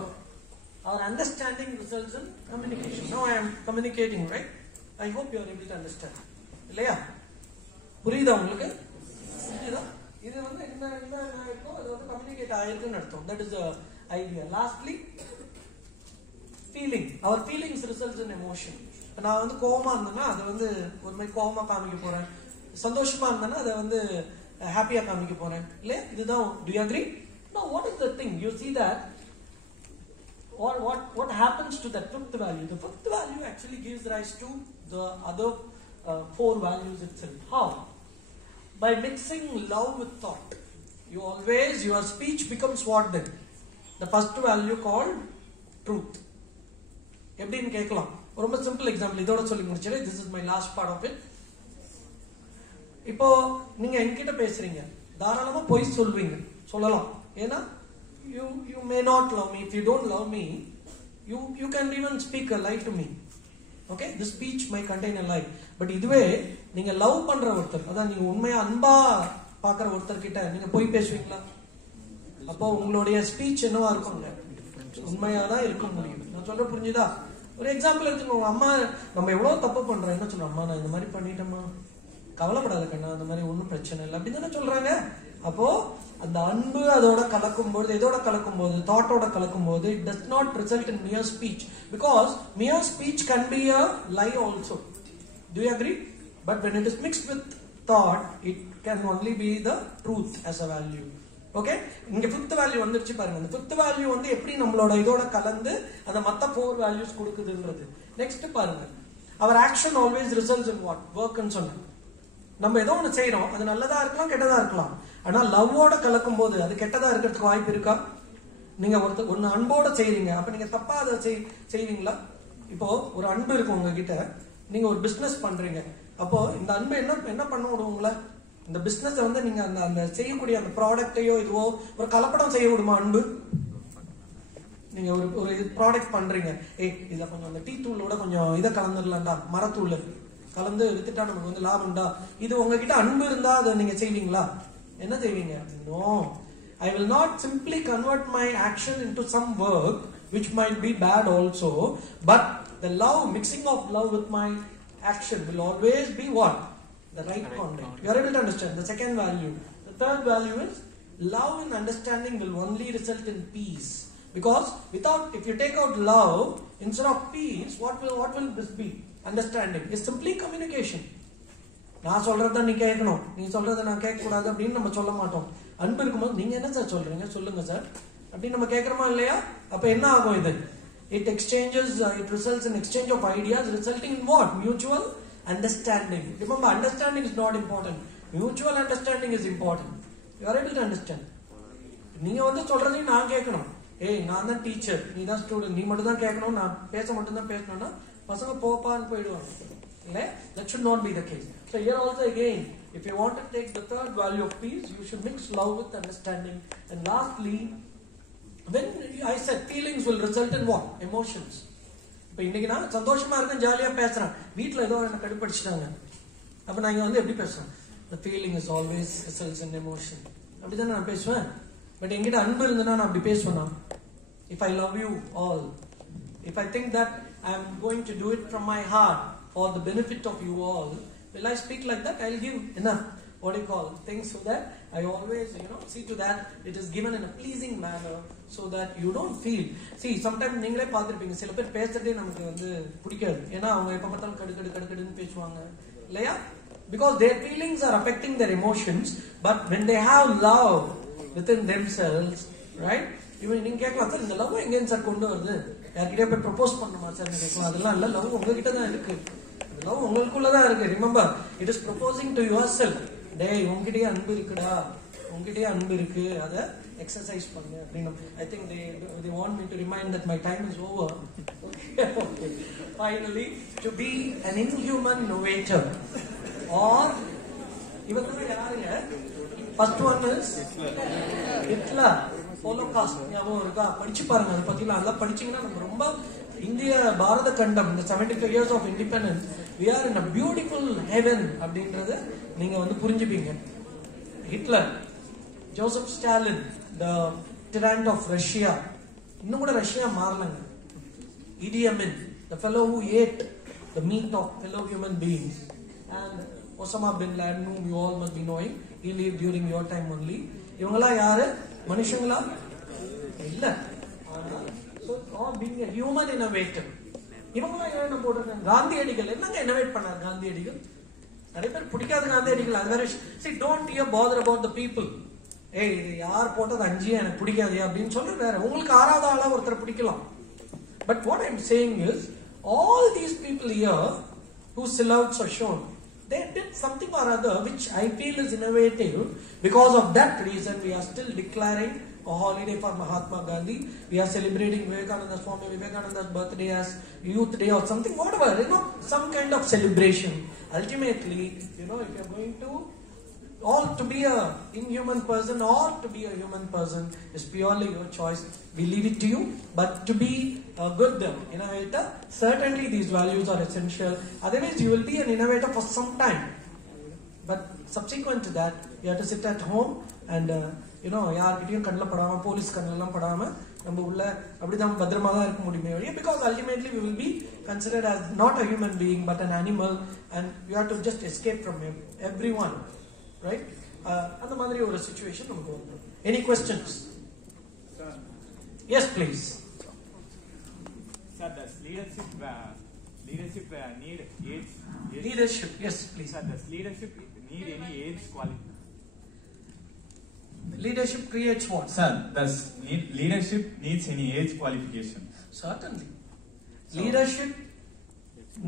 Our understanding results in communication. Now I am communicating, right? I hope you are able to understand. இல்லையா? புரியுதா உங்களுக்கு? இது வந்து என்ன இருக்கோ அது வந்து communicate ஆயிருக்குன்னு அர்த்தம். That is idea. Lastly, feeling. Our feelings results in emotion. நான் வந்து கோவமா இருந்தேன்னா அதை வந்து ஒரு மாதிரி கோவமா காமிக்க போறேன், சந்தோஷமா இருந்தேன்னா அதை வந்து ஹாப்பியா காமிக்க போறேன் இல்லையா? இதுதான். do you agree? Now what is the thing? You see that what happens to that fifth value? The fifth value actually gives rise to the other four values itself. How? By mixing love with thought. Your speech becomes what then? The first value called truth. எப்படின்னு கேட்கலாம். ரொம்ப simple example இதோட சொல்லி முடிச்சிடு. This is my last part of it. இப்போ நீங்க என்கிட்ட பேசுறீங்க, தாராளமா போய் சொல்வீங்க, சொல்லலாம். ஏன்னா you may not love me. If you don't love me, you can even speak a lie to me. Okay, this speech may contain a lie. But இதுவே நீங்க லவ் பண்ற ஒருத்தர், அதான் நீங்க உண்மையா அன்பா பாக்குற ஒருத்தர் கிட்ட நீங்க போய் பேசுவீங்களா? அப்போ உங்களுடைய ஸ்பீச் என்னவா இருக்கும்ங்க? உண்மையா தான் இருக்க முடியும். நான் சொல்ற புரிஞ்சுதா? ஒரு எக்ஸாம்பிள் எடுத்துங்க. உங்க அம்மா நம்ம எவ்வளவு தப்பு பண்றோம், என்ன சொல்றோம்? அம்மா நான் இந்த மாதிரி பண்ணிட்டேம்மா, கவலைப்படாத கண்ணா, அந்த மாதிரி ஒன்றும் பிரச்சனை இல்லை அப்படின்னு தானே சொல்றாங்க. அப்போ அந்த அன்பு அதோட கலக்கும் போது, இதோட கலக்கும் போது, தாட்டோட கலக்கும் போது, it does not result in mere speech, because mere speech can be a lie also. Do you agree? But when it is mixed with thought, it can only be the truth as a value. Okay, இங்க fifth value வந்துருச்சு பாருங்க. அந்த fifth value வந்து எப்படி நம்மளோட இதோட கலந்து அந்த மத்த four values கொடுக்குதுன்றது. நெக்ஸ்ட் பாருங்க. our action always results in what? work ன்னு சொன்னேன். நம்ம ஏதோ ஒன்று செய்யறோம், அது நல்லதா இருக்கலாம் கெட்டதா இருக்கலாம். ஆனா லவ்வோட கலக்கும் போது அது கெட்டதா இருக்கிறதுக்கு வாய்ப்பு இருக்கா? நீங்க ஒன்னு அன்போட செய்றீங்க, அப்ப நீங்க தப்பா அதை செய்வீங்களா? இப்போ ஒரு அன்பு இருக்கும் உங்ககிட்ட, நீங்க ஒரு பிசினஸ் பண்றீங்க, அப்போ இந்த அன்பு என்ன பண்ண விடும் உங்களை? இந்த பிசினஸ் வந்து நீங்க அந்த செய்யக்கூடிய அந்த ப்ராடக்டையோ இதுவோ ஒரு கலப்படம் செய்ய விடுமா அன்பு? நீங்க ஒரு ப்ராடக்ட் பண்றீங்க, இதுல கொஞ்சம் அந்த டீ தூளோட கொஞ்சம் இதை கலந்துடலாம்டா, மரத்தூள் கலந்து வித்துட்டா நமக்கு வந்து லாபம்டா, இது உங்ககிட்ட அன்பு இருந்தா அதை நீங்க செய்வீங்களா? என்ன செய்வீங்க? No, I will not simply convert my action into some work which might be bad also, but the love, mixing of love with my action will always be what? The right conduct. You are able to understand the second value. The third value is love and understanding will only result in peace, because if you take out love instead of peace, what will this be? Understanding is simply communication. நான் சொல்றத நீ கேட்கணும், நீ சொல்றத நான் கேட்க கூடாது அப்படின்னு நம்ம சொல்ல மாட்டோம். அன்பு இருக்கும்போது நீங்க என்ன சார் சொல்றீங்க, சொல்லுங்க சார் அப்படின்னு நம்ம கேட்கறோமா இல்லையா? அப்ப என்ன ஆகும் இது? It results in exchange of ideas, resulting in what? Mutual understanding. Remember, understanding is not important. Mutual understanding is important. You are able to understand. நீங்க வந்து சொல்றதையும் நான் கேட்கணும். நான் தான் டீச்சர், நீ தான் ஸ்டூடெண்ட், நீ மட்டும் தான் கேட்கணும், நான் மட்டும் தான் பேசணும்னா பசங்க போப்பான்னு போயிடுவாங்க. That should not be the case. So here also again, if you want to take the third value of peace, you should mix love with understanding. And lastly, when I said feelings will result in what? Emotions. இப்போ இன்னைக்கு நான் சந்தோஷமா இருக்கேன், ஜாலியா பேசுறேன், வீட்டுல ஏதோ என்ன கடுப்படிச்சிட்டாங்க, அப்ப நான் இங்க வந்து எப்படி பேசுறேன்? The feeling is always results in emotion. அப்படிதான் நான் பேசுவேன். பட் என்கிட்ட அன்பு இருந்ததுன்னா நான் அப்படி பேசுவேனா? If I love you all, if I think that I am going to do it from my heart for the benefit of you all, will I speak like that? I'll give enough, what do you call, things, so that I always, see to that it is given in a pleasing manner, so that you don't feel. See, sometimes நீங்களே பார்த்திருப்பீங்க, சில பேர் பேசுறதே நமக்கு வந்து பிடிக்காது, ஏன்னா அவங்க எப்ப பார்த்தாலும் கடுக்கடுன்னு பேசுவாங்க இல்லையா? Because their feelings are affecting their emotions, but when they have love within themselves, right? இவன் நீங்க கேட்கலாம், சார் இந்த லவ் எங்க சார் கொண்டு வருது, யார்கிட்டயே போய் ப்ரப்போஸ் பண்ணணுமா சார் கேட்கலாம். அதெல்லாம் இல்ல, லவ் உங்ககிட்ட தான் இருக்கு, லவ் உங்களுக்குள்ளதான் இருக்கு. Remember, it is proposing to your self. டேய் உங்ககிட்டயே அன்பு இருக்குடா, உங்ககிட்டயே அன்பு இருக்கு, அதை எக்ஸசைஸ் பண்ணு அப்படின்னு. I think they want me to remind that my time is over. Okay. Finally, to be an inhuman innovator, or இவங்க யாருங்க? First one is Hitler. Holocaust. ஞாபகம் இருக்கா? படிச்சு பாருங்க, அதை பத்திலாம் நல்லா படிச்சீங்கன்னா நம்ம ரொம்ப இந்திய பாரத கண்டம், இந்த 75 years of independence, we are in a beautiful heaven அப்படின்றது நீங்க வந்து புரிஞ்சுப்பீங்க. Hitler, Joseph Stalin, the tyrant of Russia, இன்னும் கூட ரஷ்யா மாறலங்க. Idi Amin, the fellow who ate the meat of fellow human beings, and Osama bin Laden, whom you all must be knowing, he lived during your time only. இவங்களா யாரு? மனுஷங்களா? இல்ல, So all being a human innovator. இவங்களாம் என்ன போட்டிருக்காங்க? காந்தியடிகள் என்னங்க innovate பண்ணார்? காந்தியடிகள் நிறைய பேர் பிடிக்காத காந்தியடிகள். அது வேற. See, don't you bother about the people. ஏய் இது யார் போட்டது 5 எனக்கு பிடிக்காது அப்படின்னு சொல்றது வேற. உங்களுக்கு 6வது ஆளா ஒருத்தர் பிடிக்கலாம். But what I'm saying is, all these people here whose silhouettes are shown, they did something or other which I feel is innovative. Because of that reason, we are still declaring a holiday for Mahatma Gandhi. We are celebrating Vivekananda's birthday as Youth Day or something, whatever, some kind of celebration. Ultimately, if you are going to, all to be a inhuman person or to be a human person is purely your choice. We leave it to you. But to be a good innovator, certainly these values are essential. Otherwise, you will be an innovator for some time. But subsequent to that, you have to sit at home and யார்கிட்டயும் கண்ணில் படாம police கண்ணெல்லாம் படாம நம்ம உள்ள அப்படிதான் பத்திரமா தான் இருக்க முடியுமே வழியே. Because ultimately we will be considered as not a human being but an animal, and you have to just escape from everyone, right? அந்த மாதிரி ஒரு சிச்சுவேஷன் நமக்கு வரும். Any questions? Yes, please. Sir, does leadership need age? Leadership, yes, please. Sir, does leadership need any age qualification? Leadership creates what? Sir, does leadership needs any age qualification? Certainly. Leadership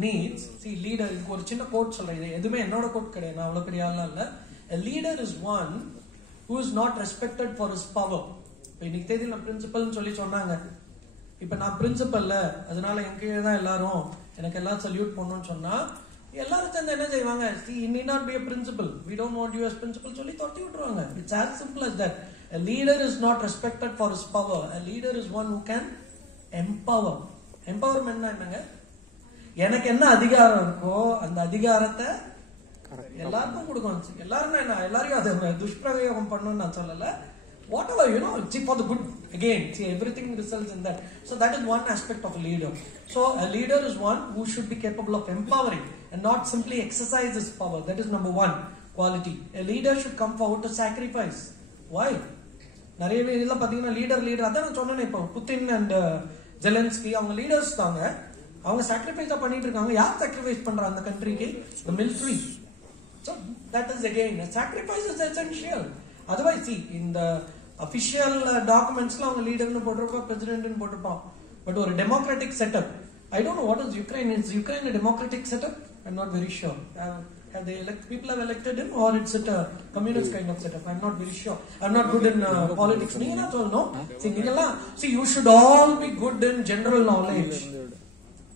needs, see, leader, ஒரு சின்ன code சொல்றேன். இது எதுவுமே என்னோட code கிடையாது, நான் அவ்வளவு பெரிய ஆளா இல்ல. A leader is one who is not respected for his power. இன்னைக்கு தேதியில் நான் பிரின்சிபல்னு சொல்லி சொன்னாங்க. இப்ப நான் பிரின்சிபல்ல, அதனால என் கீழே தான் எல்லாரும் எனக்கு எல்லாம் சல்யூட் பண்ணணும்னு சொன்னா எல்லாரும் சேர்ந்து என்ன செய்வாங்க? See, you need not be a principal. We don't want you as principal சொல்லி தொட்டி விட்டுருவாங்க. It's as simple as that. A leader is not respected for his power. A leader is one who can empower. Empowerment என்னங்க? எனக்கு என்ன அதிகாரம் இருக்கோ அந்த அதிகாரத்தை எல்லாருக்கும் கொடுக்கணும். எல்லாரும் எல்லாரையும் அதை துஷ்பிரயோகம் பண்ணணும்னு நான் சொல்லல. Whatever, see, for the good. Again, see, everything results in that. So that is one aspect of a leader. So a leader is one who should be capable of empowering and not simply exercise his power. That is number one quality. A leader should come forward to sacrifice. Why? நிறைய பேர் இதெல்லாம் பாத்தீங்கன்னா leader அதான் நான் சொன்னேன். இப்போ புத்தின் and Zelensky அவங்க leaders தாங்க. அவங்க சாக்ரிஃபைஸா பண்ணிட்டு இருக்காங்க. யார் சாக்ரிஃபைஸ் பண்றா அந்த கண்ட்ரிக்கு? The military. So that is again, a sacrifice is essential. Otherwise, see, in the official documents அவங்க லீடர்னு போட்டிருப்பா, பிரசிடென்ட்னு போட்டிருப்பான். But ஒரு democratic setup, I don't know what is Ukraine. Is Ukraine a democratic setup? I'm not very sure. Have they people have elected him, or it's a communist kind of setup? I'm not very sure. I'm not good in politics. நீங்க என்ன சொல்லணும்? See, you should all be good in general knowledge.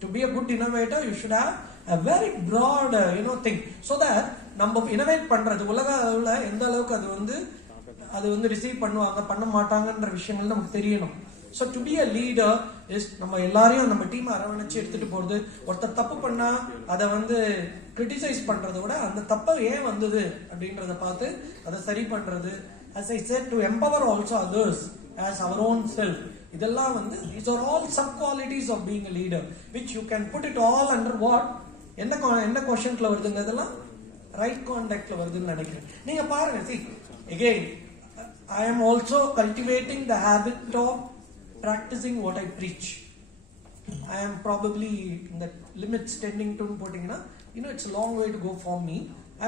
To be a good innovator, you should have a very broad thing, so that நம்ம innovate பண்றது உலக அளவுல எந்த அளவுக்கு அது வந்து ரிசீவ் பண்ணுவாங்க பண்ண மாட்டாங்கன்ற விஷயங்கள் நமக்கு தெரியணும். So to be a leader is நம்ம எல்லாரையும் நம்ம டீம் அரவணைச்சு எடுத்துட்டு போறது. ஒருத்தர் தப்பு பண்ணா அதை கிரிட்டிசைஸ் பண்றதை விட அந்த தப்பை ஏன் வந்தது அப்படின்றத பார்த்து அதை சரி பண்றது. As I said, to empower also others as our own self. இதெல்லாம் these are all sub qualities of being a leader, which you can put it all under what? என்ன கொஸ்டின்ல வருதுங்க? அதெல்லாம் ரைட் கான்டாக்ட்ல வருதுன்னு நினைக்கிறேன். நீங்க பாருங்க. See, again, I am also cultivating the habit of practicing what I preach. I am probably in the limits tending to போட்டீங்கன்னா it's a long way to go for me,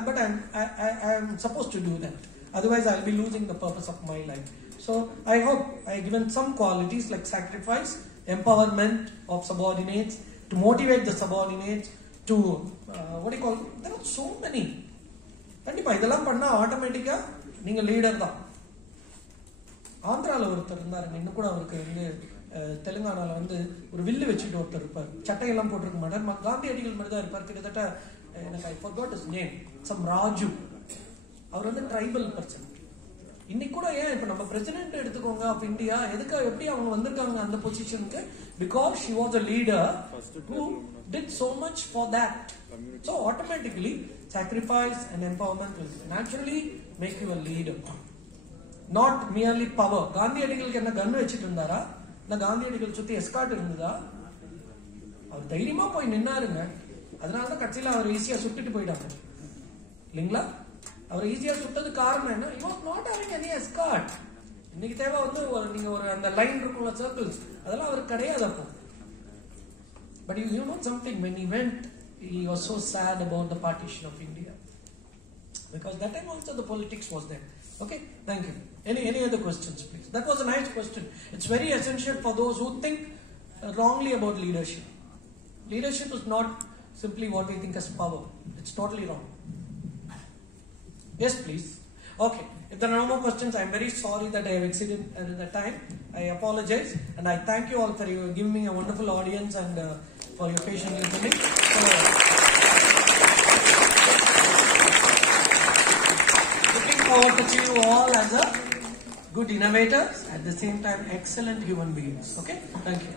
but I am supposed to do that. Otherwise I'll be losing the purpose of my life. So I hope I given some qualities like sacrifice, empowerment of subordinates, to motivate the subordinates, to there are so many. கண்டிப்பா இதெல்லாம் பண்ணா ஆட்டோமேட்டிக்கா நீங்க leader தான். ஆந்திரால ஒருத்தர் இருந்தாரு, இன்னும் கூட அவருக்கு தெலுங்கானால ஒரு வில்லு வச்சுட்டு ஒருத்தர் இருப்பார். சட்டையெல்லாம் போட்டிருக்க மாட்டார். காந்தியடிகள் மாதிரி தான் இருப்பார். கிட்டத்தட்ட எனக்கு I forgot his name, some Raju. அவர் ட்ரைபல் பர்சன். இன்னைக்கு கூட ஏன் இப்ப நம்ம பிரசிடென்ட் எடுத்துக்கோங்க ஆஃப் இந்தியா, எப்படி அவங்க வந்திருக்காங்க அந்த பொசிஷனுக்கு? Because she was a leader who did so much for that. So automatically sacrifice and empowerment will naturally make you a leader, not merely power. காந்தியடிகளுக்கு என்ன கன் வச்சிட்டு இருந்தாரா? இல்ல காந்தியடிகள் சுத்தி எஸ்கார்ட் இருந்ததா? அவர் தைரியமா போய் நின்னாருங்க. அதனாலதான் கட்சியில அவர் ஈஸியா சுட்டுட்டு போயிட்டாங்க இல்லைங்களா? அவர் ஈஸியா சுட்டது காரணம் என்ன? He was not having any escort. இன்னைக்கு தேவை வந்து நீங்க ஒரு அந்த லைன் இருக்கும்ல சர்க்கிள்ஸ் அதெல்லாம் அவருக்கு கிடையாது அப்போ. But you know something, when he went, he was so sad about the partition of India. Because that time also the politics was there. Okay, thank you. Any other questions, please? That was a nice question. It's very essential for those who think wrongly about leadership. Leadership is not simply what we think as power. It's totally wrong. Yes, please. Okay. If there are no more questions, I am very sorry that I have exceeded the time. I apologize, and I thank you all for giving me a wonderful audience and for your patient listening. Looking forward to see you all as a good innovators, at the same time excellent human beings. Okay, thank you.